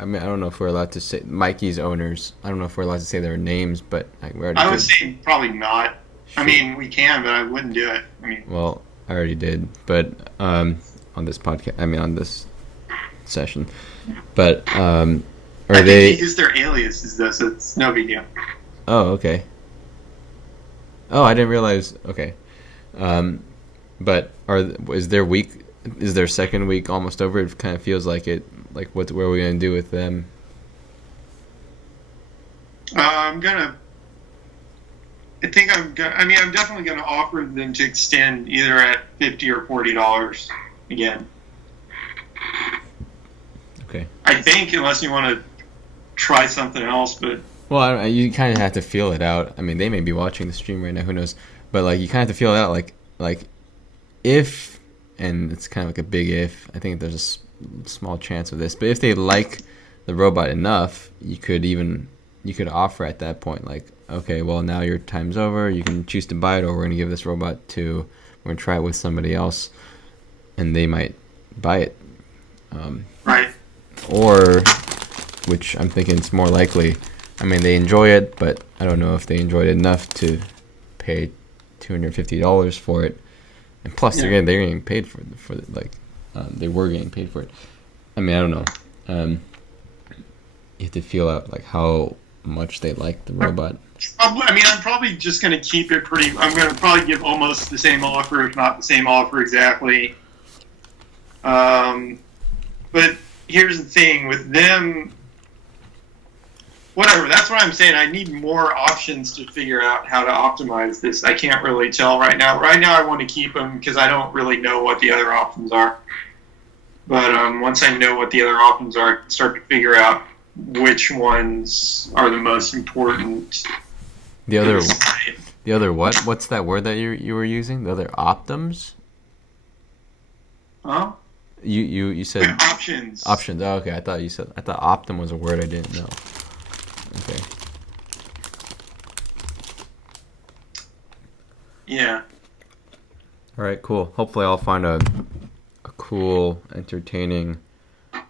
I mean, I don't know if we're allowed to say Mikey's owners. I don't know if we're allowed to say their names, but I would say probably not. Sure. I mean, we can, but I wouldn't do it. Well, I already did, but on this podcast, on this session, but I think they use their aliases though, so it's no big deal. Oh, okay. Oh, I didn't realize. Okay, but is their second week almost over? It kind of feels like it. Like, what are we gonna do with them? I'm definitely gonna offer them to extend either at $50 or $40 again. Okay. I think, unless you want to try something else, but well, you kind of have to feel it out. I mean, they may be watching the stream right now. Who knows? But like, you kind of have to feel it out. Like if, and it's kind of like a big if. I think there's a small chance of this, but if they like the robot enough, you could offer at that point, like, okay, well, now your time's over. You can choose to buy it, or we're going to give this robot we're going to try it with somebody else, and they might buy it. Right. Or, which I'm thinking it's more likely, they enjoy it, but I don't know if they enjoyed it enough to pay $250 for it. And plus, they're getting paid for they were getting paid for it. I don't know. You have to feel out like how much they like the robot. I'm probably just going to keep it I'm going to probably give almost the same offer, if not the same offer exactly. But here's the thing with them. Whatever, that's what I'm saying. I need more options to figure out how to optimize this. I can't really tell right now. Right now, I want to keep them because I don't really know what the other options are. But once I know what the other options are, I can start to figure out which ones are the most important The It other was tight. the other what? What's that word that you were using? The other optums? Huh? You said Options. options. Oh, okay. I thought optum was a word I didn't know. Okay. Yeah. All right, cool. Hopefully I'll find a cool, entertaining,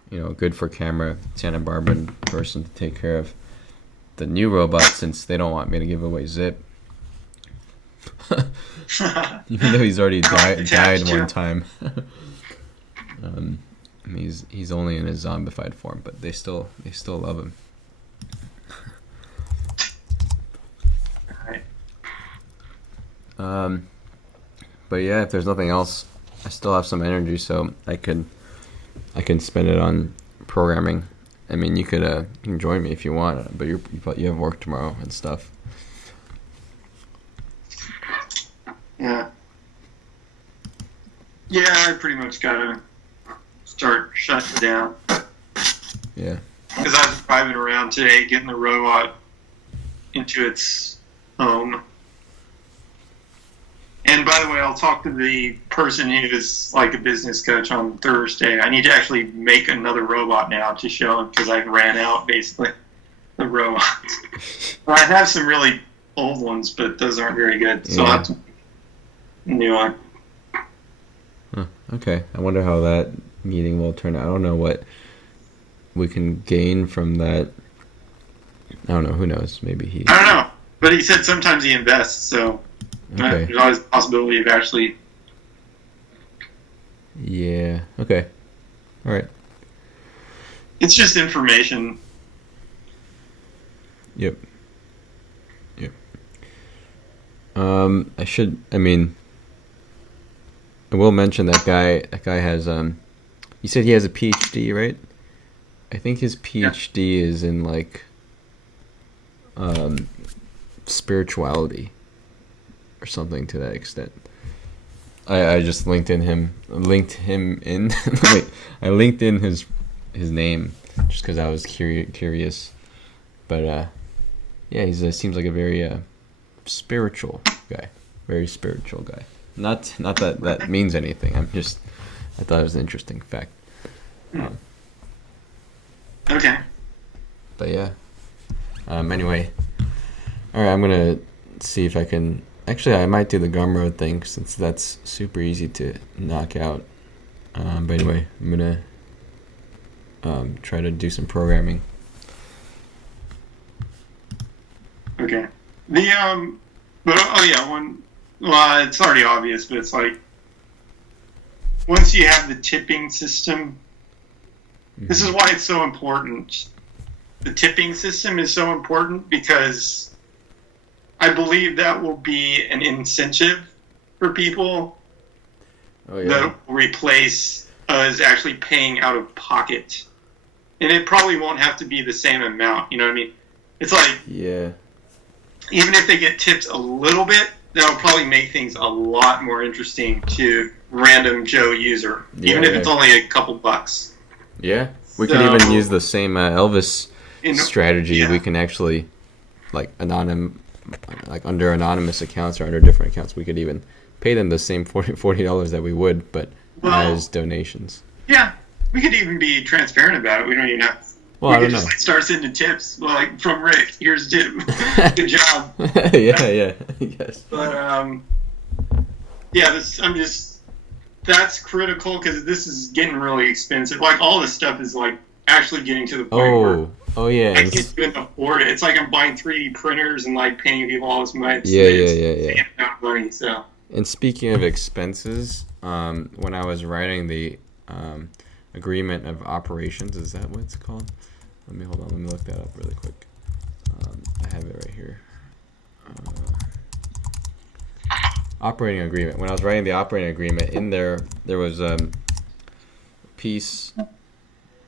good for camera Santa Barbara person to take care of the new robot, since they don't want me to give away Zip. Even though he's already died one time. He's only in his zombified form, but they still love him. Alright. But yeah, if there's nothing else, I still have some energy, so I can spend it on programming. I mean, you can join me if you want, but you have work tomorrow and stuff. Yeah. Yeah, I pretty much gotta start shutting down. Yeah. Because I was driving around today getting the robot into its home. And by the way, I'll talk to the person who is like a business coach on Thursday. I need to actually make another robot now to show him, because I ran out, basically, the robots. Well, I have some really old ones, but those aren't very good. So I'll have to make a new one. Huh. Okay. I wonder how that meeting will turn out. I don't know what we can gain from that. I don't know. Who knows? Maybe he... I don't know. But he said sometimes he invests, so... Okay. There's always a possibility of actually... Yeah. Okay. All right. It's just information. Yep. I will mention that guy. That guy has you said he has a PhD, right? I think his PhD is in like spirituality or something to that extent. I just linked him in. Wait, I linked in his name just because I was curious. But yeah, he seems like a very spiritual guy. Very spiritual guy. Not that means anything. I thought it was an interesting fact. Okay. But yeah. Anyway, all right. I'm gonna see if I can. Actually, I might do the Gumroad thing since that's super easy to knock out. But anyway, I'm gonna try to do some programming. Okay. Well, it's already obvious, but it's like, once you have the tipping system, this is why it's so important. The tipping system is so important because I believe that will be an incentive for people that will replace us actually paying out of pocket. And it probably won't have to be the same amount, you know what I mean? It's like, yeah. Even if they get tipped a little bit, that'll probably make things a lot more interesting to random Joe user, even if it's only a couple bucks. Yeah, we could even use the same Elvis strategy. Yeah. We can actually, like under anonymous accounts or under different accounts, we could even pay them the same $40 that we would, but as donations. Yeah, we could even be transparent about it. We don't even have. Well, I don't know. Just start sending tips, like from Rick. Here's a tip. Good job. yeah, yes. But yeah, that's critical because this is getting really expensive. Like all this stuff is like actually getting to the point where yeah. I can't even afford it. It's like I'm buying 3D printers and like paying people all this money. Yeah. Money, so. And speaking of expenses, when I was writing the agreement of operations, is that what it's called? Let me look that up really quick. I have it right here. Operating agreement. When I was writing the operating agreement, in there was a piece,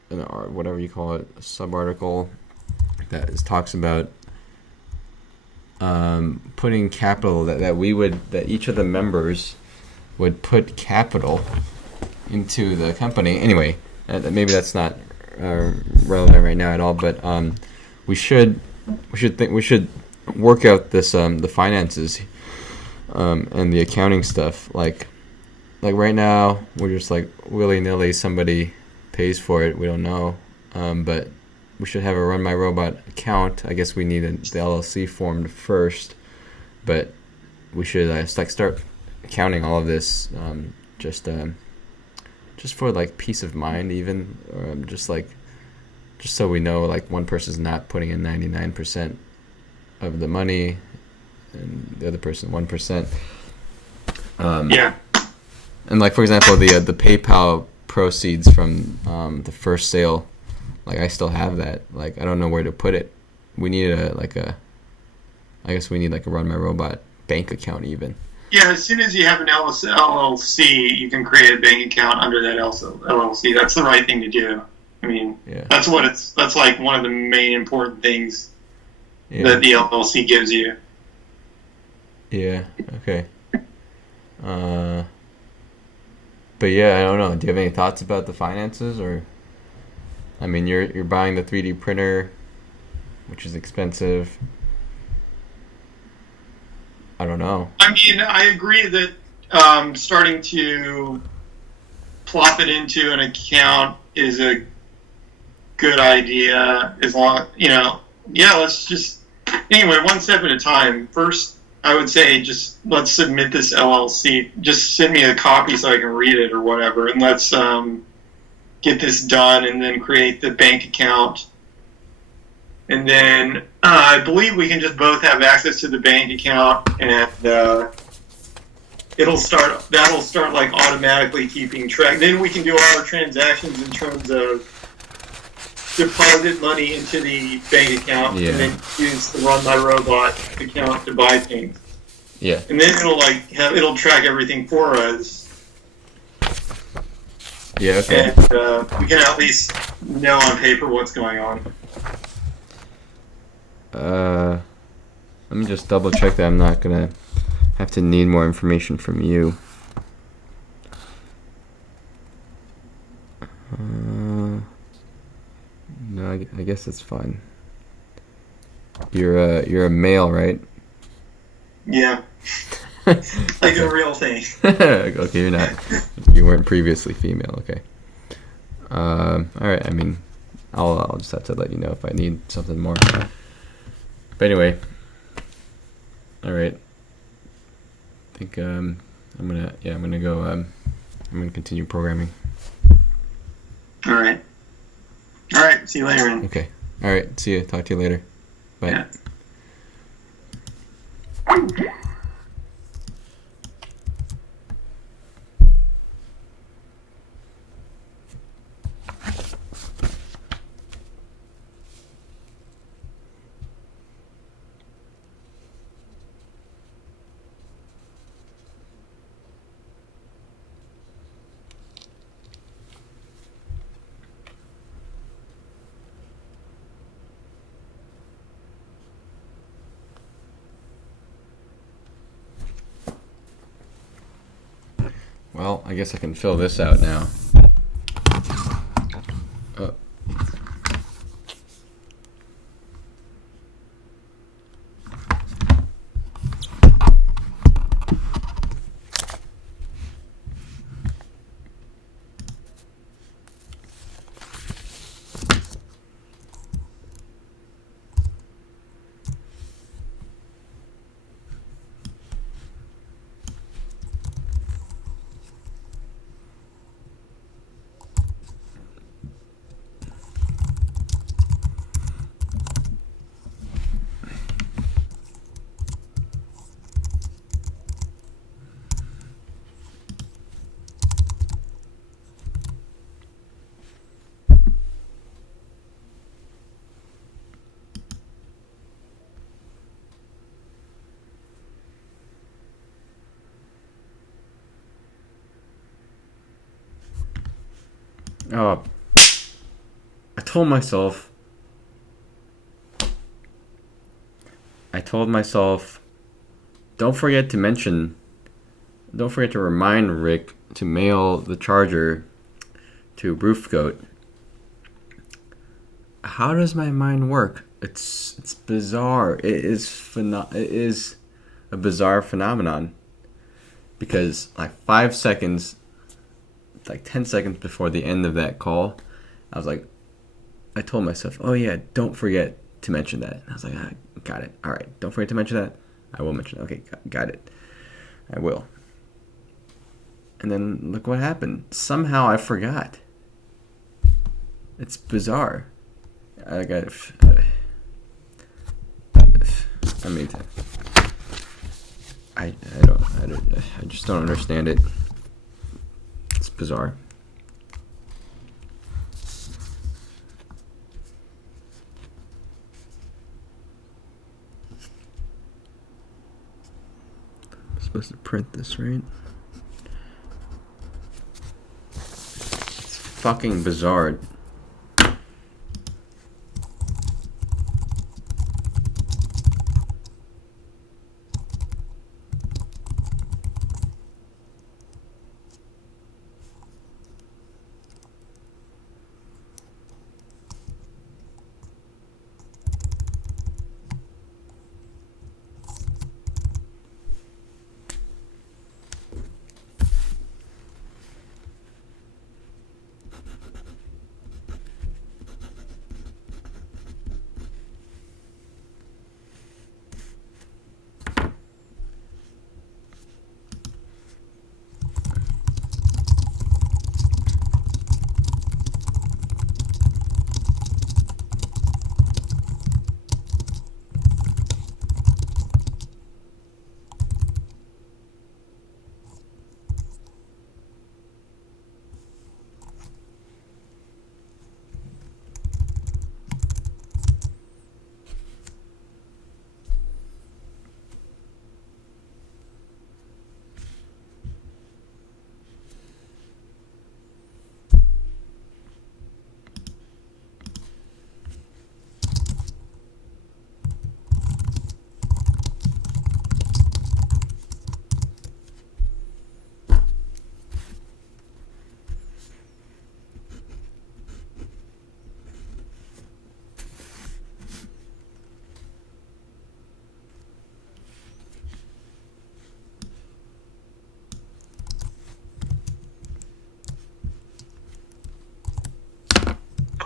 or whatever you call it, a subarticle that talks about putting capital that each of the members would put capital into the company. Anyway, maybe that's not relevant right now at all, but we should work out this the finances and the accounting stuff. Like right now, we're just like willy nilly. Somebody pays for it. We don't know, but we should have a RunMyRobot account. I guess we need the LLC formed first, but we should start accounting all of this just for like peace of mind, even just so we know like one person's not putting in 99% of the money and the other person 1%. Yeah. And like for example, the PayPal proceeds from the first sale, like I still have that. Like I don't know where to put it. We need I guess we need like a RunMyRobot bank account even. Yeah, as soon as you have an LLC, you can create a bank account under that LLC. That's the right thing to do. I mean, Yeah. that's like one of the main important things Yeah. that the LLC gives you. Yeah. Okay. But yeah, I don't know. Do you have any thoughts about the finances, or? I mean, you're buying the 3D printer, which is expensive. I don't know. I mean, I agree that starting to plop it into an account is a good idea. As long, let's just anyway, one step at a time. First, I would say just let's submit this LLC. Just send me a copy so I can read it or whatever, and let's get this done, and then create the bank account. And then I believe we can just both have access to the bank account, and that'll start like automatically keeping track. Then we can do all our transactions in terms of deposit money into the bank account, Yeah. and then use the RunMyRobot account to buy things. Yeah. And then it'll track everything for us, Yeah. Okay. and we can at least know on paper what's going on. Let me just double check that I'm not gonna have to need more information from you. No, I guess it's fine. You're a male, right? Yeah, like a real thing. Okay, you're not. You weren't previously female. Okay. All right. I mean, I'll just have to let you know if I need something more. But anyway, all right. I think I'm gonna go. I'm gonna continue programming. All right. See you later. Man. Okay. All right. See you. Talk to you later. Bye. Yeah. Well, I guess I can fill this out now. Oh. Oh, I told myself, don't forget to remind Rick to mail the charger to Roofgoat. how does my mind work? It's bizarre. It is a bizarre phenomenon. Because like 5 seconds, like 10 seconds before the end of that call, I was like, I told myself, oh yeah, don't forget to mention that. And I was like, got it. All right, don't forget to mention that. I will mention it. Okay, got it. I will. And then look what happened. Somehow I forgot. It's bizarre. I got. I mean, I just don't understand it. It's bizarre. I'm supposed to print this, right? It's fucking bizarre.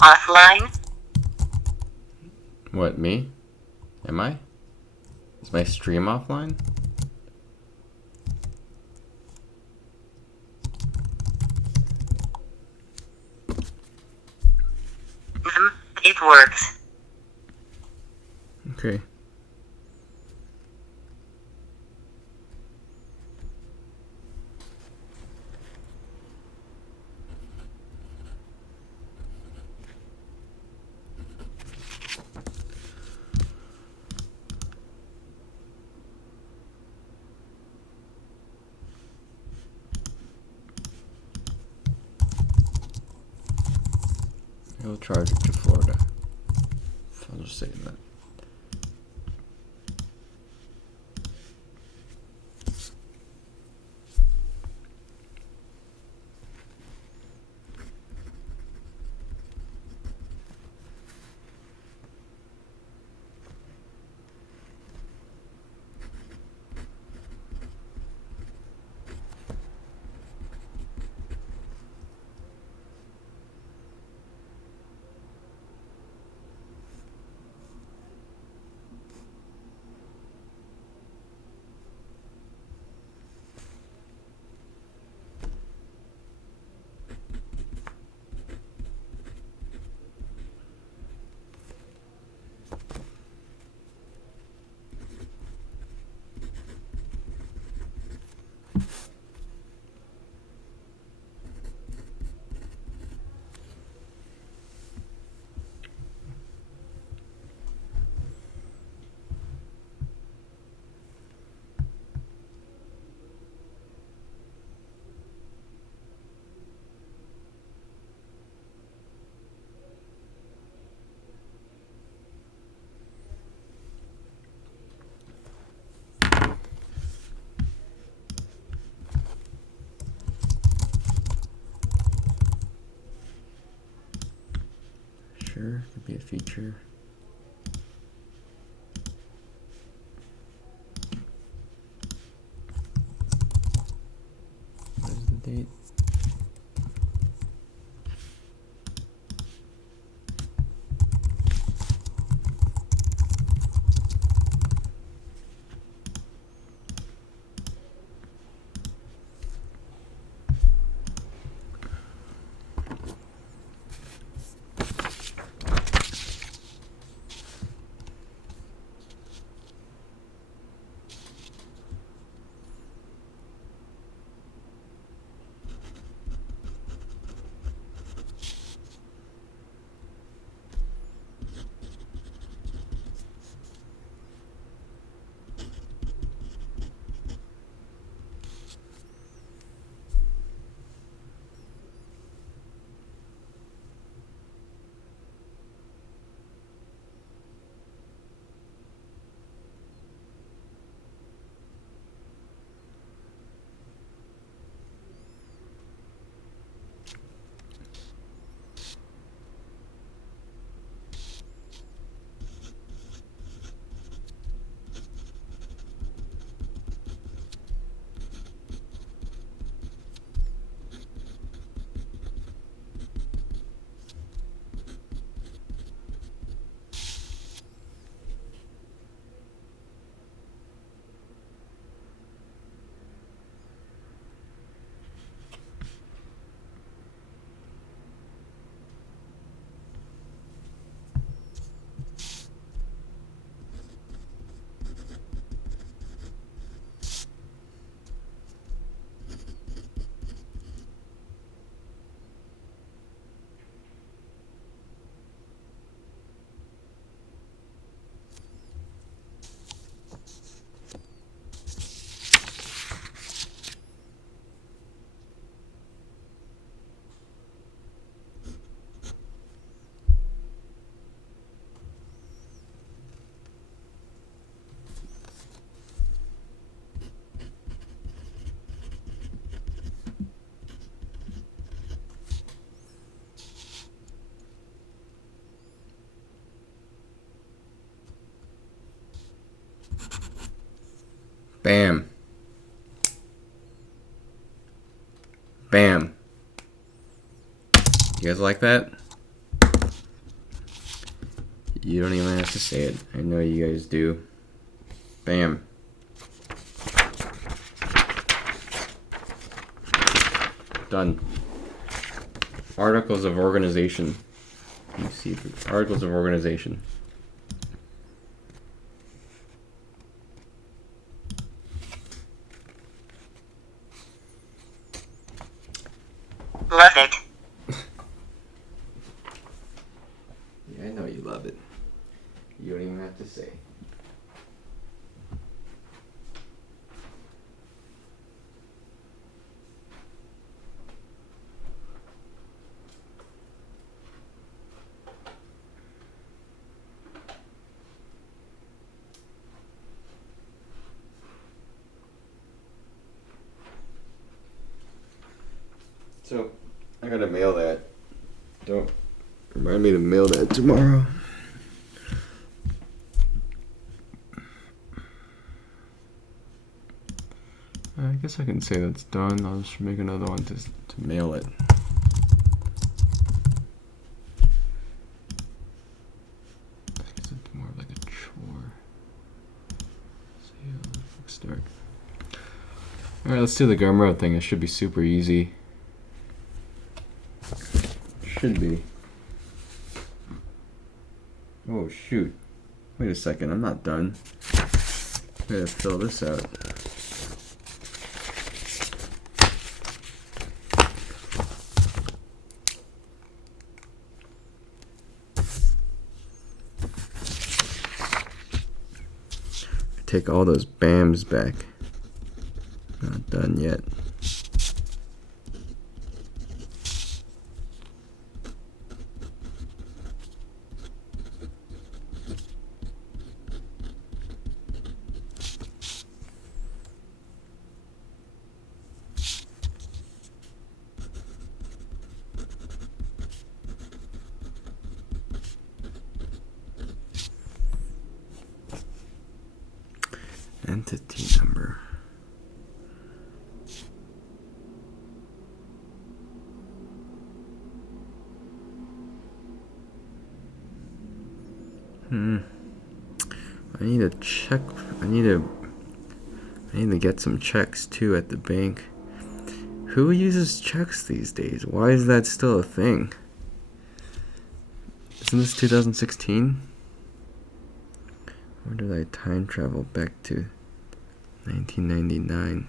Offline. What, me? Am I? Is my stream offline? It works. Okay. He'll charge it to Florida. I'll just say that. could be a feature. What is the date? Bam. Bam. You guys like that? You don't even have to say it. I know you guys do. Bam. Done. Articles of organization. You see, articles of organization. Love it. Yeah, I know you love it. You don't even have to say. So, I gotta mail that. Don't remind me to mail that tomorrow. I guess I can say that's done. I'll just make another one to mail it. It's more like a chore. See how the fuck start. Alright, let's do the Gumroad thing. It should be super easy. Should be. Oh shoot. Wait a second, I'm not done. I gotta fill this out. Take all those BAMs back. Not done yet. Entity number. I need to check. I need to get some checks too at the bank. Who uses checks these days? Why is that still a thing? Isn't this 2016? Or did I time travel back to 1999?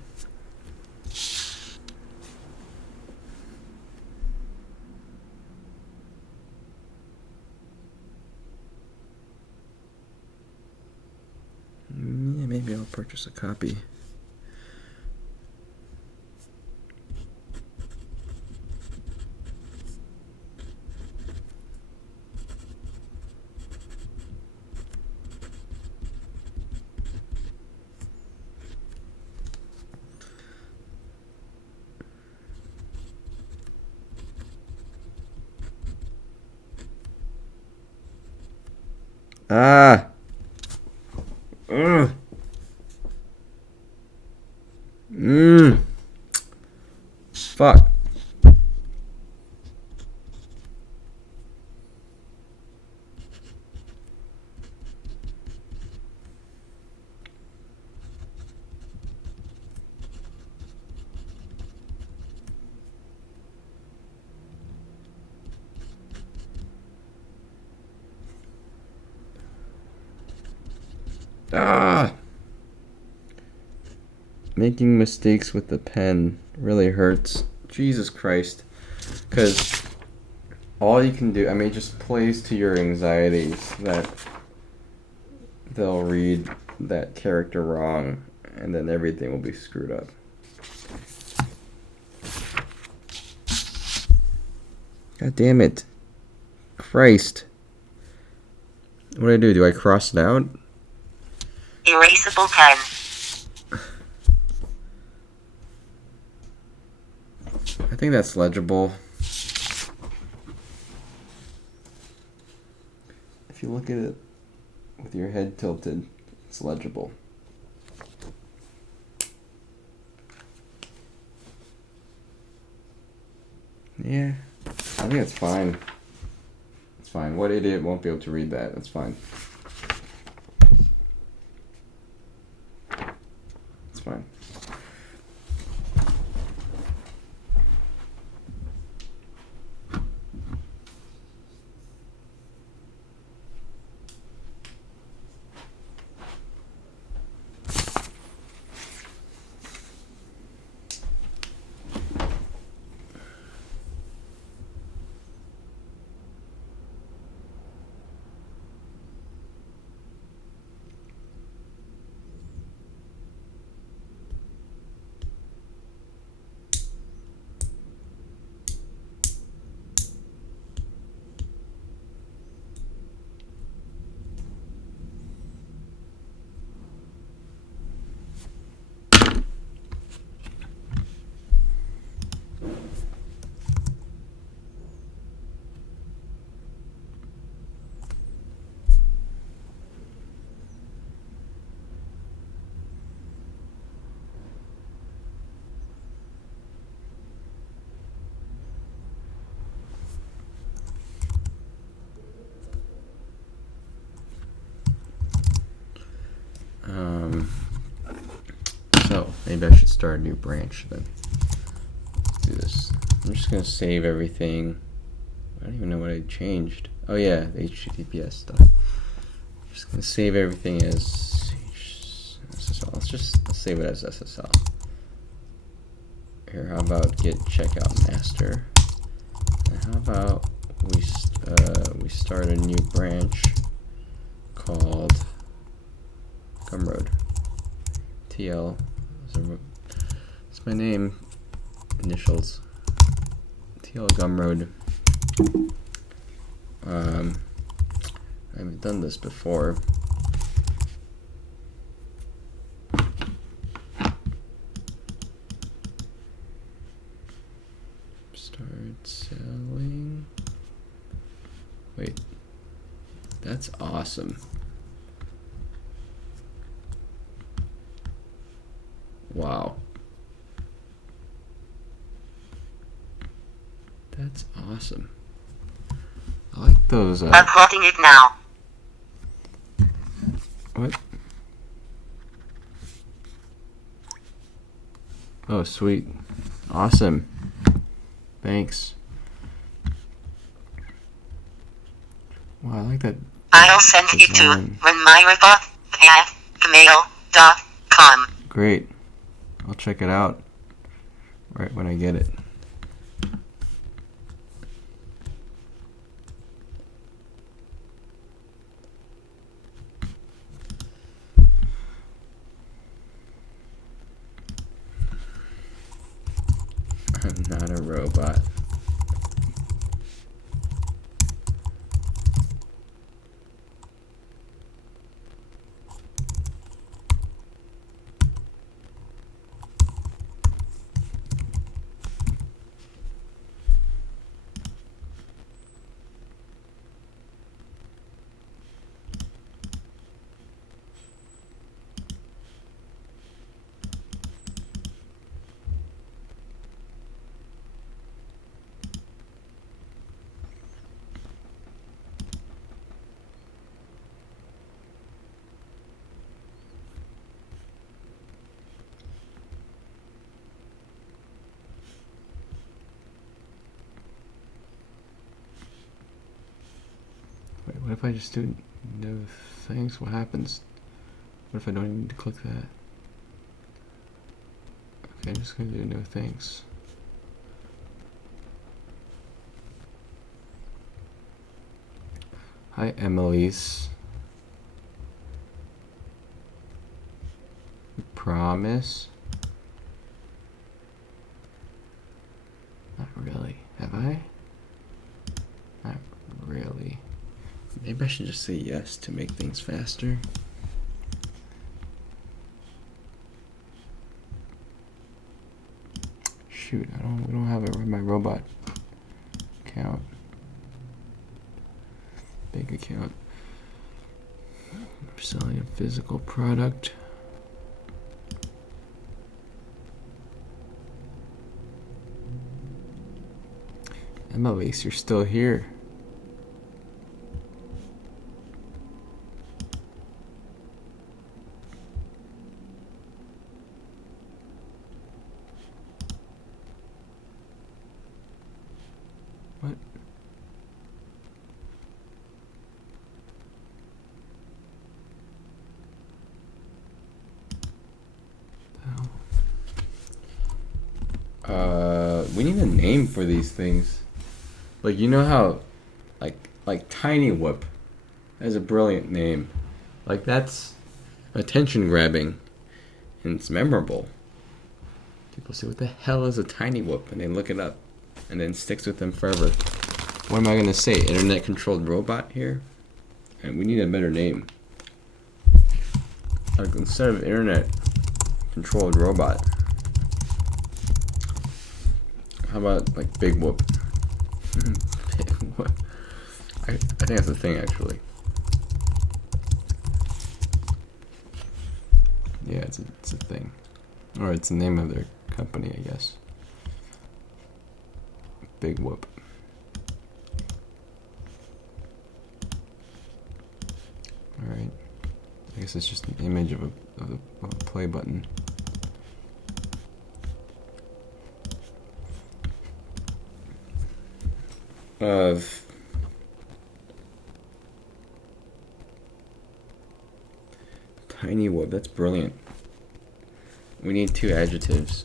Yeah, maybe I'll purchase a copy. Ah! Ugh! Fuck. Ah! Making mistakes with the pen really hurts. Jesus Christ. Because all you can do, I mean, it just plays to your anxieties that they'll read that character wrong and then everything will be screwed up. God damn it. Christ. What do? Do I cross it out? Erasable pen. I think that's legible. If you look at it with your head tilted, it's legible. Yeah, I think it's fine. It's fine. What idiot won't be able to read that? It's fine. It's fine. So maybe I should start a new branch then. Let's do this. I'm just gonna save everything. I don't even know what I changed. Oh yeah, the HTTPS stuff. I'm just gonna save everything as SSL. Let's save it as SSL. Here, how about git checkout master? And how about we start a new branch called Gumroad. TL. It's my name. Initials. TL Gumroad. I haven't done this before. Start selling. Wait. That's awesome. Wow. That's awesome. I like those. Uploading it now. What? Oh, sweet. Awesome. Thanks. Wow, I like that. I'll send it to design. RunMyRobot@gmail.com. Great. I'll check it out right when I get it. I'm not a robot. Wait, what if I just do no thanks? What happens? What if I don't even need to click that? Okay, I'm just gonna do no thanks. Hi, Emily's. Promise? Not really. Have I? Not really. Maybe I should just say yes to make things faster. Shoot, we don't have a RunMyRobot account. Bank account. I'm selling a physical product. Emily's, you're still here. What? The hell? We need a name for these things. Like, you know how, like Tiny Whoop has a brilliant name. Like, that's attention grabbing, and it's memorable. People say, what the hell is a Tiny Whoop? And they look it up, and then it sticks with them forever. What am I gonna say? Internet controlled robot here? And we need a better name. Like, instead of internet controlled robot, how about like Big Whoop? Big Whoop. I think that's a thing, actually. Yeah, it's a thing, or it's the name of their company, I guess. Big Whoop. All right. I guess it's just an image of a play button. Of Tiny Whoop. That's brilliant. We need 2 adjectives.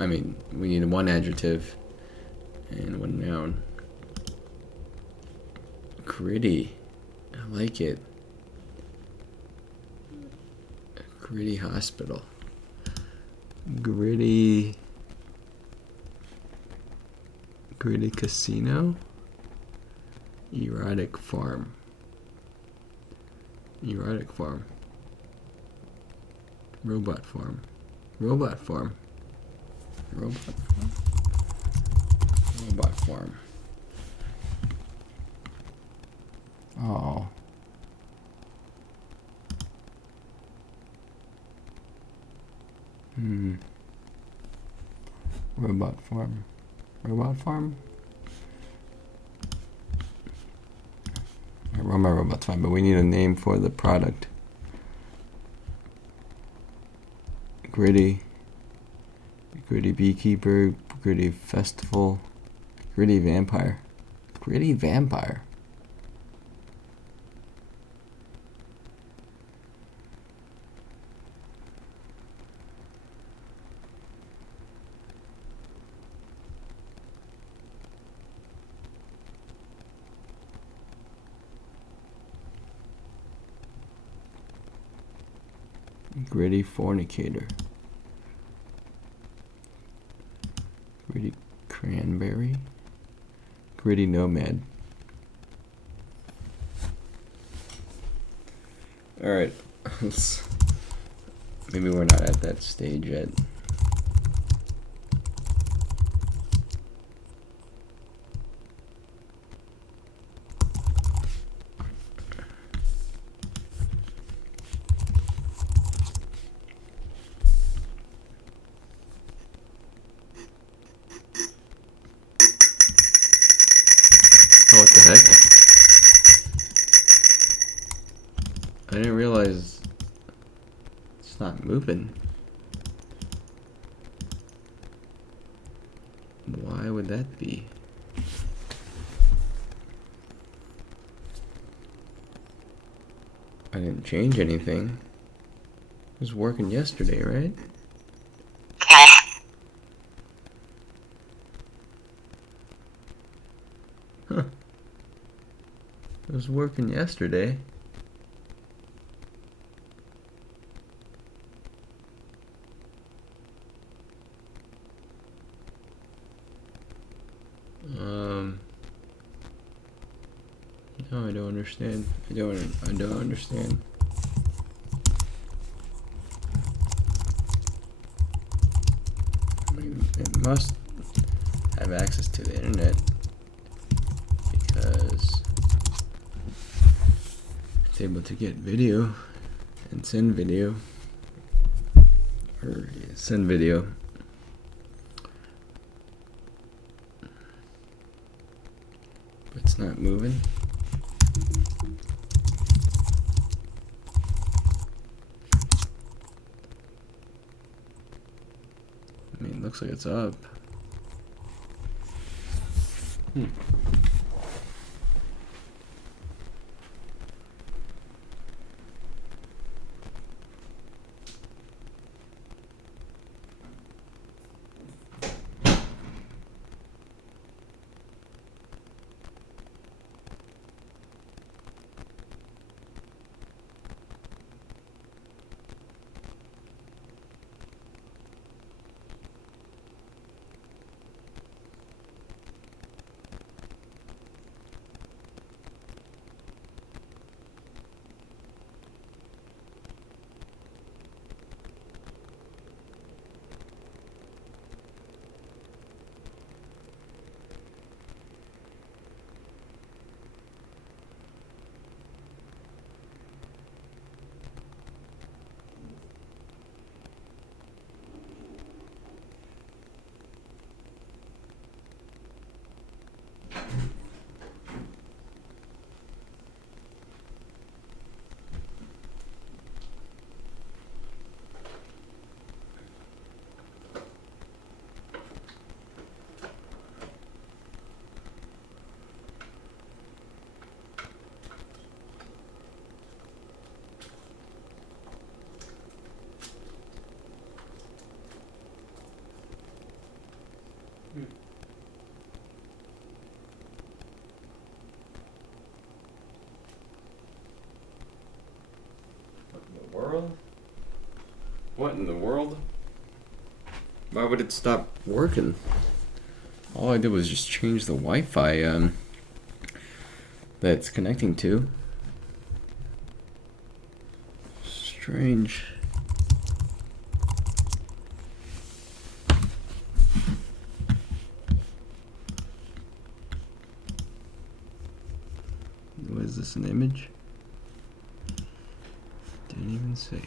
I mean, we need 1 adjective and 1 noun. Gritty. I like it. Gritty hospital. Gritty casino. Erotic farm. Erotic farm. Robot farm. Robot farm. Robot farm. Robot farm. Oh. Robot farm. Robot farm? RunMyRobot's fine, but we need a name for the product. Gritty Beekeeper, Gritty Festival, Gritty Vampire. Gritty Vampire. Gritty Fornicator. Gritty Cranberry. Gritty Nomad. Alright. Maybe we're not at that stage yet. Oh, what the heck? I didn't realize it's not moving. Why would that be? I didn't change anything. It was working yesterday, right? Huh. It was working yesterday. No, I don't understand. I don't understand. I mean, it must have access to the internet because it's able to get video and send video, or send video. But it's not moving. I mean, it looks like it's up. What in the world? Why would it stop working? All I did was just change the Wi-Fi that it's connecting to. Strange. What is this, an image? Didn't even say.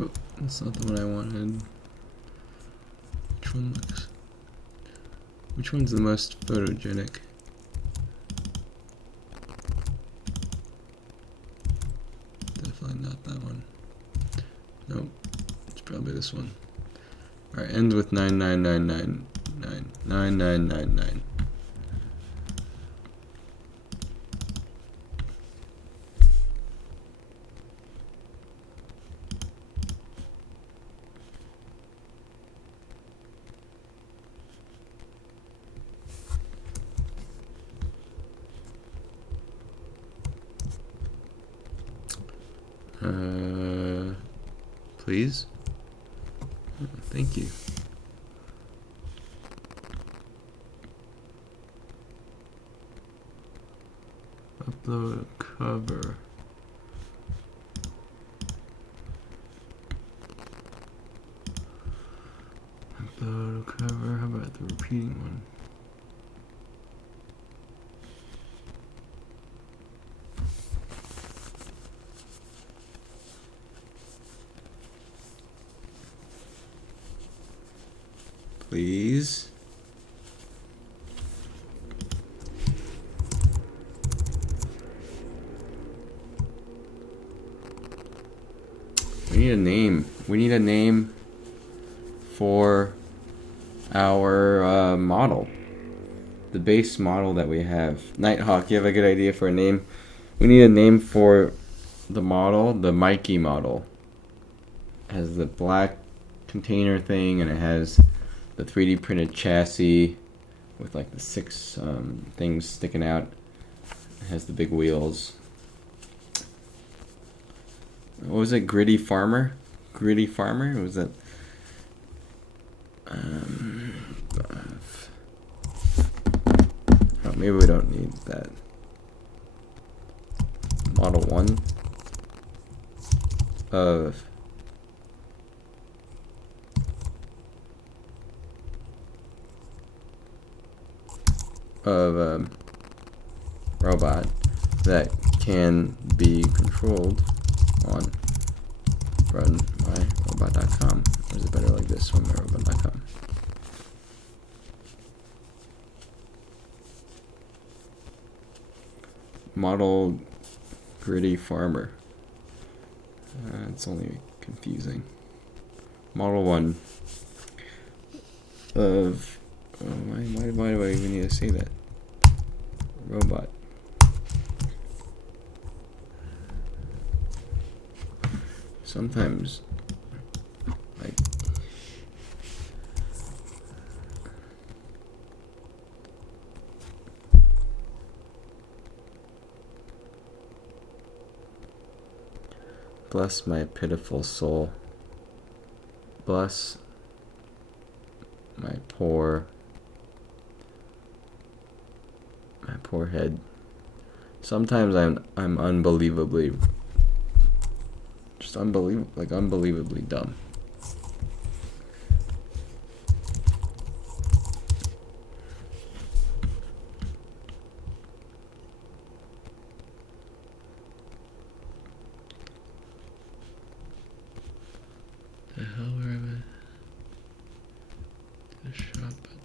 Oh, that's not the one I wanted. Which one's the most photogenic? Definitely not that one. Nope. It's probably this one. Alright, ends with 99999. Please? Thank you. Upload a cover. Upload a cover. How about the repeating one? Please. We need a name. We need a name for our model. The base model that we have. Nighthawk, you have a good idea for a name? We need a name for the model, the Mikey model. It has the black container thing and it has the 3D printed chassis with like the 6 things sticking out. It has the big wheels. What was it? Gritty Farmer? Gritty Farmer? What was that? Oh, maybe we don't need that. Model 1 of robot that can be controlled on RunMyRobot.com. Or is it better like this? RunMyRobot.com. Model Gritty Farmer. It's only confusing. Model 1 of why do I even need to say that? Robot. Sometimes, like, bless my pitiful soul. Bless my poor head. Sometimes I'm unbelievably unbelievably dumb. The hell where am I? The shop button.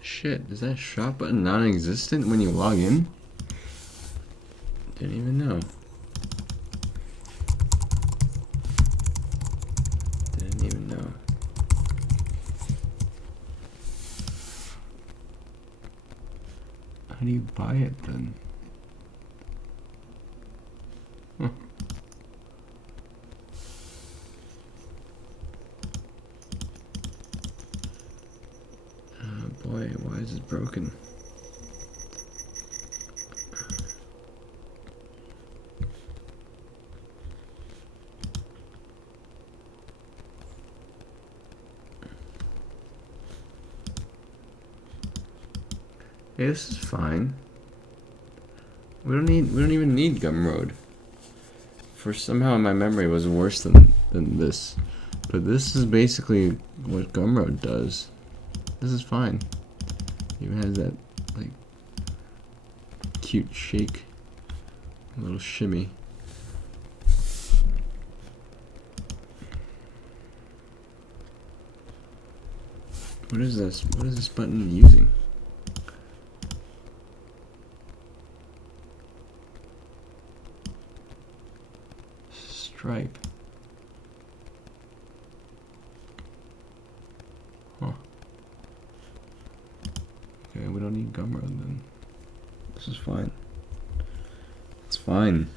Shit, is that shop button non-existent when you log in? Didn't even know. Didn't even know. How do you buy it then? Huh. Oh boy, why is it broken? Hey, this is fine. We don't even need Gumroad. For somehow my memory was worse than this. But this is basically what Gumroad does. This is fine. Even has that like cute shake. A little shimmy. What is this? What is this button using? Stripe. Huh. Okay, we don't need Gumroad then. This is fine. It's fine.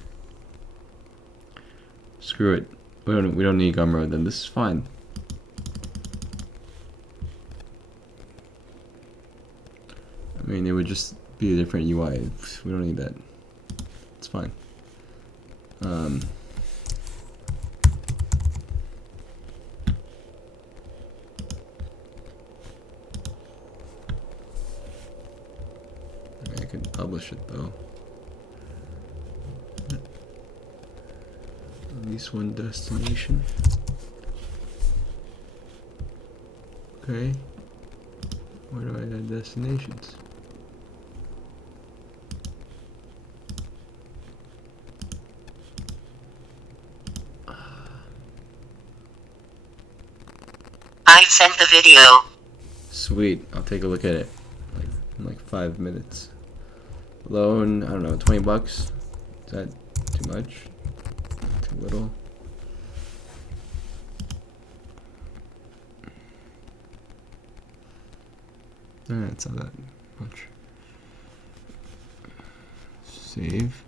Screw it. We don't need Gumroad then. This is fine. I mean, it would just be a different UI. We don't need that. It's fine. I could publish it though. At least one destination. Okay. Where do I add destinations? I sent the video. Sweet. I'll take a look at it. In like 5 minutes. Loan, I don't know, 20 bucks? Is that too much? Too little? It's not that much. Save.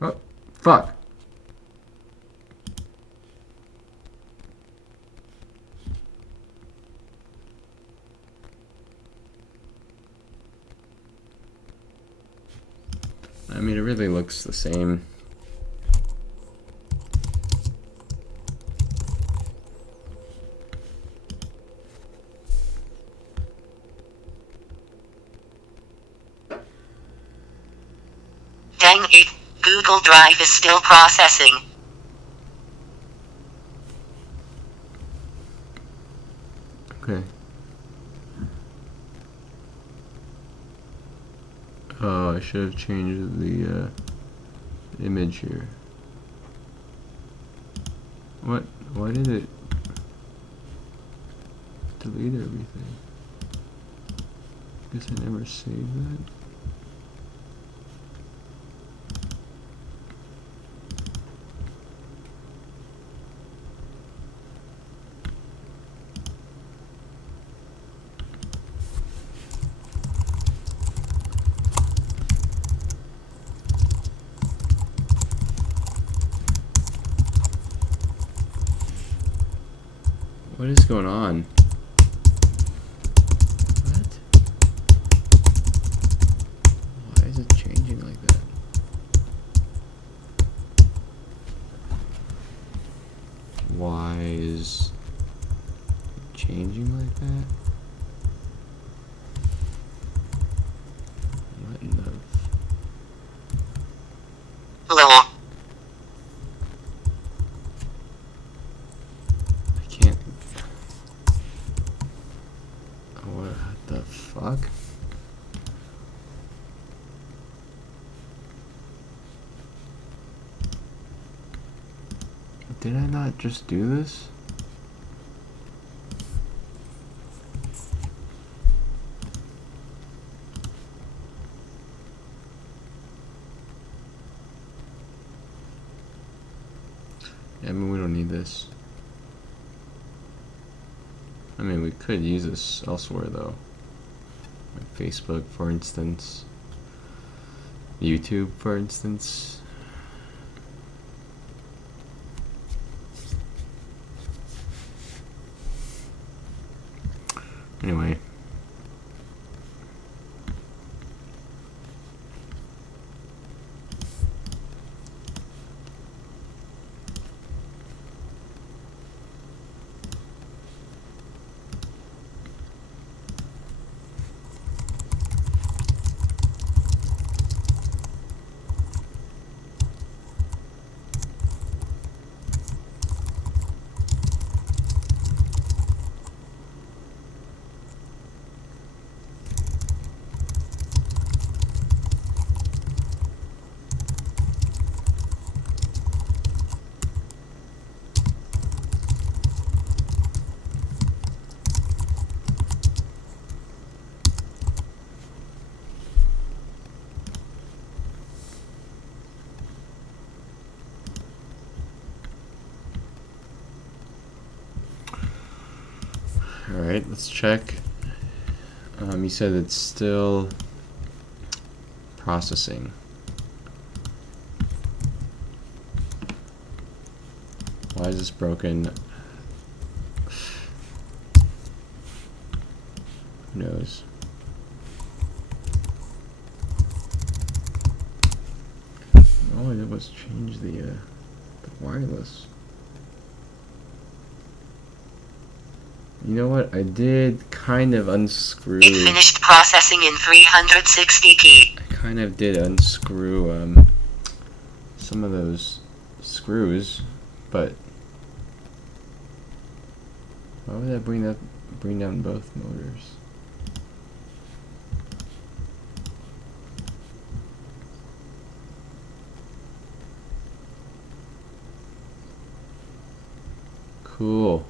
Oh, fuck. I mean, it really looks the same. Dang it, Google Drive is still processing. Okay. Oh, I should have changed the image here. What? Why did it delete everything? Guess I never saved that. What is going on? What? Why is it changing like that? Why is it changing like that? What in the... Lol. I can't... What the fuck? Did I not just do this? Yeah, I mean, we don't need this. I mean, we could use this elsewhere though. Like Facebook, for instance. YouTube, for instance. Anyway. Alright, let's check. You said it's still processing. Why is this broken? Who knows? All I did was change the wireless. You know what? I did kind of unscrew. It finished processing in 360p. I kind of did unscrew some of those screws, but why would that bring down both motors? Cool.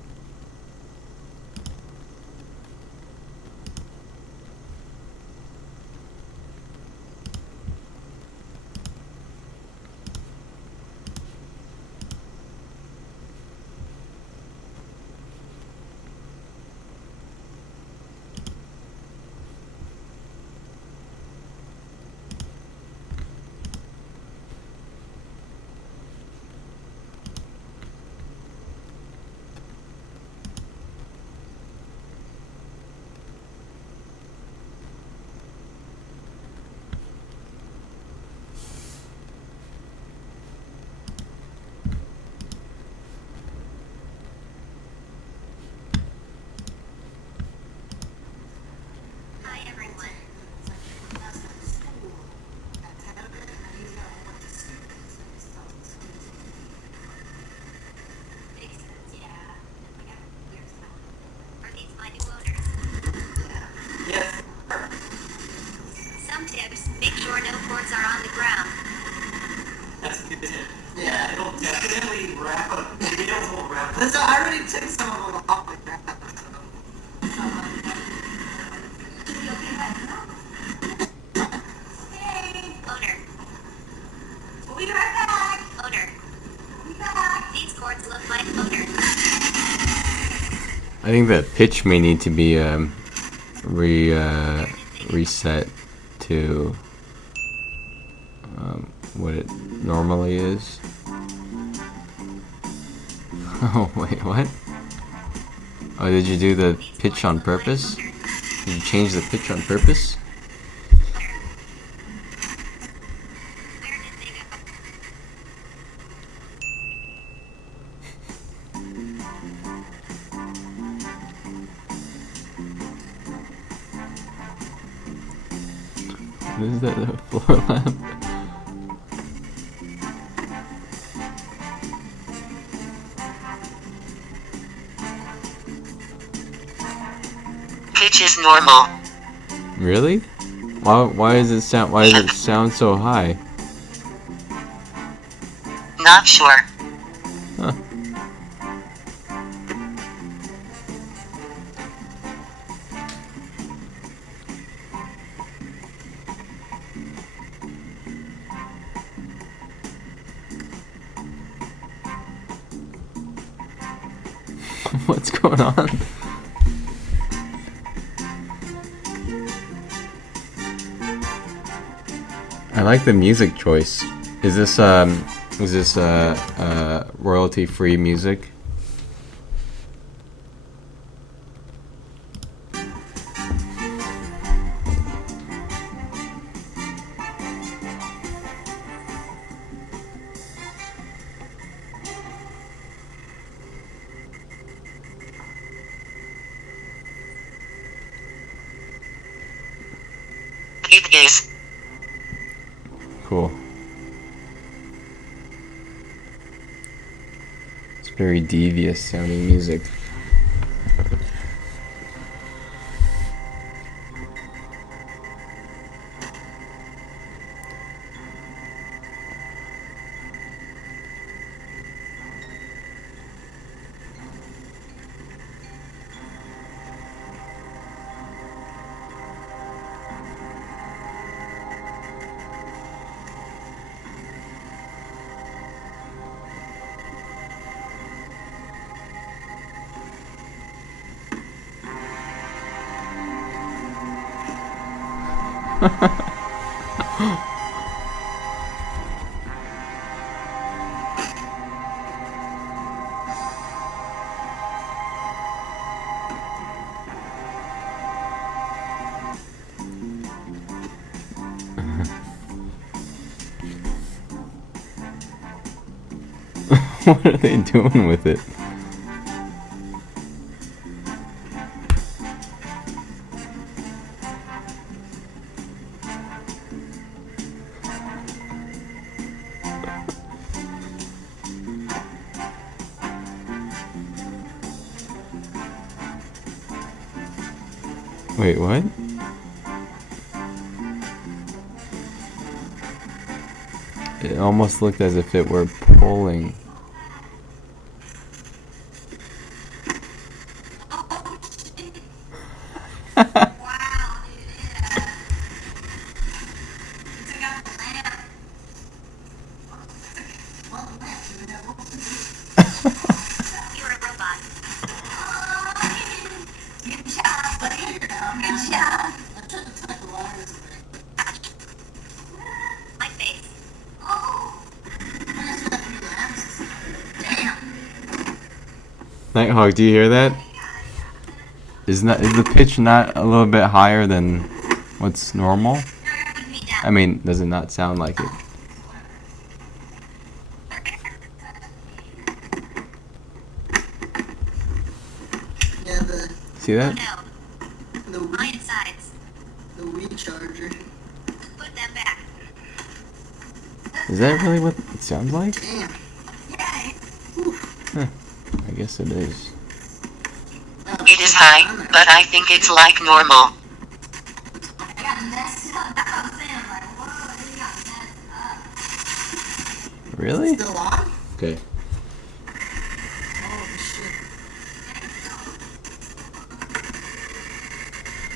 Some tips, make sure no cords are on the ground. That's a good tip. Yeah, it'll definitely wrap up. Videos will wrap up. So I already took some of them off the ground. Hey, owner. We'll be right back. Owner. We'll be back. These cords look like owner. I think the pitch may need to be reset to what it normally is. Oh wait, what? Oh, did you do the pitch on purpose? Did you change the pitch on purpose? Is that the floor lamp? Pitch is normal. Really? Why does it sound so high? Not sure. Huh. What's going on? I like the music choice. Is this royalty-free music? It is. Cool. It's very devious sounding music. What are they doing with it? Wait, what? It almost looked as if it were pulling. Wow, dude, yeah. You took out the lamp. Well, the lamp, you know. You're a robot. Good job, buddy. Good job. I tried to tuck the wires away. My face. Oh. I guess you have to do the axis. Damn. Nighthawk, do you hear that? Is the pitch not a little bit higher than what's normal? Put me down. I mean, does it not sound like it? Yeah, See Oh that? no. the My Wii, insides. the Wii charger. Put them back. Is that really what it sounds like? Damn. Yeah. I guess it is. It is high, but I think it's like normal. I got messed up. That's what I'm saying. I'm like, whoa, they got messed up. Really? Still on? Okay. Oh shit.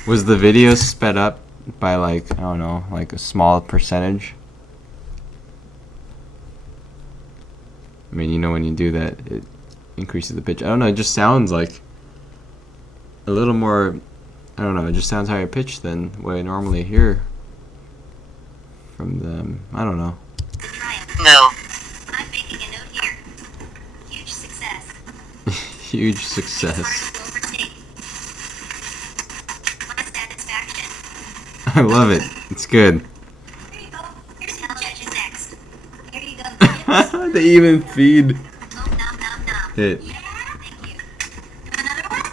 Was the video sped up by like, I don't know, like a small percentage? I mean, you know, when you do that, it increases the pitch. I don't know, it just sounds like a little more, I don't know, it just sounds higher pitched than what I normally hear from them. I don't know. Try it. No. I'm making a note here. Huge success. Huge success. Hard to overtake. My satisfaction. I love it. It's good. Here you go. Here's how judging next. Here you go. They even feed Oh, nom nom nom. it. Yeah, thank you. Another one?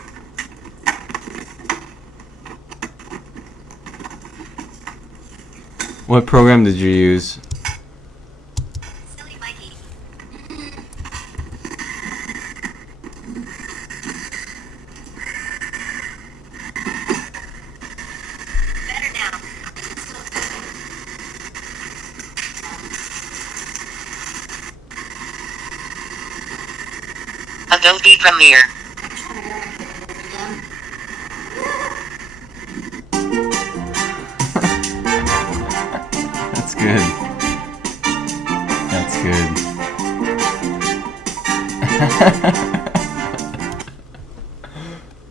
What program did you use? Silly Mikey. Better now. Adobe Premiere. That's good. That's good.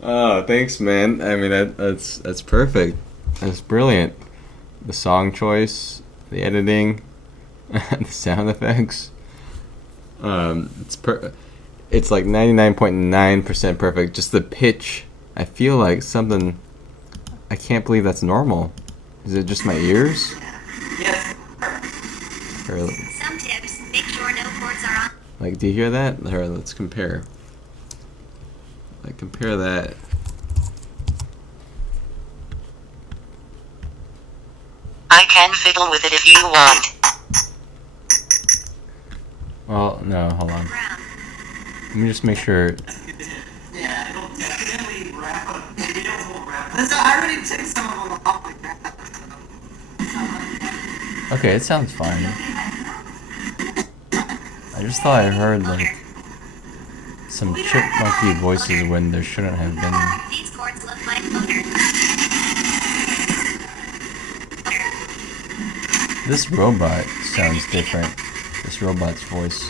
Oh, thanks, man. I mean, that's perfect. That's brilliant. The song choice, the editing, the sound effects. It's like 99.9% perfect. Just the pitch. I feel like something. I can't believe that's normal. Is it just my ears? Yes. Or, Some tips. Make sure no cords are on. like, do you hear that? Here, let's compare. Like, compare that. I can fiddle with it if you want. Well, no, hold on. Brown. Let me just make sure. Yeah, it'll Definitely wrap up. Video will wrap up. So I already took some of them off like that. Okay, it sounds fine. I just thought I heard like some chipmunky voices when there shouldn't have been. These cords look like motor. This robot sounds different. This robot's voice.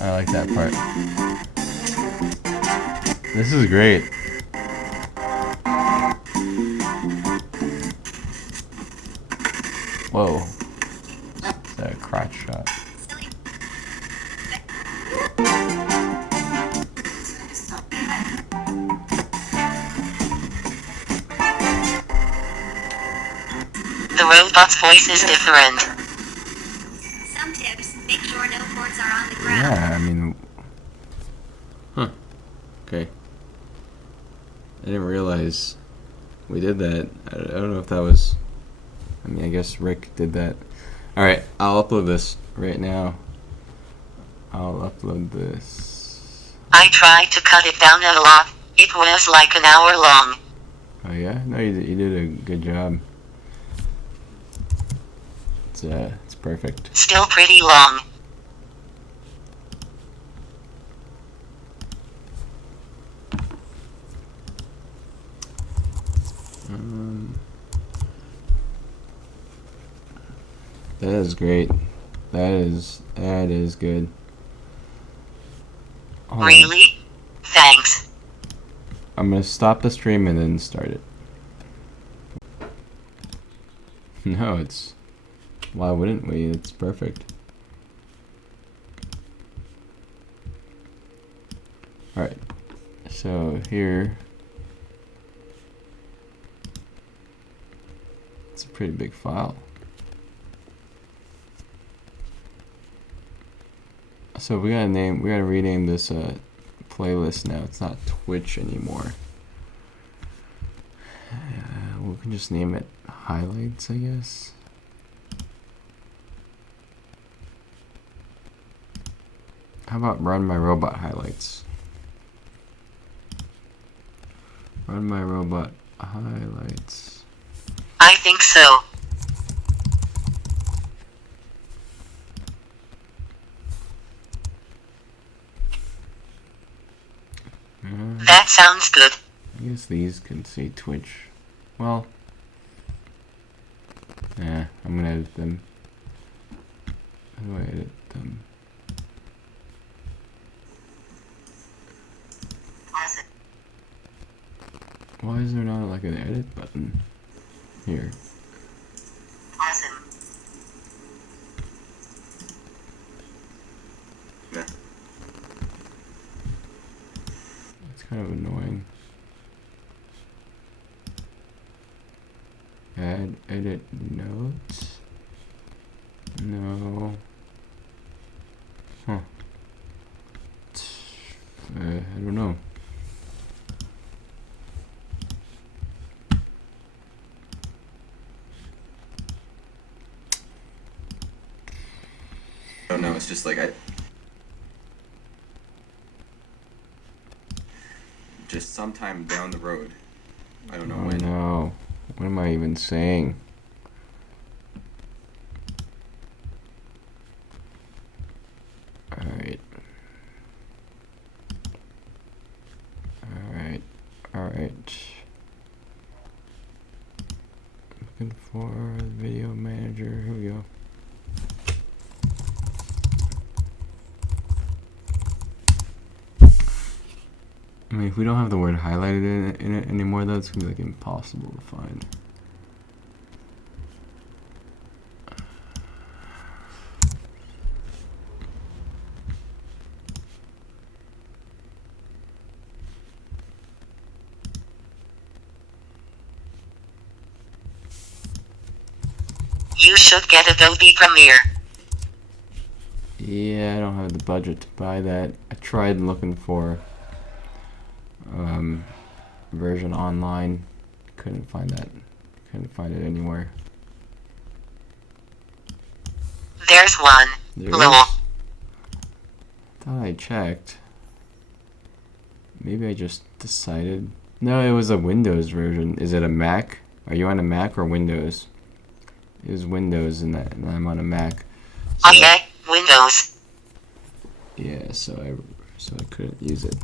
I like that part. This is great. Whoa. Is that a crotch shot? Silly. The robot's voice is different. Some tips: make sure no cords are on the ground. Yeah, I mean... Huh. Okay. I didn't realize we did that. I don't know if that was... I mean, I guess Rick did that. Alright, I'll upload this right now. I'll upload this. I tried to cut it down a lot. It was like an hour long. Oh yeah? No, you did a good job. It's perfect. Still pretty long. That is great. That is good. Hold on. Really? Thanks. I'm gonna stop the stream and then start it. No, it's... Why wouldn't we? It's perfect. Alright. So here... It's a pretty big file. So we gotta rename this playlist now. It's not Twitch anymore. We can just name it Highlights, I guess. How about RunMyRobot Highlights? RunMyRobot Highlights. I think so. That sounds good. I guess these can say Twitch. Well, I'm gonna edit them. How do I edit them? Why is there not like an edit button here? It's kind of annoying. Add edit notes? No. Huh. I don't know. I don't know, it's just like just sometime down the road. I don't know when. No. What am I even saying? Alright. Looking for the video manager. Here we go. I mean, if we don't have the word highlighted in it anymore, though, it's gonna be like impossible to find. You should get Adobe Premiere. Yeah, I don't have the budget to buy that. I tried looking for version online. Couldn't find that. Couldn't find it anywhere. There's one. There Lol. is? Thought I checked. Maybe I just decided. No, it was a Windows version. Is it a Mac? Are you on a Mac or Windows? It was Windows and I'm on a Mac. So, Oh yeah, Windows. yeah, so I couldn't use it.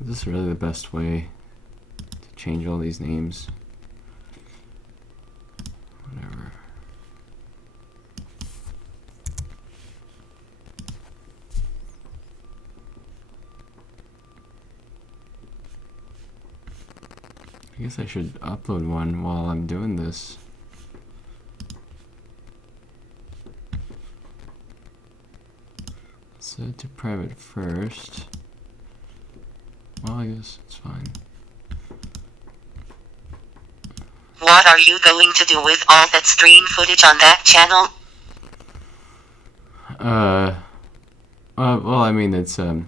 Is this really the best way to change all these names? Whatever. I guess I should upload one while I'm doing this. Set it to private first. Well, I guess it's fine. What are you going to do with all that stream footage on that channel? Well, I mean, it's, oh,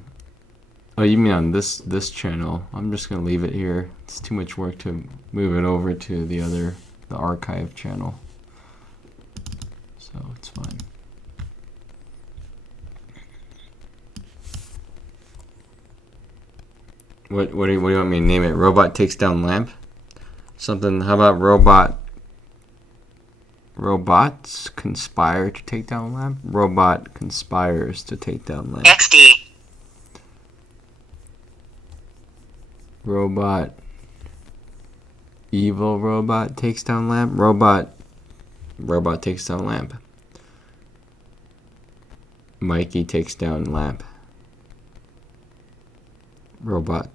you mean on this channel? I'm just gonna leave it here. It's too much work to move it over to the archive channel. So it's fine. What do you want me to name it? Robot takes down lamp? Something, how about robots conspire to take down lamp? Robot conspires to take down lamp. XD. Evil robot takes down lamp. Robot takes down lamp. Mikey takes down lamp. Robot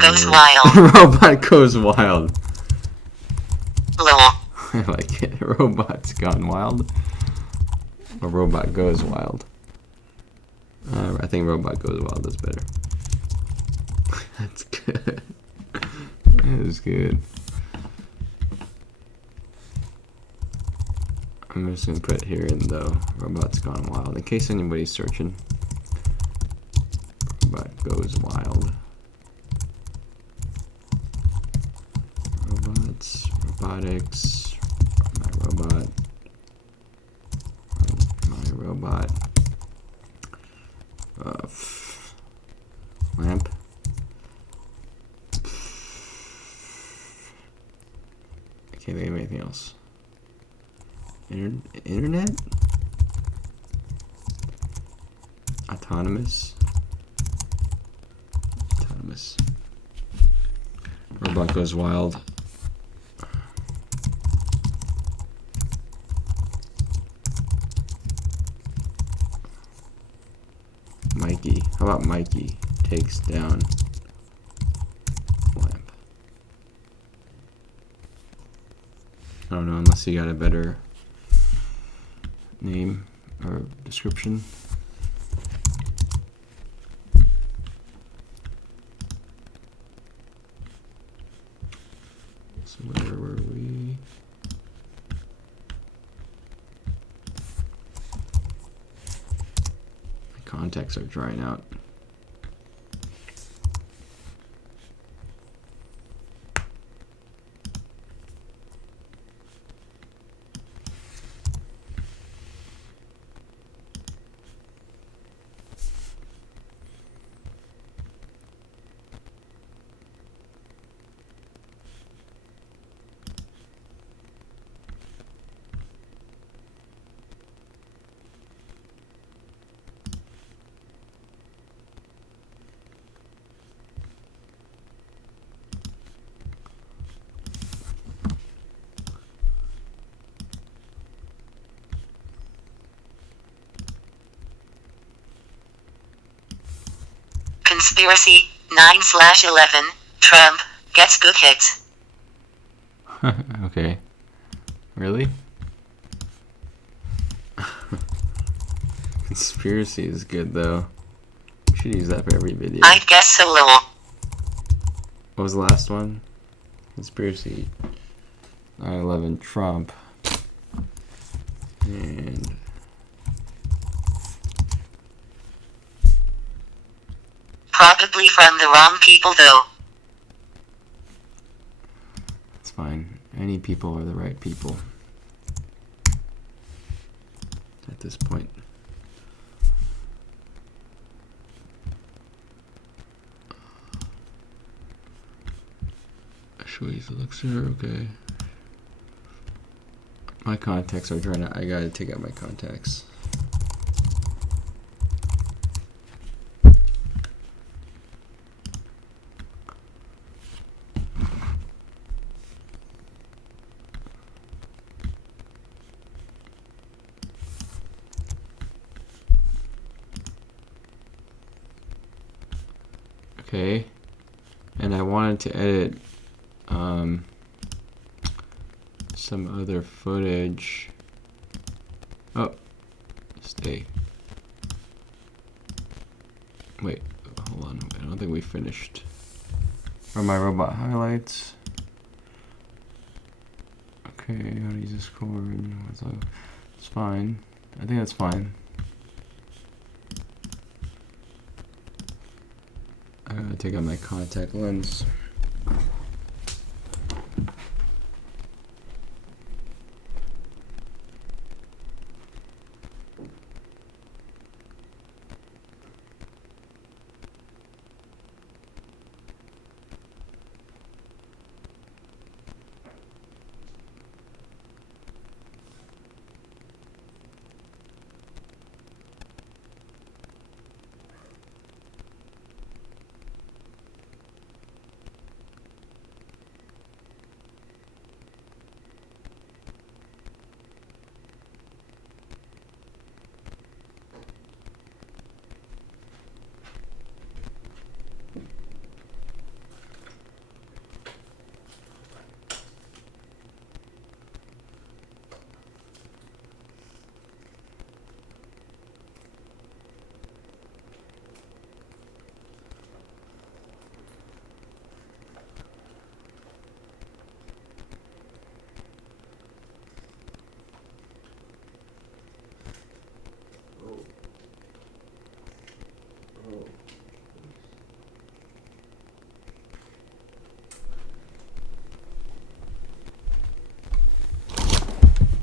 Goes wild. Robot goes wild. Lol. I like it. Robot's gone wild. Or robot goes wild. I think robot goes wild is better. That's good. That is good. I'm just gonna put here in though. Robot's gone wild in case anybody's searching. Robot goes wild. Robots, robotics, my robot, lamp. I can't think of anything else. Internet? Autonomous. Robot goes wild. Mikey. How about Mikey takes down lamp? I don't know, unless you got a better name or description. So where were we? My contacts are drying out. Conspiracy 9/11. Trump gets good hits. Okay. Really? Conspiracy is good though. We should use that for every video. I'd guess so, lol. What was the last one? Conspiracy 9/11 Trump. And Probably from the wrong people though. it's fine. Any people are the right people. At this point. Squeeze elixir, okay. My contacts are trying to, I gotta take out my contacts. Okay. And I wanted to edit some other footage. Oh, stay. Wait, hold on. I don't think we finished. RunMyRobot highlights. Okay, how to use Discord. It's fine. I think that's fine. I gotta take out my contact lens.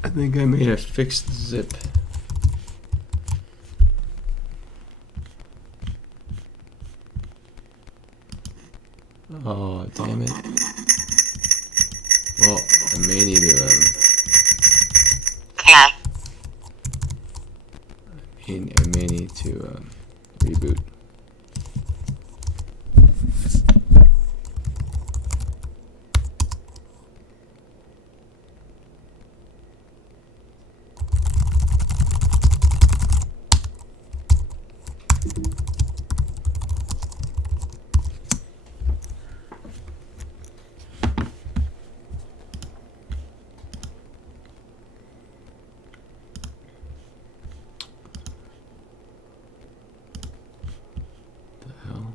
I think I made a fixed zip. Oh, damn it. Well, I may need to, Cat. I may need to, reboot. The hell?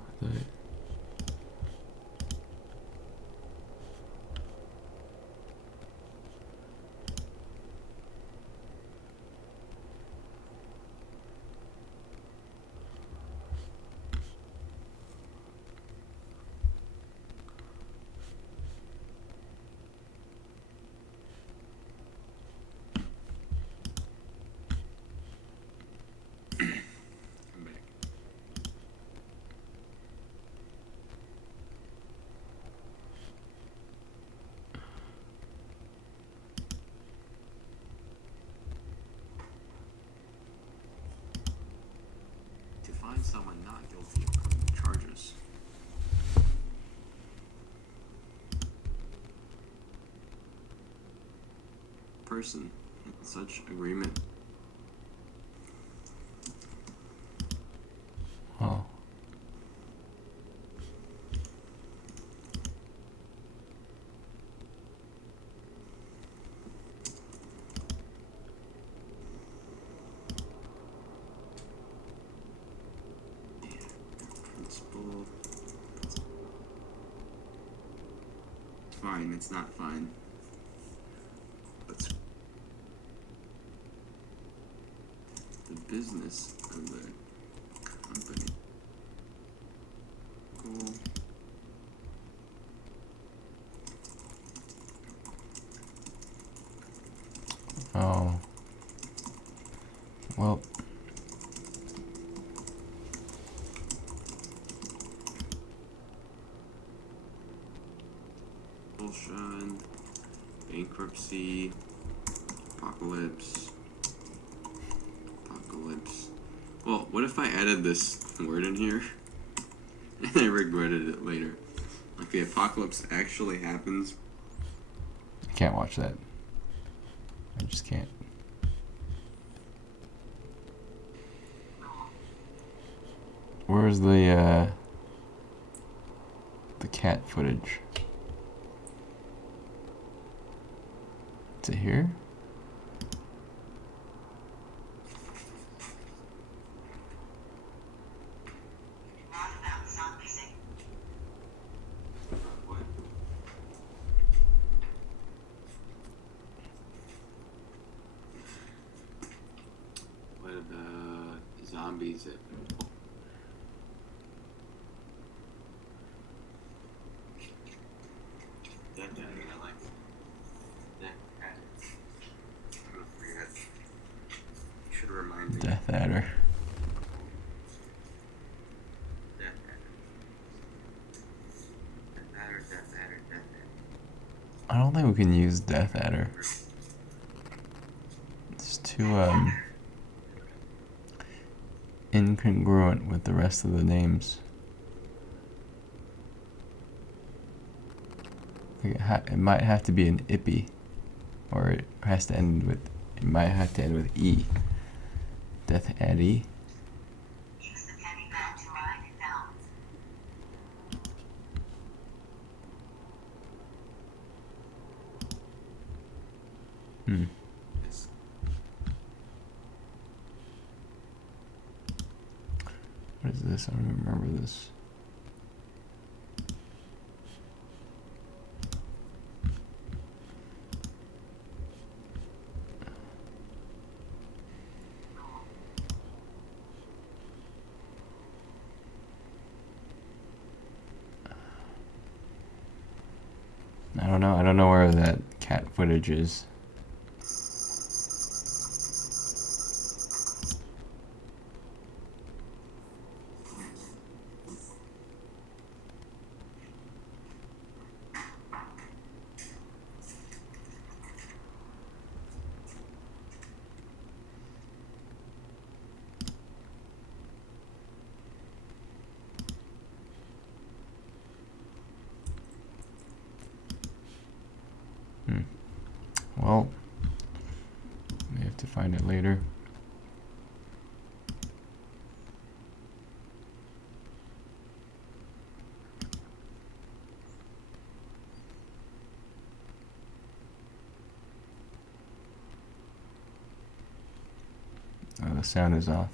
I'm back. To find someone not guilty of criminal charges. Person in such agreement. Oh. Principle. It's fine, it's not fine. Let's the business of the company. Cool. Oh. Well. Bullshine. Bankruptcy. Apocalypse. Apocalypse. Well, what if I added this word in here and I regretted it later? Like the apocalypse actually happens. I can't watch that. I just can't. Where's the the cat footage. Is it here? Not about zombies. What? What about zombies? Death Adder, I like Death Adder. I'm gonna forget. You should remind me. Death Adder. Death Adder. Death Adder. I don't think we can use Death Adder. It's too incongruent with the rest of the names. It might have to be an ippy, or it has to end with. It might have to end with E. Death Addy. Use the penny bag to write it down. Yes. What is this? I don't even remember this. I don't know. I don't know where that cat footage is. Well, we have to find it later. Oh, the sound is off.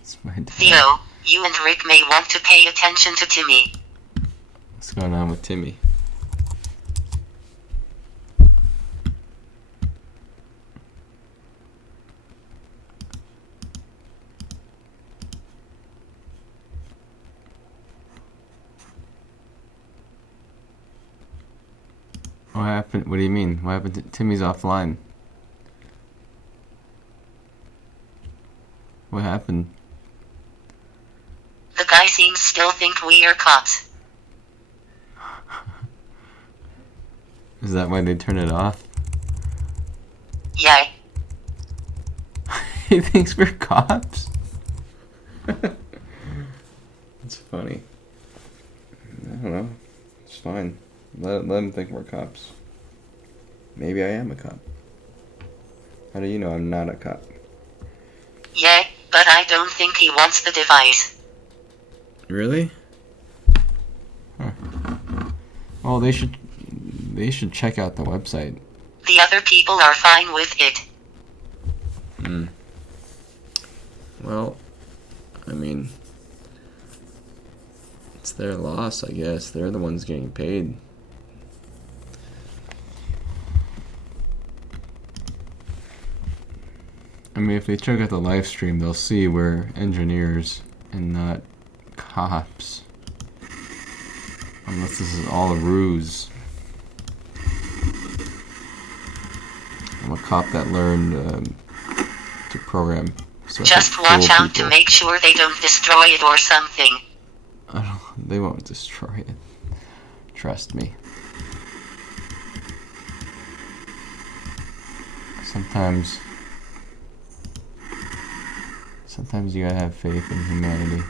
It's my dad. Theo, you and Rick may want to pay attention to Timmy. What's going on with Timmy? What happened? What do you mean? What happened to Timmy's offline? What happened? The guy seems still think we are cops. Is that why they turn it off? Yeah. He thinks we're cops? That's funny. I don't know. It's fine. Let him think we're cops. Maybe I am a cop. How do you know I'm not a cop? Yeah, but I don't think he wants the device. Really? Huh. Well, they should check out the website. The other people are fine with it. Well, I mean, it's their loss, I guess. They're the ones getting paid. I mean, if they check out the live stream, they'll see we're engineers and not cops. Unless this is all a ruse. I'm a cop that learned to program. So Just watch out to make sure they don't destroy it or something. They won't destroy it. Trust me. Sometimes you gotta have faith in humanity.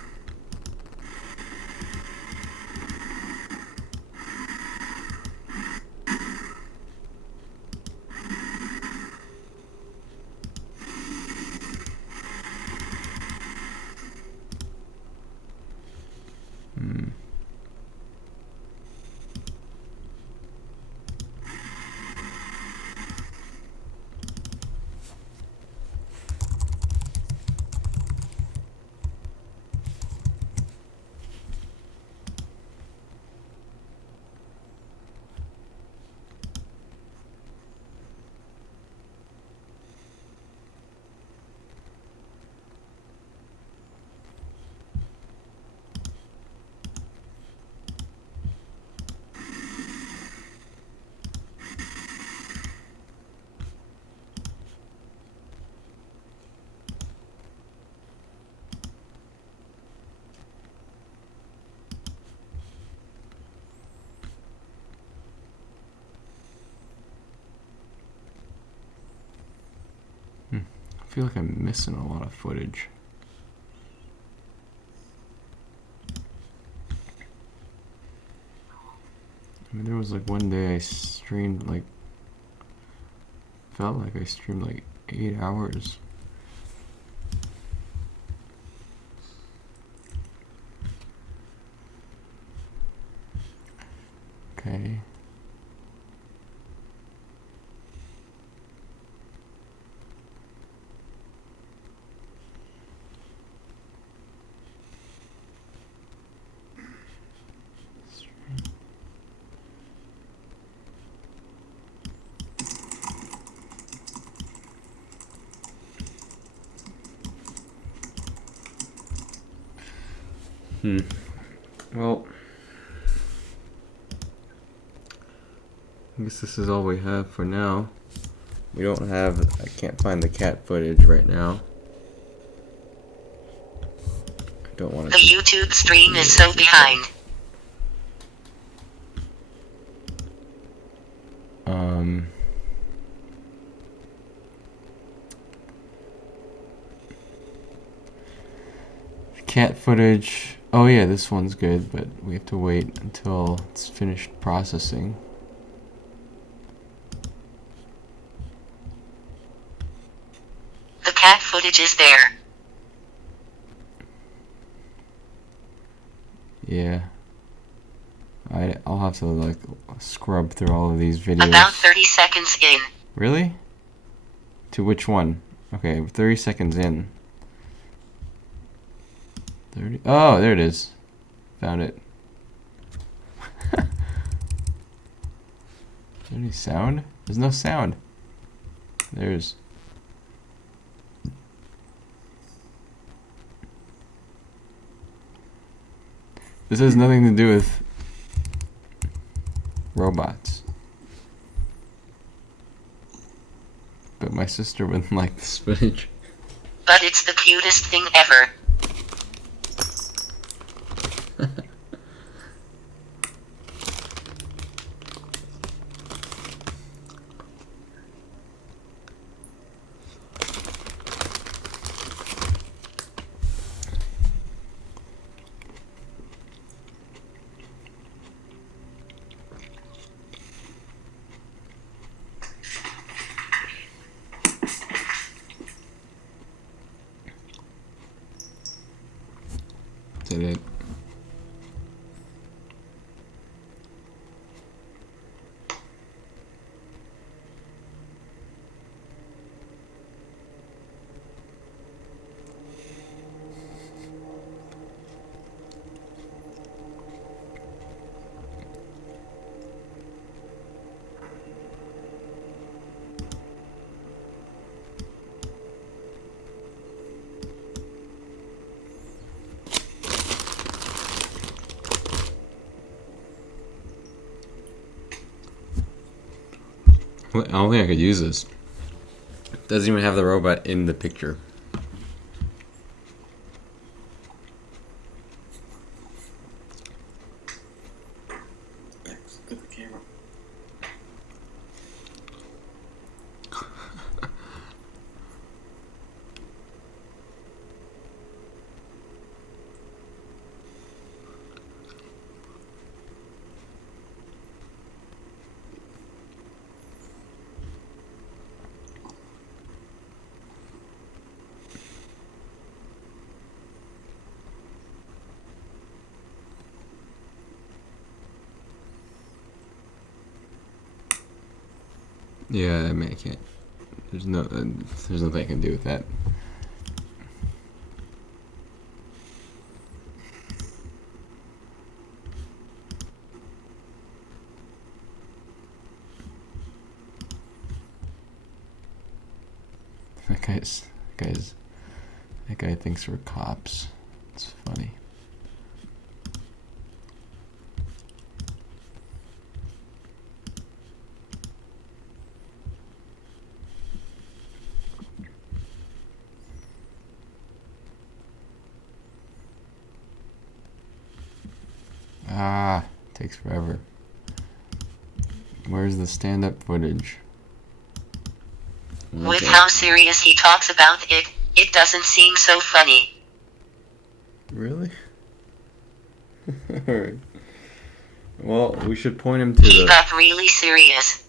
feel like I'm missing a lot of footage. I mean, there was like one day I streamed like, felt like I streamed like 8 hours. Okay. Well, I guess this is all we have for now. We don't have, I can't find the cat footage right now. I don't want to. The YouTube stream is so behind. Cat footage. Oh yeah, this one's good, but we have to wait until it's finished processing. The cat footage is there. Yeah. I'll have to like scrub through all of these videos. About 30 seconds in. Really? To which one? Okay, 30 seconds in. 30. Oh, there it is. Found it. Is there any sound? There's no sound. There's. This has nothing to do with robots. But my sister wouldn't like this footage. But it's the cutest thing ever. Did it? I don't think I could use this. It doesn't even have the robot in the picture. Look at the camera. Yeah, I mean, I can't. There's nothing I can do with that. That guy thinks we're cops. It's funny. Ah, takes forever. Where's the stand-up footage? With Okay. how serious he talks about it, it doesn't seem so funny. Really? Alright. Well, we should point him to He the... got really serious.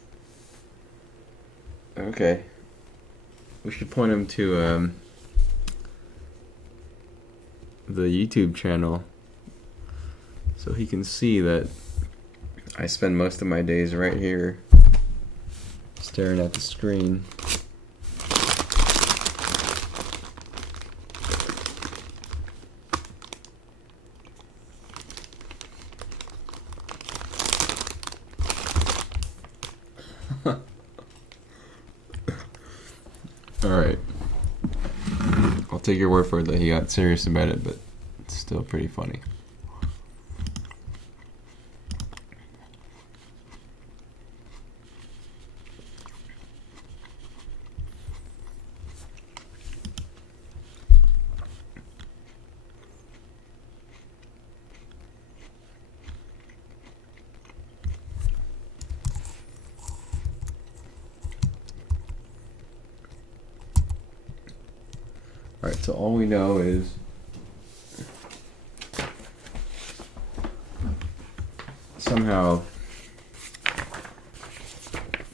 Okay. We should point him to, the YouTube channel so he can see that I spend most of my days right here staring at the screen. Alright. I'll take your word for it that he got serious about it, but it's still pretty funny. Alright, so all we know is somehow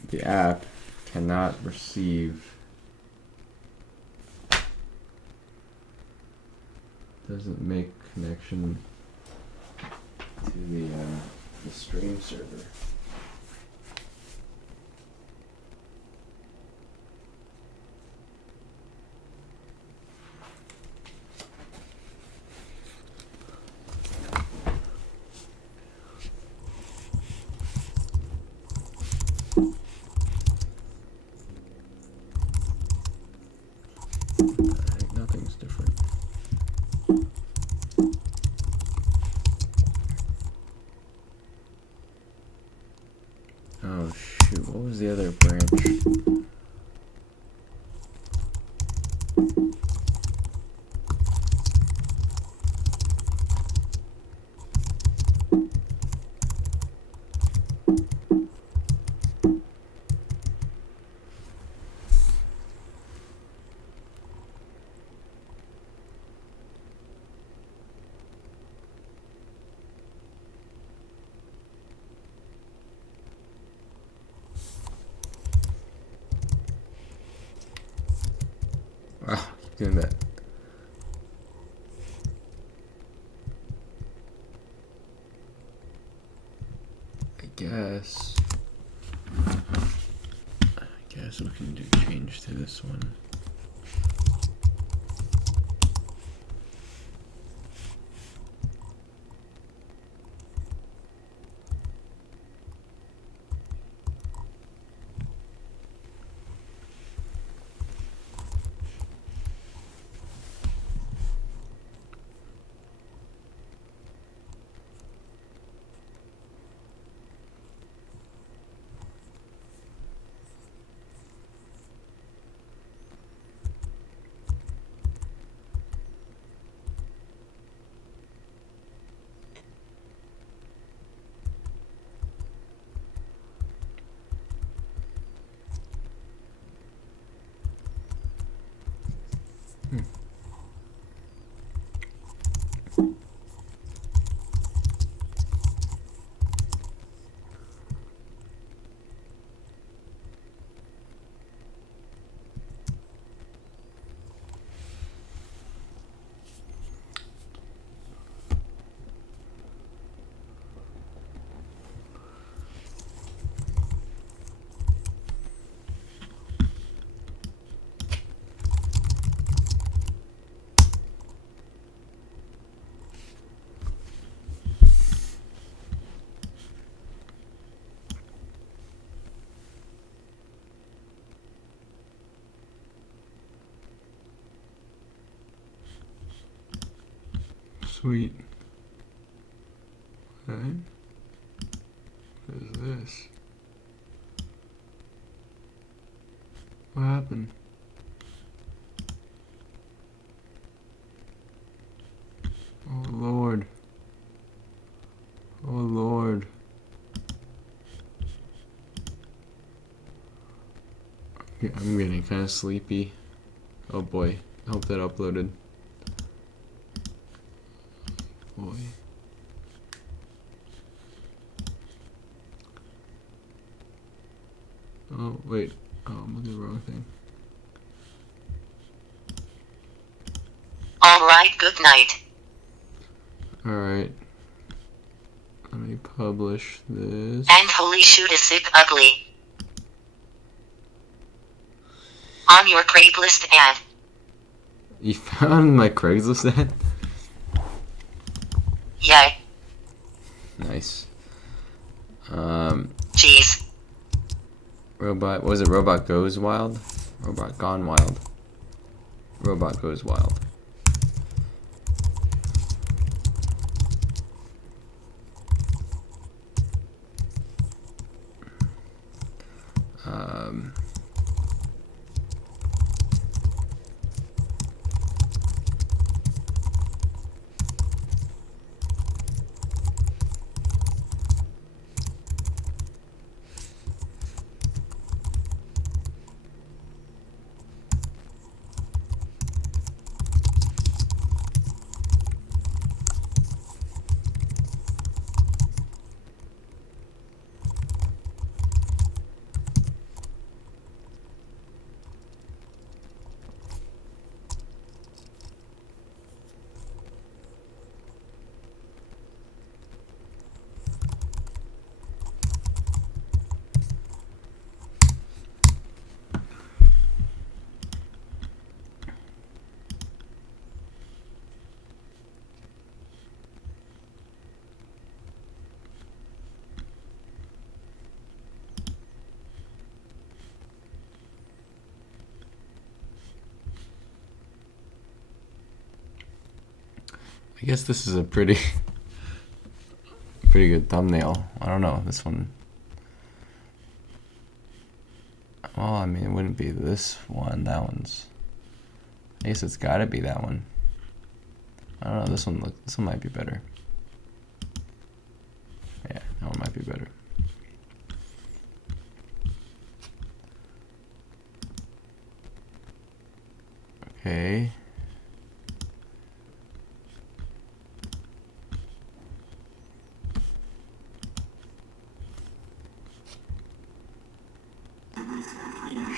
the app cannot receive, doesn't make connection to the stream server. I think nothing's different. Oh shoot, what was the other branch? Wow, keep doing that. I guess we can do change to this one. Sweet. Okay. What is this? What happened? Oh Lord. Oh Lord. I'm I'm getting kind of sleepy. Oh boy, I hope that uploaded. Boy. Oh wait, oh I'm looking at the wrong thing. Alright, good night. Alright. Let me publish this. And holy shoot is sick ugly. On your Craigslist ad. You found my Craigslist ad? Yeah. Nice. Jeez. Robot, what was it? Robot Goes Wild? Robot Gone Wild. Robot Goes Wild. I guess this is a pretty good thumbnail. I don't know, this one. Well, I mean, it wouldn't be this one. That one's. I guess it's gotta be that one. I don't know. This one might be better. Yeah, that one might be better. Okay.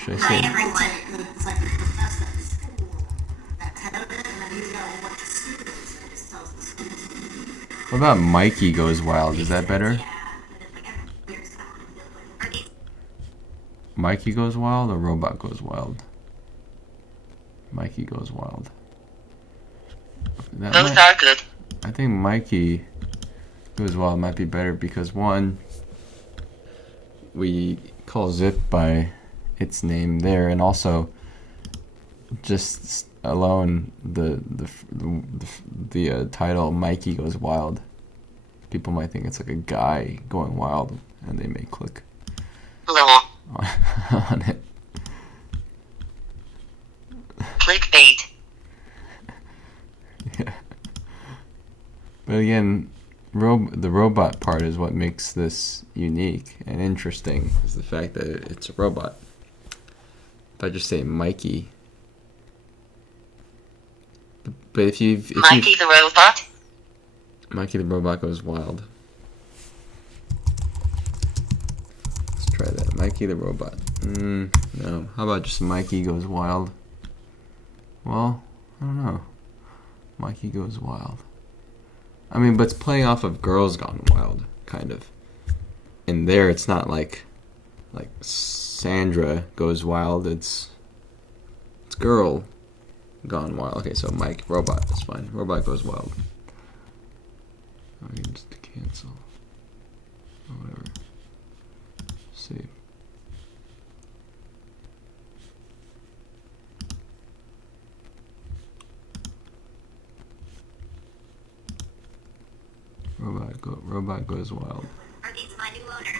Should I say? It's like the professor at school that's head of it, and then he's got a bunch of students, and he just tells the students. What about Mikey Goes Wild? Is that better? Mikey Goes Wild or Robot Goes Wild? Mikey Goes Wild. Both are good. I think Mikey Goes Wild might be better because one, we call Zip by its name there, and also just alone the title Mikey Goes Wild, people might think it's like a guy going wild, and they may click Lol. on it. Clickbait. Yeah. But again, the robot part is what makes this unique and interesting, is the fact that it's a robot. If I just say Mikey, but if you Mikey the robot? Mikey the robot goes wild. Let's try that. Mikey the robot. No. How about just Mikey Goes Wild? Well, I don't know. Mikey Goes Wild. I mean, but it's playing off of Girls Gone Wild, kind of. And there, it's not like Sandra Goes Wild. It's Girl Gone Wild. Okay, so Mike Robot. That's fine. Robot Goes Wild. I can just cancel. Or whatever. Save. Robot Goes Wild. Are these my new owners?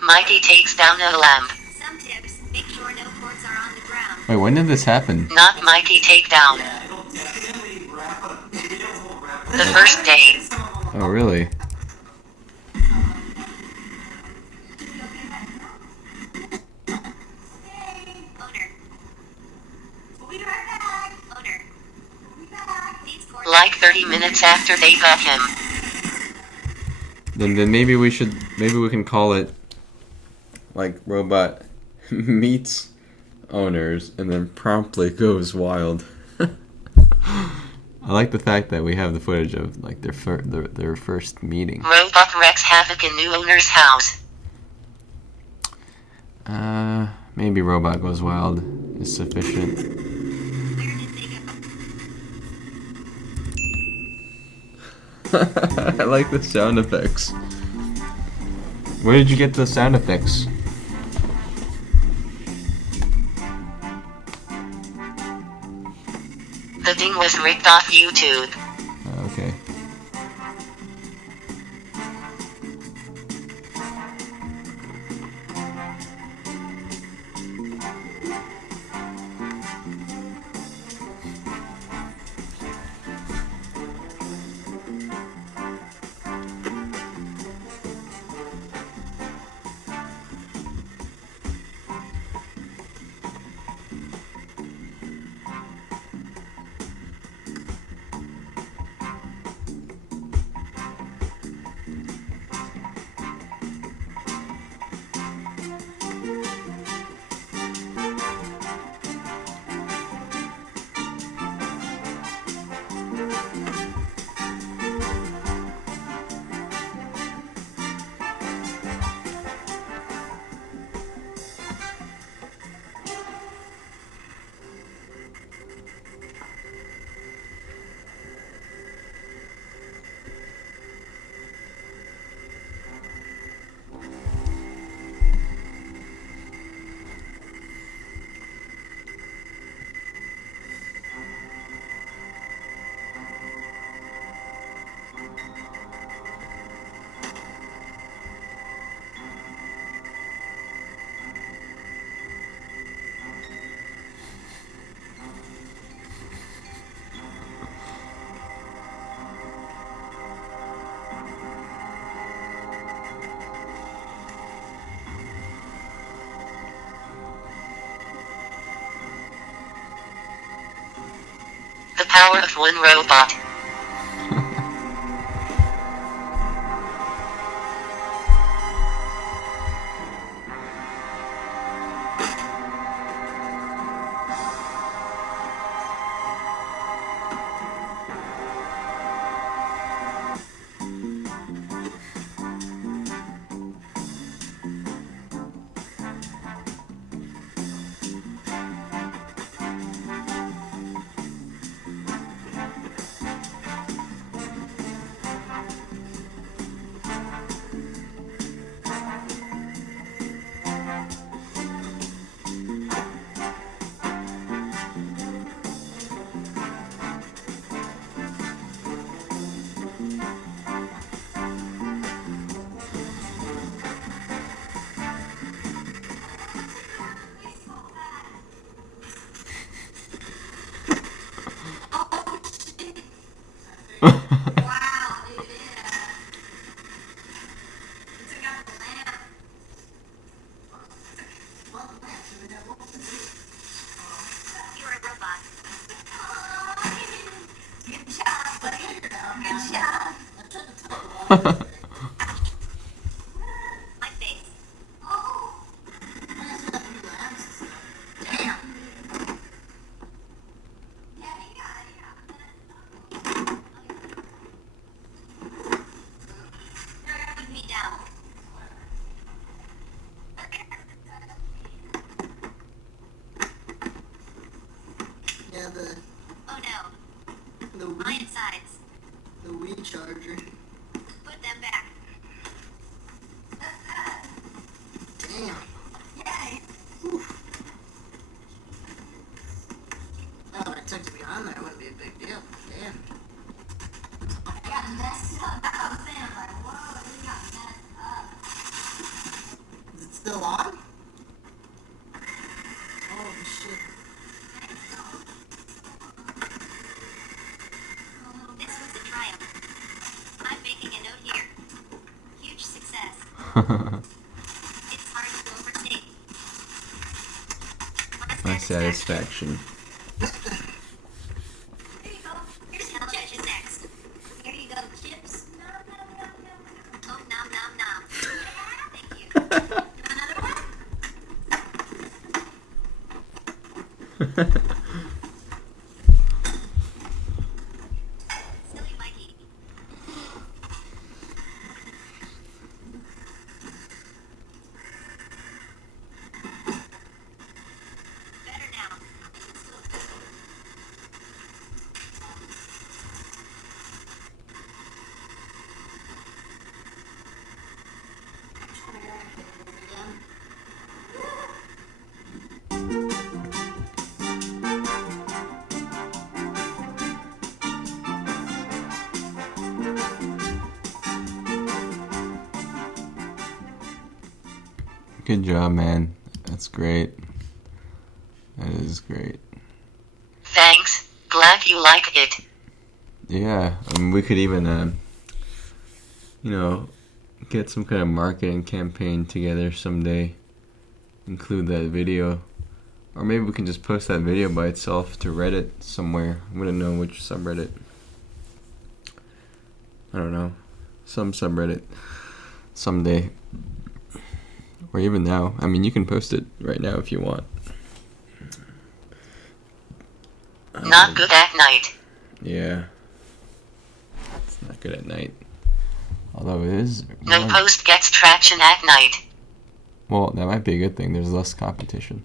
Mikey takes down a lamp. Some tips: make sure no cords are on the ground. Wait, when did this happen? Not Mikey take down. The first day. Oh, really? 30 minutes after they got him. Then maybe we can call it like robot meets owners and then promptly goes wild. I like the fact that we have the footage of like their first meeting. Robot wreaks havoc in new owner's house. Maybe robot goes wild is sufficient. I like the sound effects. Where did you get the sound effects? The thing was ripped off YouTube. Okay. The power of one robot. My face. Me down. Yeah, Oh no. the My Wii, insides. the Wii charger. Put them back. Damn. Yay. Oh, if it took to be on there, it wouldn't be a big deal. Damn. I got messed up. That's what I'm saying. I'm like, whoa, we got messed up. Is it still on? Holy shit. This was a triumph. I'm making a note here. Huge success. It's hard to overstate. My satisfaction. Here you go. Here's how judges next. Silly Mikey. Better now. Good job, man. That's great. That is great. Thanks. Glad you like it. Yeah, I mean, we could even, get some kind of marketing campaign together someday. Include that video. Or maybe we can just post that video by itself to Reddit somewhere. I wouldn't know which subreddit. I don't know. Some subreddit. Someday. Or even now. I mean, you can post it right now if you want. Not good at night. Yeah. It's not good at night. Although it is. No post gets traction at night. Well, that might be a good thing. There's less competition.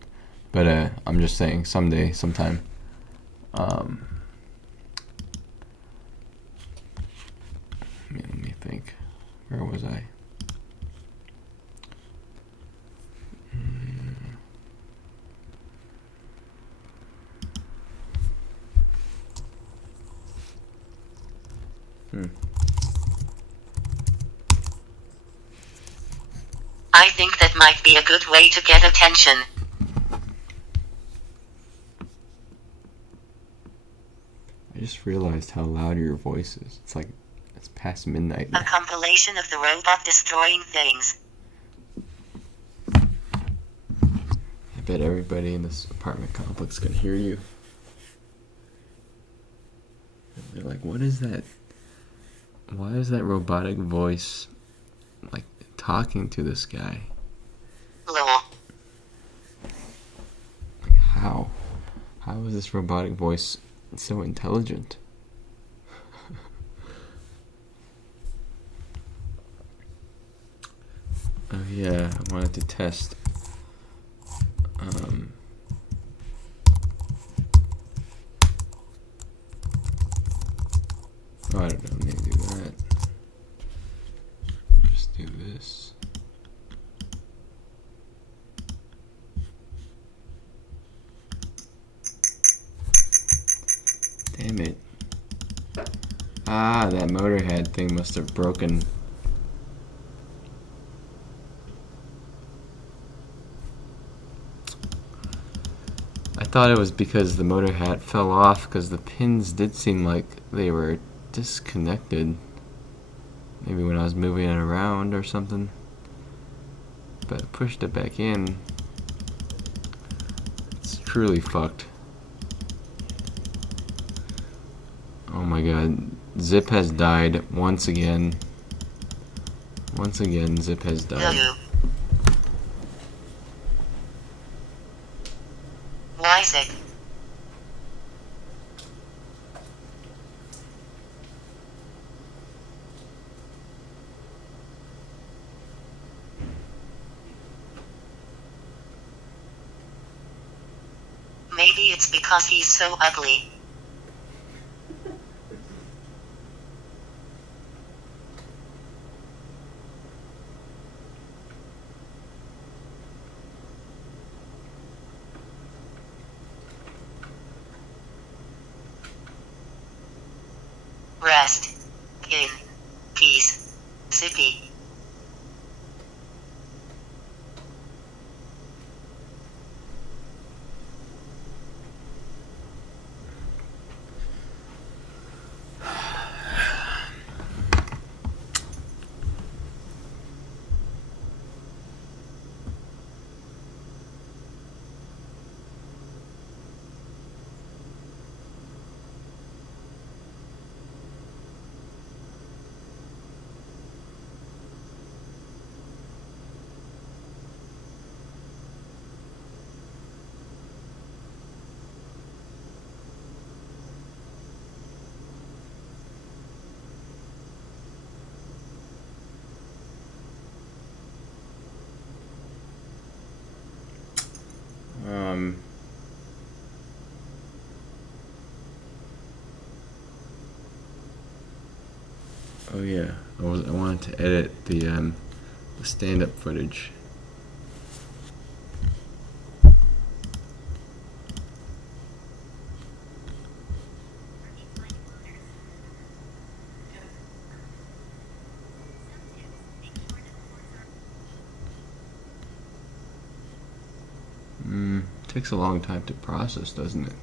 But I'm just saying, someday, sometime. Let me think. Where was I? I think that might be a good way to get attention. I just realized how loud your voice is. It's like it's past midnight A now. compilation of the robot destroying things. I bet everybody in this apartment complex can hear you. They're like, what is that? Why is that robotic voice like talking to this guy? Lol. Like, how? How is this robotic voice so intelligent? Oh yeah, I wanted to test. Oh, I don't know. Maybe do that. Just do this. Damn it. Ah, that motorhead thing must have broken. I thought it was because the motor hat fell off because the pins did seem like they were disconnected. Maybe when I was moving it around or something. But I pushed it back in. It's truly fucked. Oh my god. Zip has died once again. Once again, Zip has died. Lol. Why is it? Maybe it's because he's so ugly. Rest in peace, Zippy. Oh yeah, I wanted to edit the stand-up footage. Takes a long time to process, doesn't it?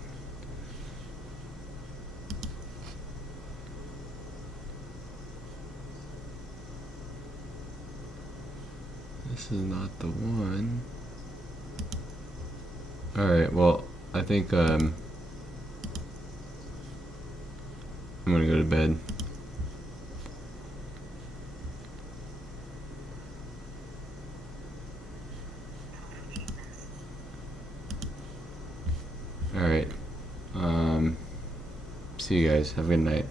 This is not the one. Alright, well, I think I'm gonna go to bed. Alright. See you guys. Have a good night.